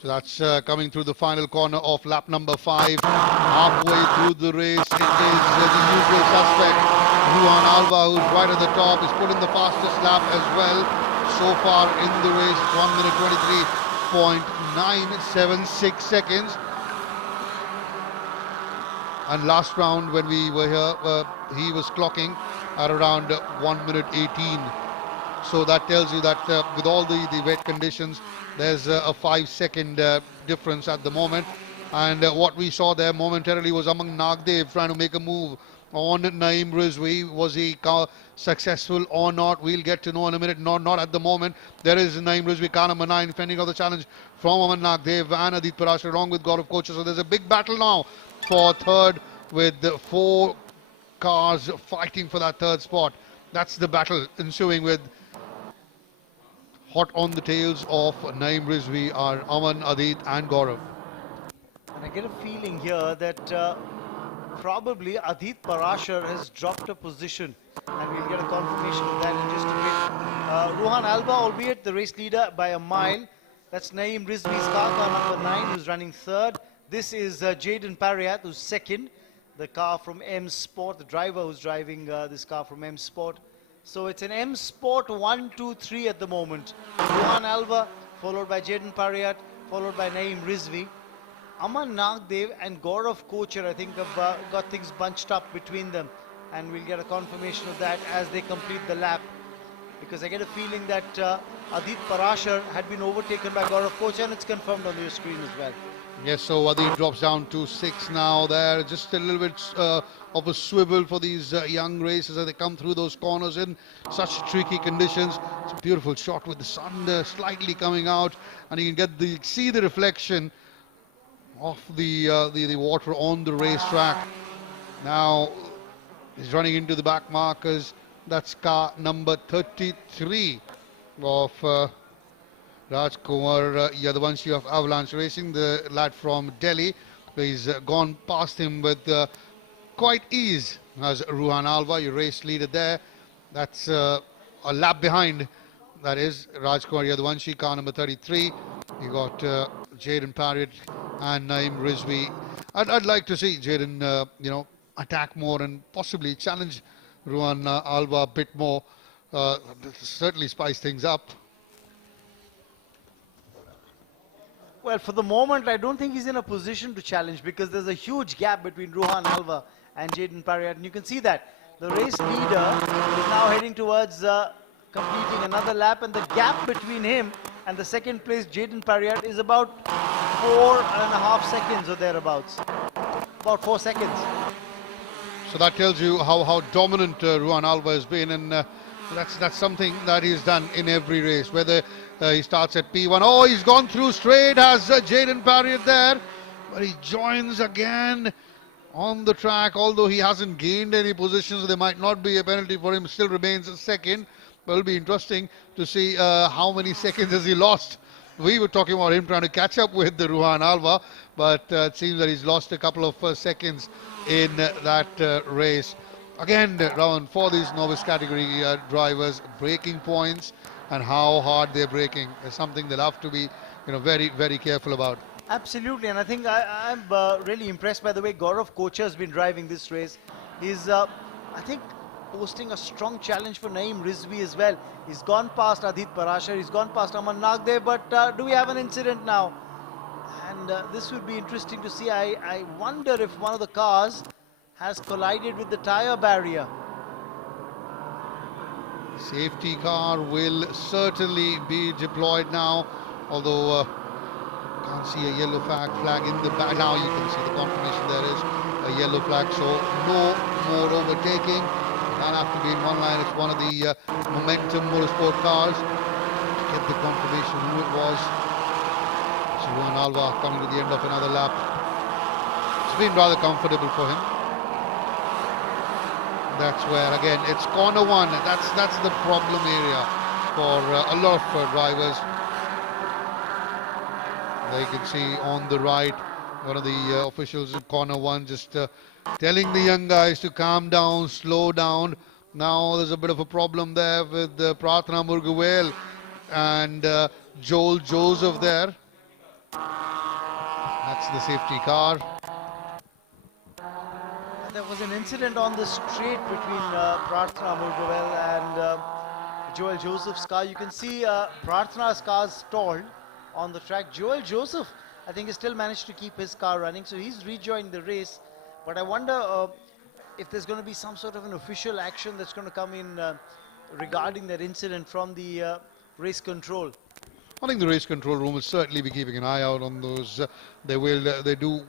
So that's coming through the final corner of lap number 5. Halfway through the race, it is the usual suspect, Ruhan Alva, who's right at the top. He's put in the fastest lap as well. So far in the race, 1 minute 23.976 seconds. And last round when we were here, he was clocking at around 1 minute 18. So that tells you that with all the wet conditions, there's a 5-second difference at the moment. And what we saw there momentarily was Aman Nagdev trying to make a move on Naeem Rizvi. Was he successful or not? We'll get to know in a minute. Not at the moment. There is Naeem Rizvi, car number 9, fending off the challenge from Aman Nagdev and Adit Parashar along with Gaurav Kochar. So there's a big battle now for third with 4 cars fighting for that third spot. That's the battle ensuing with hot on the tails of Naeem Rizvi are Aman, Adit and Gaurav. And I get a feeling here that probably Adit Parashar has dropped a position, and we'll get a confirmation of that in just a bit. Ruhan Alva, albeit the race leader by a mile. That's Naeem Rizvi's car number 9, who's running third. This is Jaden Parrott, who's second. The car from M Sport, the driver who's driving this car from M Sport. So it's an M Sport 1, 2, 3 at the moment. Ruhan Alva, followed by Jaden Parrott, followed by Naeem Rizvi. Aman Nagdev and Gaurav Kochar, I think, have got things bunched up between them. And we'll get a confirmation of that as they complete the lap. Because I get a feeling that Adit Parashar had been overtaken by Gaurav Kochar, and it's confirmed on your screen as well. Yes, so Adit drops down to 6 now there. Just a little bit of a swivel for these young racers as they come through those corners in such tricky conditions. It's a beautiful shot with the sun slightly coming out, and you can get see the reflection of the water on the racetrack. Now he's running into the back markers. That's car number 33 of Rajkumar Yadavanshi of Avalanche Racing, the lad from Delhi. He's gone past him with quite ease as Ruhan Alva, your race leader there. That's a lap behind. That is Rajkumar Yadavanshi, car number 33. You got Jaden Parrott and Naeem Rizvi. I'd like to see Jaden, attack more and possibly challenge Ruhan Alva a bit more. Certainly spice things up. Well, for the moment, I don't think he's in a position to challenge because there's a huge gap between Ruhan Alva and Jaden Parrott. And you can see that the race leader is now heading towards completing another lap, and the gap between him and the second place Jaden Parrott is about 4.5 seconds or thereabouts. About 4 seconds. So that tells you how dominant Ruhan Alva has been, and that's something that he's done in every race, whether he starts at P1. Oh, he's gone through straight, has Jaden Parrott there, but he joins again on the track, although he hasn't gained any positions. So there might not be a penalty for him, still remains second. But it'll be interesting to see how many seconds has he lost. We were talking about him trying to catch up with the Ruhan Alva, but it seems that he's lost a couple of seconds in that race. Again, Ravan, for these novice category drivers, braking points and how hard they're braking is something they'll have to be very, very careful about. Absolutely, and I think I'm really impressed by the way Gaurav Kocha has been driving this race. He's, I think, posting a strong challenge for Naeem Rizvi as well. He's gone past Adit Parashar, he's gone past Aman Nagdev, but do we have an incident now? And this would be interesting to see. I wonder if one of the cars has collided with the tyre barrier. Safety car will certainly be deployed now, although can't see a yellow flag in the back. Now you can see the confirmation there is a yellow flag, so no more overtaking. That'll have to be in one line. It's one of the Momentum Motorsport cars. Get the confirmation who it was. So Rohan Alva coming to the end of another lap. It's been rather comfortable for him. That's where again it's corner one. That's the problem area for a lot of drivers. There you can see on the right, one of the officials in corner one just telling the young guys to calm down, slow down. Now there's a bit of a problem there with Prarthana Murugavel and Joel Joseph there. That's the safety car. There was an incident on the straight between Prarthana Murugavel and Joel Joseph's car. You can see Prarthana's car stalled on the track. Joel Joseph, I think, has still managed to keep his car running, so he's rejoined the race. But I wonder if there's going to be some sort of an official action that's going to come in regarding that incident from the race control. I think the race control room will certainly be keeping an eye out on those. They do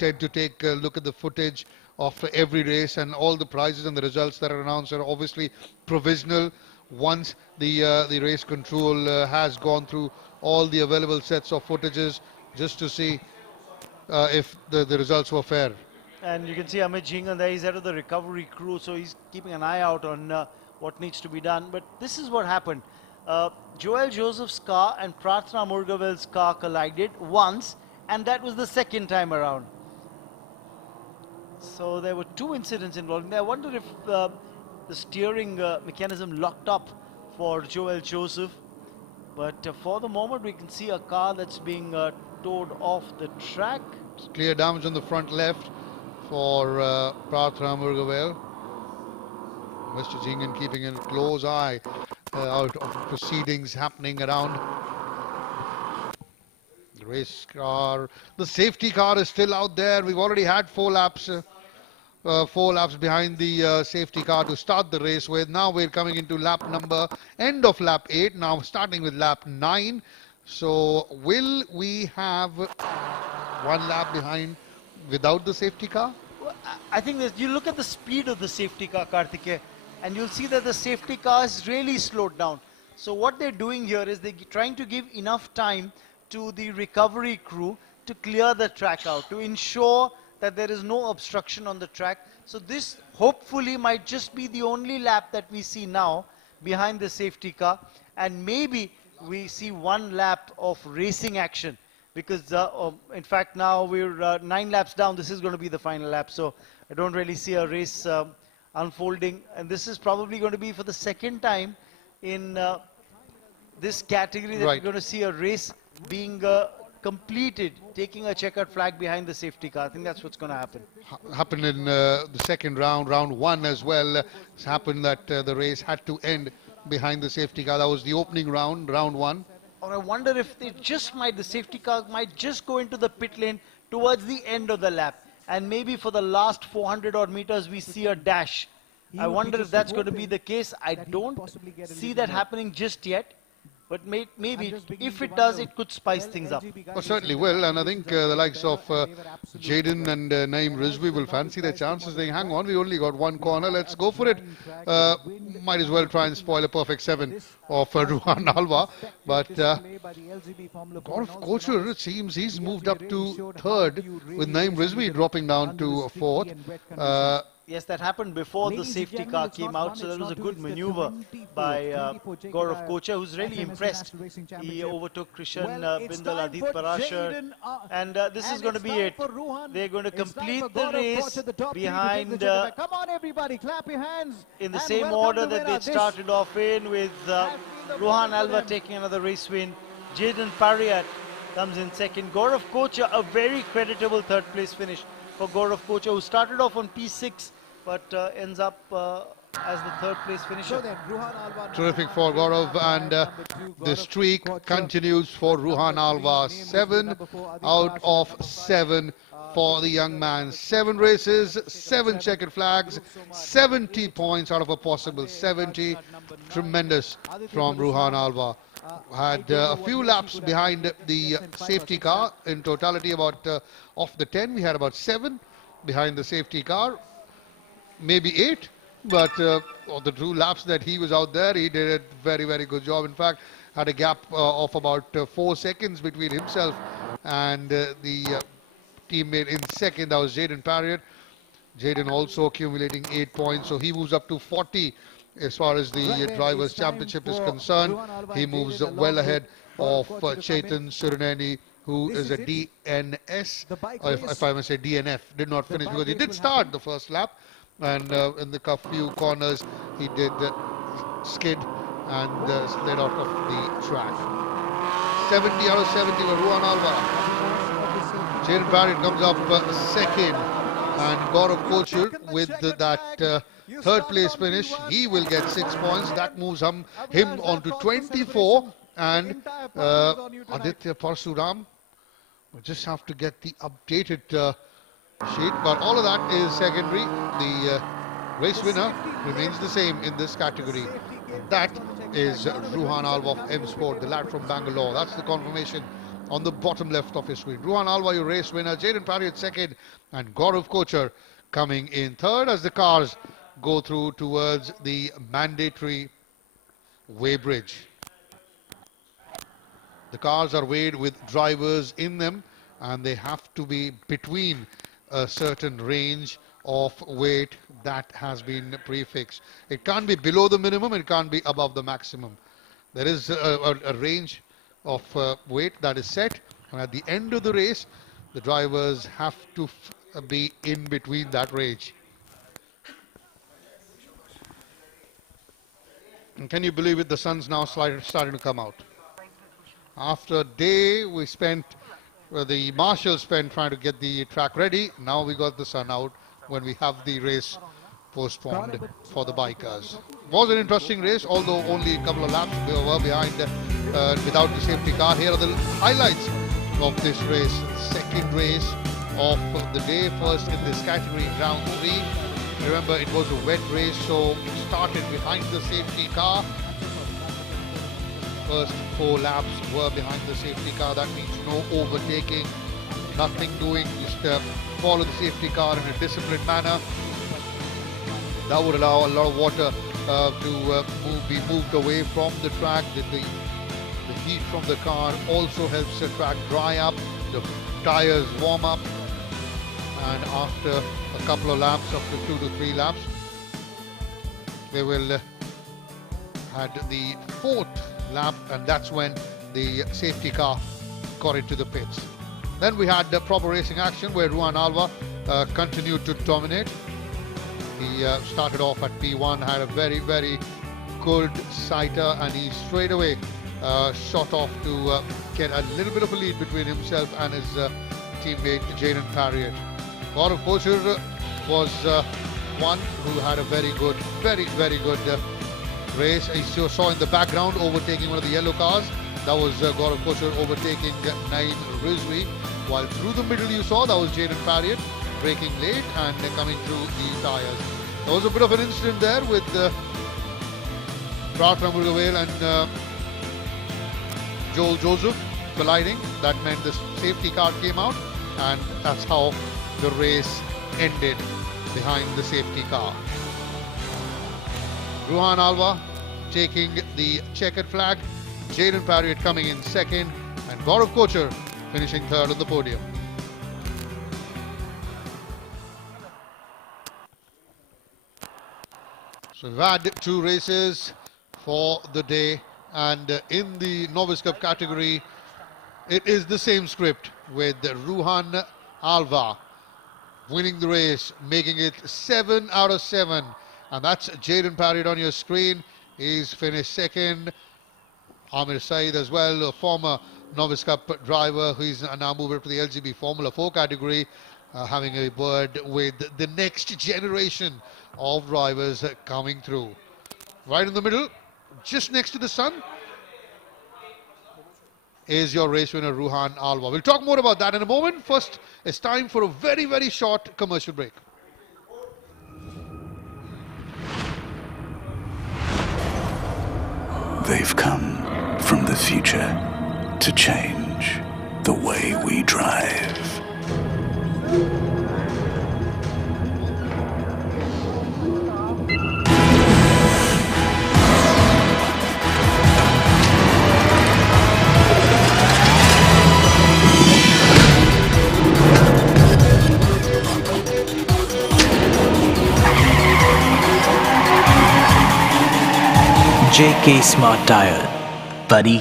tend to take a look at the footage of every race, and all the prizes and the results that are announced are obviously provisional. Once the race control has gone through all the available sets of footages just to see if the results were fair. And you can see Amit Jingan there, he's head of the recovery crew, so he's keeping an eye out on what needs to be done. But this is what happened. Joel Joseph's car and Prarthana Murugavel's car collided once, and that was the second time around. So there were two incidents involved. I wonder if the steering mechanism locked up for Joel Joseph. But for the moment, we can see a car that's being towed off the track. Clear damage on the front left for Prarthana Murugavel. Mr. Jingan keeping a close eye out of proceedings happening around. The race car, the safety car is still out there. We've already had 4 laps behind the safety car to start the race with. Now we're coming into end of lap 8, now starting with lap 9. So will we have 1 lap behind without the safety car? Well, I think that you look at the speed of the safety car, Karthikeya, and you'll see that the safety car is really slowed down. So what they're doing here is they're trying to give enough time to the recovery crew to clear the track out, to ensure that there is no obstruction on the track. So this hopefully might just be the only lap that we see now behind the safety car, and maybe we see 1 lap of racing action, because in fact now we're 9 laps down. This is going to be the final lap, so I don't really see a race unfolding, and this is probably going to be for the second time in this category that we're going to see a race being completed, taking a checkered flag behind the safety car. I think that's what's going to happen. Happened in the second round, round 1 as well. It's happened that the race had to end behind the safety car. That was the opening round, round 1. Or I wonder if the safety car might just go into the pit lane towards the end of the lap, and maybe for the last 400 odd meters we see a dash. I wonder if that's going to be the case. I don't see that happening just yet. But maybe if it does, it could spice things up. Well, certainly will, and I think the likes of Jaden and Naeem Rizvi will fancy their chances, saying, hang on, we only got 1 corner, let's go for it. Might as well try and spoil a perfect 7 of Rohan Alva. But Gaurav Kochur, it seems he's moved up to 3rd, with Naeem Rizvi dropping down to 4th. Yes, that happened before the safety car came out, so that was a good maneuver by Gaurav Kocha, who's really impressed. He overtook Krishan Bindal, Adit Parashar, and this is going to be it. They're going to complete the race behind, come on everybody, clap your hands, in the same order that they started off in, with Rohan Alva taking another race win, Jaden Pariat comes in second. Gaurav Kocha, a very creditable third place finish for Gaurav Kocha, who started off on P6 but ends up as the third place finisher. Terrific for Gaurav, and the streak continues for Ruhan Alva. 7 out of 7 for the young man. 7 races, 7 checkered flags, 70 points out of a possible 70. Tremendous from Ruhan Alva. Had a few laps behind the safety car. In totality, about of the 10, we had about 7 behind the safety car, maybe 8. But of the 2 laps that he was out there, he did a very, very good job. In fact, had a gap of about 4 seconds between himself and the teammate in second. That was Jaden Parriott. Jaden also accumulating 8 points, so he moves up to 40 as far as the Drivers' Championship is concerned. He moves well ahead of Chetan Surineni, who is a DNS, if I may say DNF, did not finish because he did start the first lap. And in the few corners, he did skid and slid out of the track. 70 out of 70 for Ruhan Alva. Jaden Parriott comes up second, and Gaurav Kochur with that third place finish. He will get 6 points. That moves him on to 24. And Aditya Parsuram, we just have to get the updated sheet, but all of that is secondary. The race winner remains the same in this category. That is Ruhan Alva of M Sport, the lad from Bangalore. That's the confirmation on the bottom left of your screen. Ruhan Alva, your race winner. Jaden Parriott second, and Gaurav Kochur coming in third as the cars go through towards the mandatory weighbridge. The cars are weighed with drivers in them, and they have to be between a certain range of weight that has been prefixed. It can't be below the minimum, it can't be above the maximum. There is a range of weight that is set, and at the end of the race, the drivers have to be in between that range. And can you believe it, the sun's now starting to come out. After a day we spent, the marshals spent trying to get the track ready. Now we got the sun out when we have the race postponed for the bikers. Was an interesting race, although only a couple of laps we were behind without the safety car. Here are the highlights of this race. Second race of the day, first in this category, round 3. Remember, it was a wet race, so started behind the safety car. First 4 laps were behind the safety car. That means no overtaking, nothing doing, just follow the safety car in a disciplined manner. That would allow a lot of water to be moved away from the track. The heat from the car also helps the track dry up, the tires warm up, and after a couple of laps, after 2 to 3 laps, they will had the 4th lap, and that's when the safety car got into the pits. Then we had the proper racing action where Ruhan Alva continued to dominate. He started off at P1, had a very, very good sighter, and he straight away shot off to get a little bit of a lead between himself and his teammate Jaden Parriott. Gaurav Kochur was one who had a very good race. You saw in the background overtaking one of the yellow cars. That was Gaurav Kochur overtaking Naeem Rizvi. While through the middle you saw that was Jaden Parriott braking late and coming through the tyres. There was a bit of an incident there with Pratna Murugavel and Joel Joseph colliding. That meant the safety car came out, and that's how the race ended behind the safety car. Ruhan Alva taking the checkered flag, Jaden Parriott coming in second, and Gaurav Kochur finishing third on the podium. So we've had 2 races for the day, and in the Novice Cup category, it is the same script with Ruhan Alva winning the race, making it 7 out of 7. And that's Jaden Parriott on your screen. He's finished second. Amir Saeed as well, a former Novice Cup driver who is now moved up to the LGB Formula 4 category, having a word with the next generation of drivers coming through. Right in the middle, just next to the sun, is your race winner Ruhan Alva. We'll talk more about that in a moment. First, it's time for a very, very short commercial break. They've come from the future to change the way we drive. JK Smart Tire, buddy.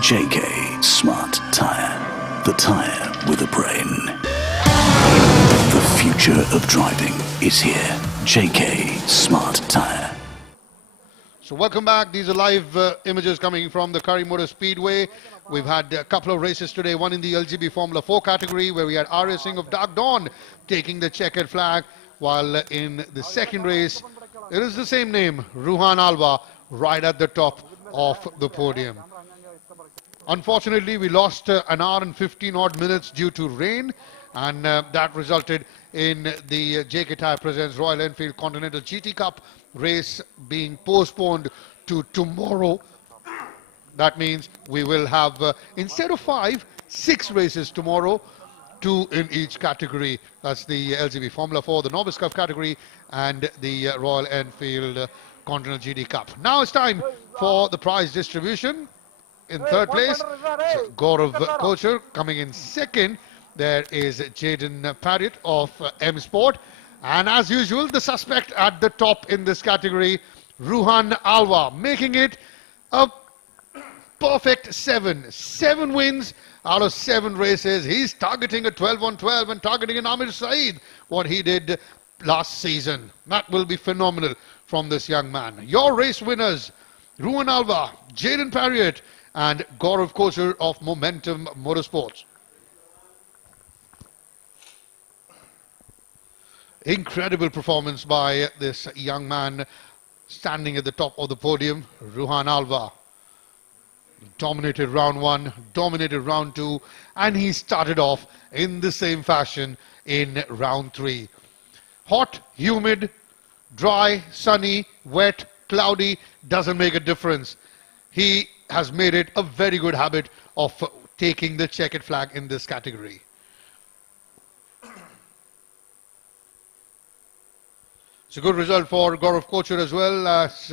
JK Smart Tire, the tire with a brain. The future of driving is here. JK Smart Tire. So welcome back. These are live images coming from the Kari Motorspeedway. We've had a couple of races today, one in the LGB Formula 4 category where we had Arya Singh of Dark Dawn taking the checkered flag, while in the second race, it is the same name, Ruhan Alva, right at the top of the podium. Unfortunately, we lost an hour and 15 odd minutes due to rain, and that resulted in the JK Tyre Presents Royal Enfield Continental GT Cup race being postponed to tomorrow. That means we will have, instead of 5, 6 races tomorrow, 2 in each category. That's the LGB Formula 4, the Novice Cup category, and the Royal Enfield Continental GT Cup. Now it's time for the prize distribution. In third place, Gaurav Kochar. Coming in second, there is Jaden Parrott of M Sport. And as usual, the suspect at the top in this category, Ruhan Alva, making it a perfect 7. 7 wins out of 7 races. He's targeting a 12 on 12 and targeting an Amir Saeed, what he did last season. That will be phenomenal from this young man. Your race winners, Ruhan Alva, Jaden Parrott, and Gaurav Kochar of Momentum Motorsports. Incredible performance by this young man standing at the top of the podium, Ruhan Alva. Dominated round 1, dominated round 2, and he started off in the same fashion in round 3. Hot, humid, dry, sunny, wet, cloudy, doesn't make a difference. He has made it a very good habit of taking the checkered flag in this category. It's a good result for Gaurav Kochar as well, as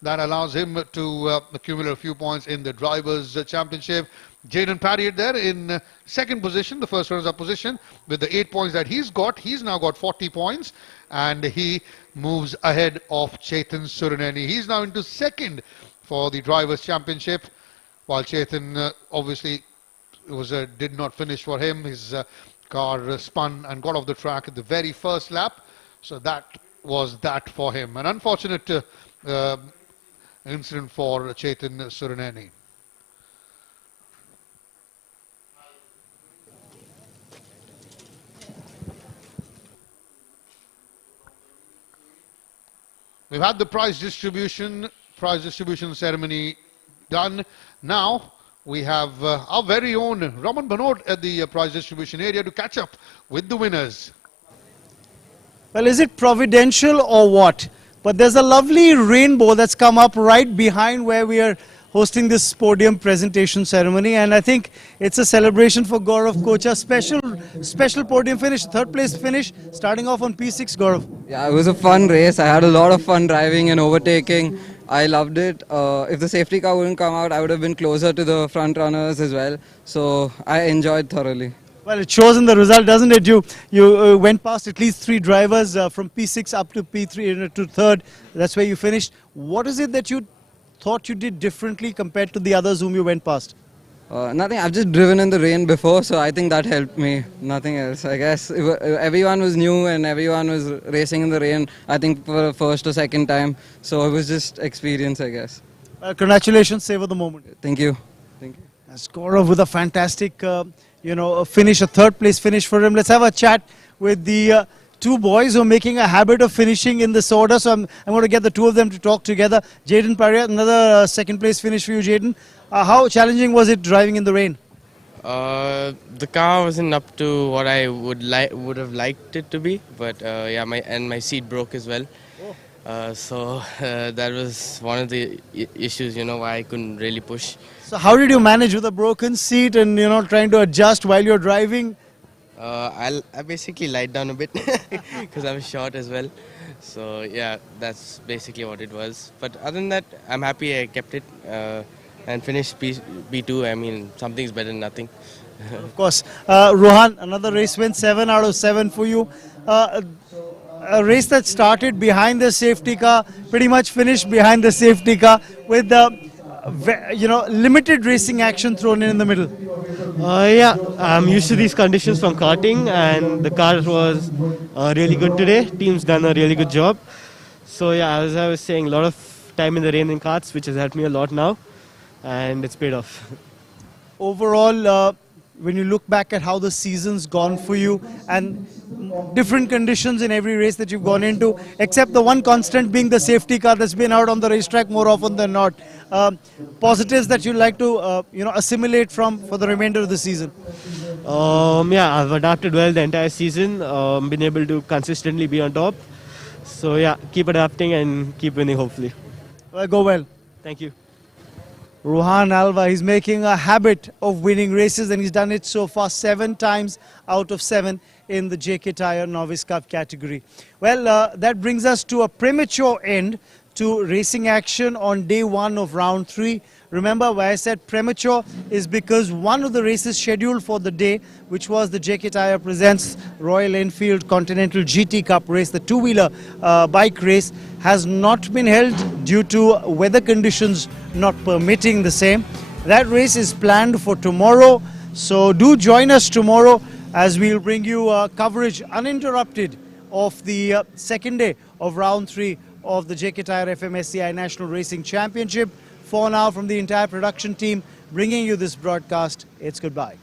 that allows him to accumulate a few points in the Drivers' Championship. Jaden Parrott there in second position, the first runners-up position, with the 8 points that he's got. He's now got 40 points, and he moves ahead of Chetan Suraneni. He's now into second for the Drivers' Championship, while Chetan obviously did not finish for him. His car spun and got off the track at the very first lap, so that was that for him. An unfortunate incident for Chetan Suraneni. We've had the prize distribution ceremony done. Now we have our very own Raman Bhanot at the prize distribution area to catch up with the winners. Well, is it providential or what? But there's a lovely rainbow that's come up right behind where we are hosting this podium presentation ceremony, and I think it's a celebration for Gaurav Kochar. Special podium finish, third place finish, starting off on P6, Gaurav. Yeah, it was a fun race. I had a lot of fun driving and overtaking. I loved it. If the safety car wouldn't come out, I would have been closer to the front runners as well. So I enjoyed thoroughly. Well, it shows in the result, doesn't it? You went past at least 3 drivers from P6 up to P3 to third. That's where you finished. What is it that you thought you did differently compared to the others whom you went past? Nothing. I've just driven in the rain before, so I think that helped me. Nothing else. I guess everyone was new and everyone was racing in the rain. I think for the first or second time. So it was just experience, I guess. Congratulations, savor the moment. Thank you. Thank you. Gaurav with a fantastic, finish, a third place finish for him. Let's have a chat with the two boys who are making a habit of finishing in this order. So I'm going to get the two of them to talk together. Jaden Parriott, another second place finish for you, Jaden. How challenging was it driving in the rain? The car wasn't up to what I would have liked it to be, but yeah, my seat broke as well. So that was one of the issues, why I couldn't really push. So how did you manage with a broken seat and trying to adjust while you're driving? I basically lied down a bit because I'm short as well. So yeah, that's basically what it was. But other than that, I'm happy I kept it and finished B2. I mean, something's better than nothing. Of course. Rohan, another race win, 7 out of 7 for you. A race that started behind the safety car, pretty much finished behind the safety car with limited racing action thrown in the middle. Yeah, I'm used to these conditions from karting, and the car was really good today. Team's done a really good job. So yeah, as I was saying, a lot of time in the rain in karts, which has helped me a lot now, and it's paid off. Overall, when you look back at how the season's gone for you and different conditions in every race that you've gone into, except the one constant being the safety car that's been out on the racetrack more often than not, positives that you'd like to assimilate from for the remainder of the season? Yeah, I've adapted well the entire season, been able to consistently be on top. So yeah, keep adapting and keep winning hopefully. Go well. Thank you. Rohan Alva, he's making a habit of winning races, and he's done it so far 7 times out of 7 in the JK Tyre Novice Cup category. Well, that brings us to a premature end to racing action on day 1 of round 3. Remember, why I said premature is because one of the races scheduled for the day, which was the JK Tyre Presents Royal Enfield Continental GT Cup race, the two-wheeler bike race, has not been held due to weather conditions not permitting the same. That race is planned for tomorrow, so do join us tomorrow as we'll bring you coverage uninterrupted of the second day of round 3 of the JK TYRE-FMSCI National Racing Championship. For now, from the entire production team bringing you this broadcast, it's goodbye.